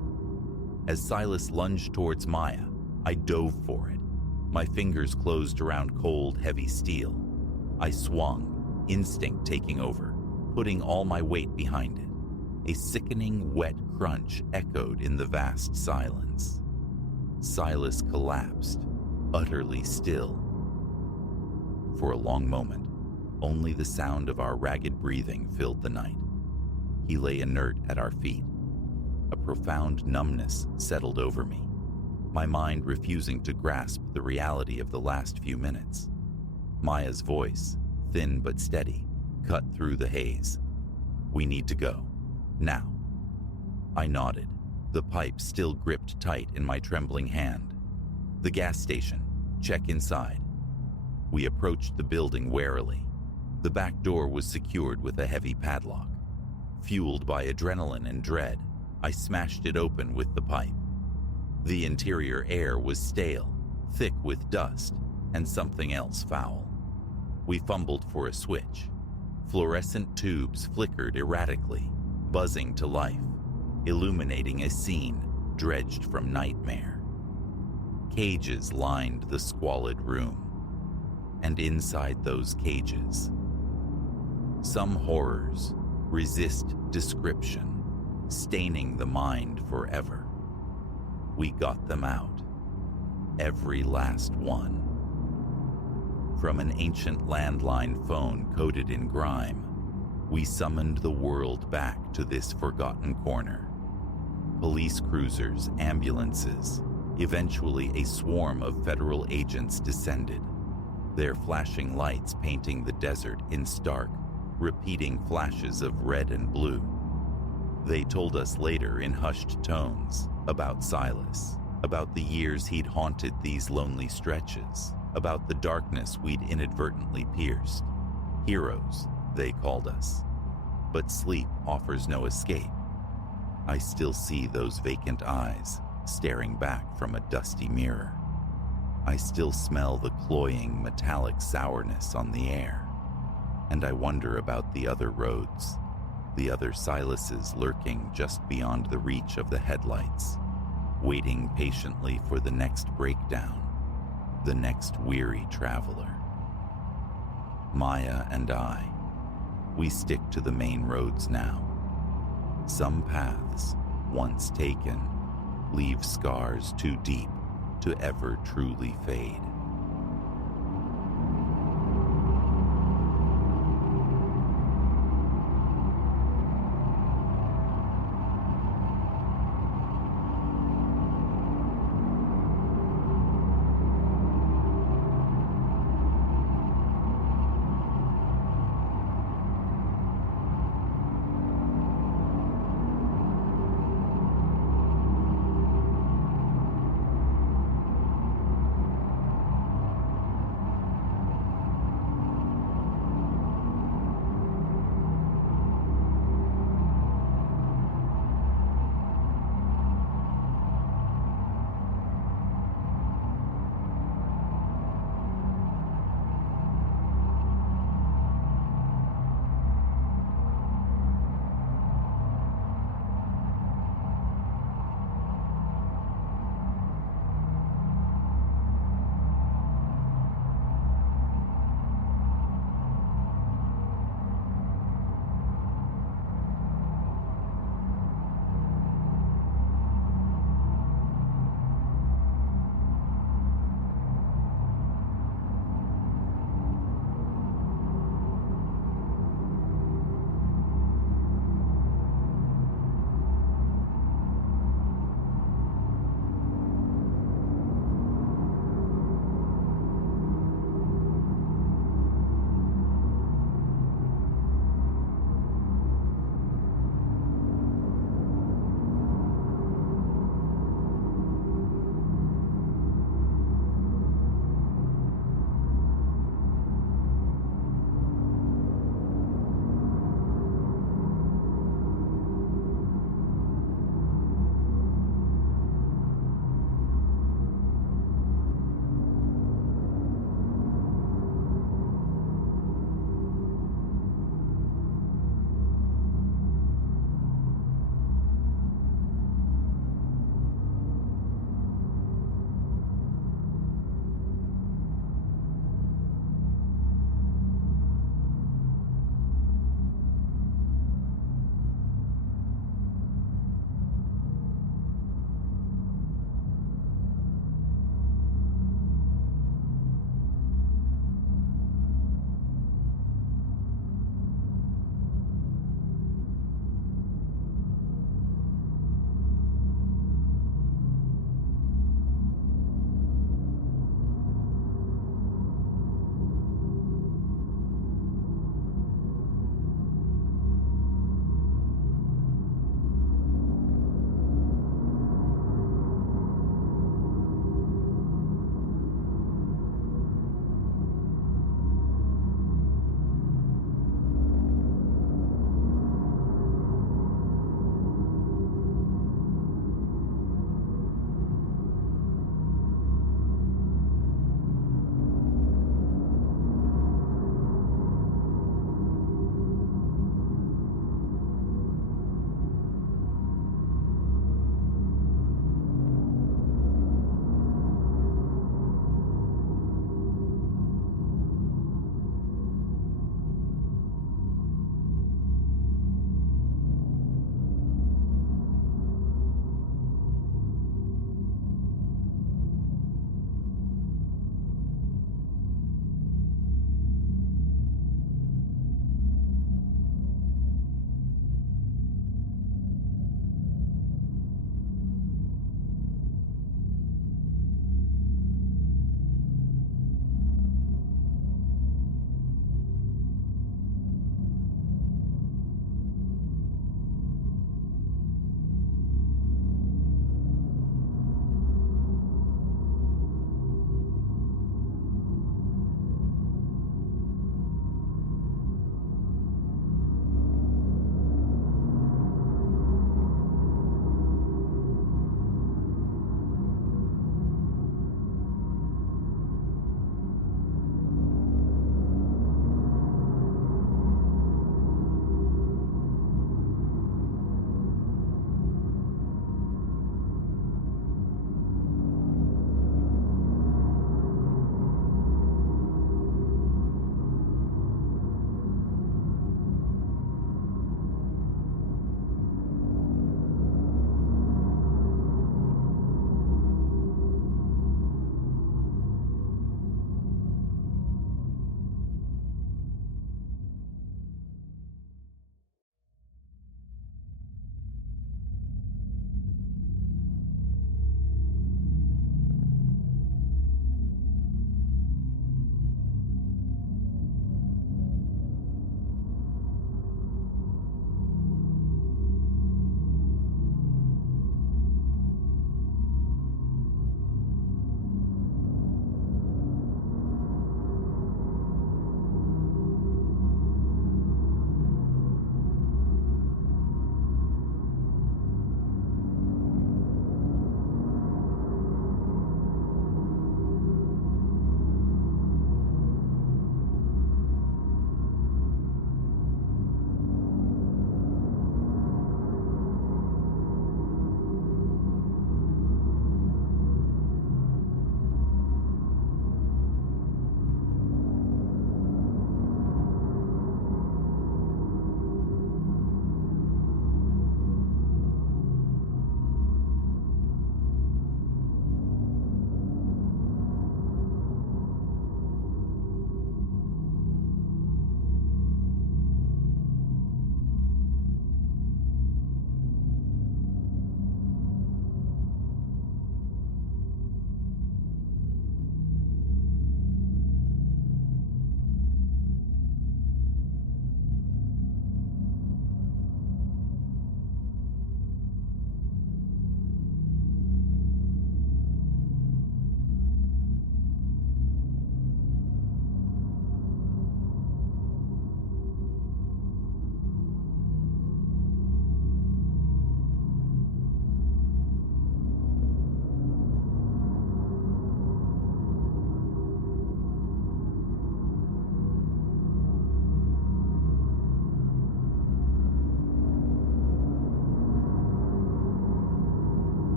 As Silas lunged towards Maya, I dove for it. My fingers closed around cold, heavy steel. I swung, instinct taking over, putting all my weight behind it. A sickening, wet crunch echoed in the vast silence. Silas collapsed, utterly still. For a long moment, only the sound of our ragged breathing filled the night. He lay inert at our feet. A profound numbness settled over me, my mind refusing to grasp the reality of the last few minutes. Maya's voice, thin but steady, cut through the haze. "We need to go. Now." I nodded, the pipe still gripped tight in my trembling hand. "The gas station. Check inside." We approached the building warily. The back door was secured with a heavy padlock. Fueled by adrenaline and dread, I smashed it open with the pipe. The interior air was stale, thick with dust, and something else foul. We fumbled for a switch. Fluorescent tubes flickered erratically, buzzing to life, illuminating a scene dredged from nightmare. Cages lined the squalid room, and inside those cages, some horrors resist description, staining the mind forever. We got them out, every last one. From an ancient landline phone coated in grime, we summoned the world back to this forgotten corner. Police cruisers, ambulances, eventually a swarm of federal agents descended, their flashing lights painting the desert in stark, repeating flashes of red and blue. They told us later in hushed tones about Silas, about the years he'd haunted these lonely stretches, about the darkness we'd inadvertently pierced. Heroes, they called us. But sleep offers no escape. I still see those vacant eyes staring back from a dusty mirror. I still smell the cloying metallic sourness on the air. And I wonder about the other roads, the other Silases lurking just beyond the reach of the headlights, waiting patiently for the next breakdown, the next weary traveler. Maya and I, we stick to the main roads now. Some paths, once taken, leave scars too deep to ever truly fade.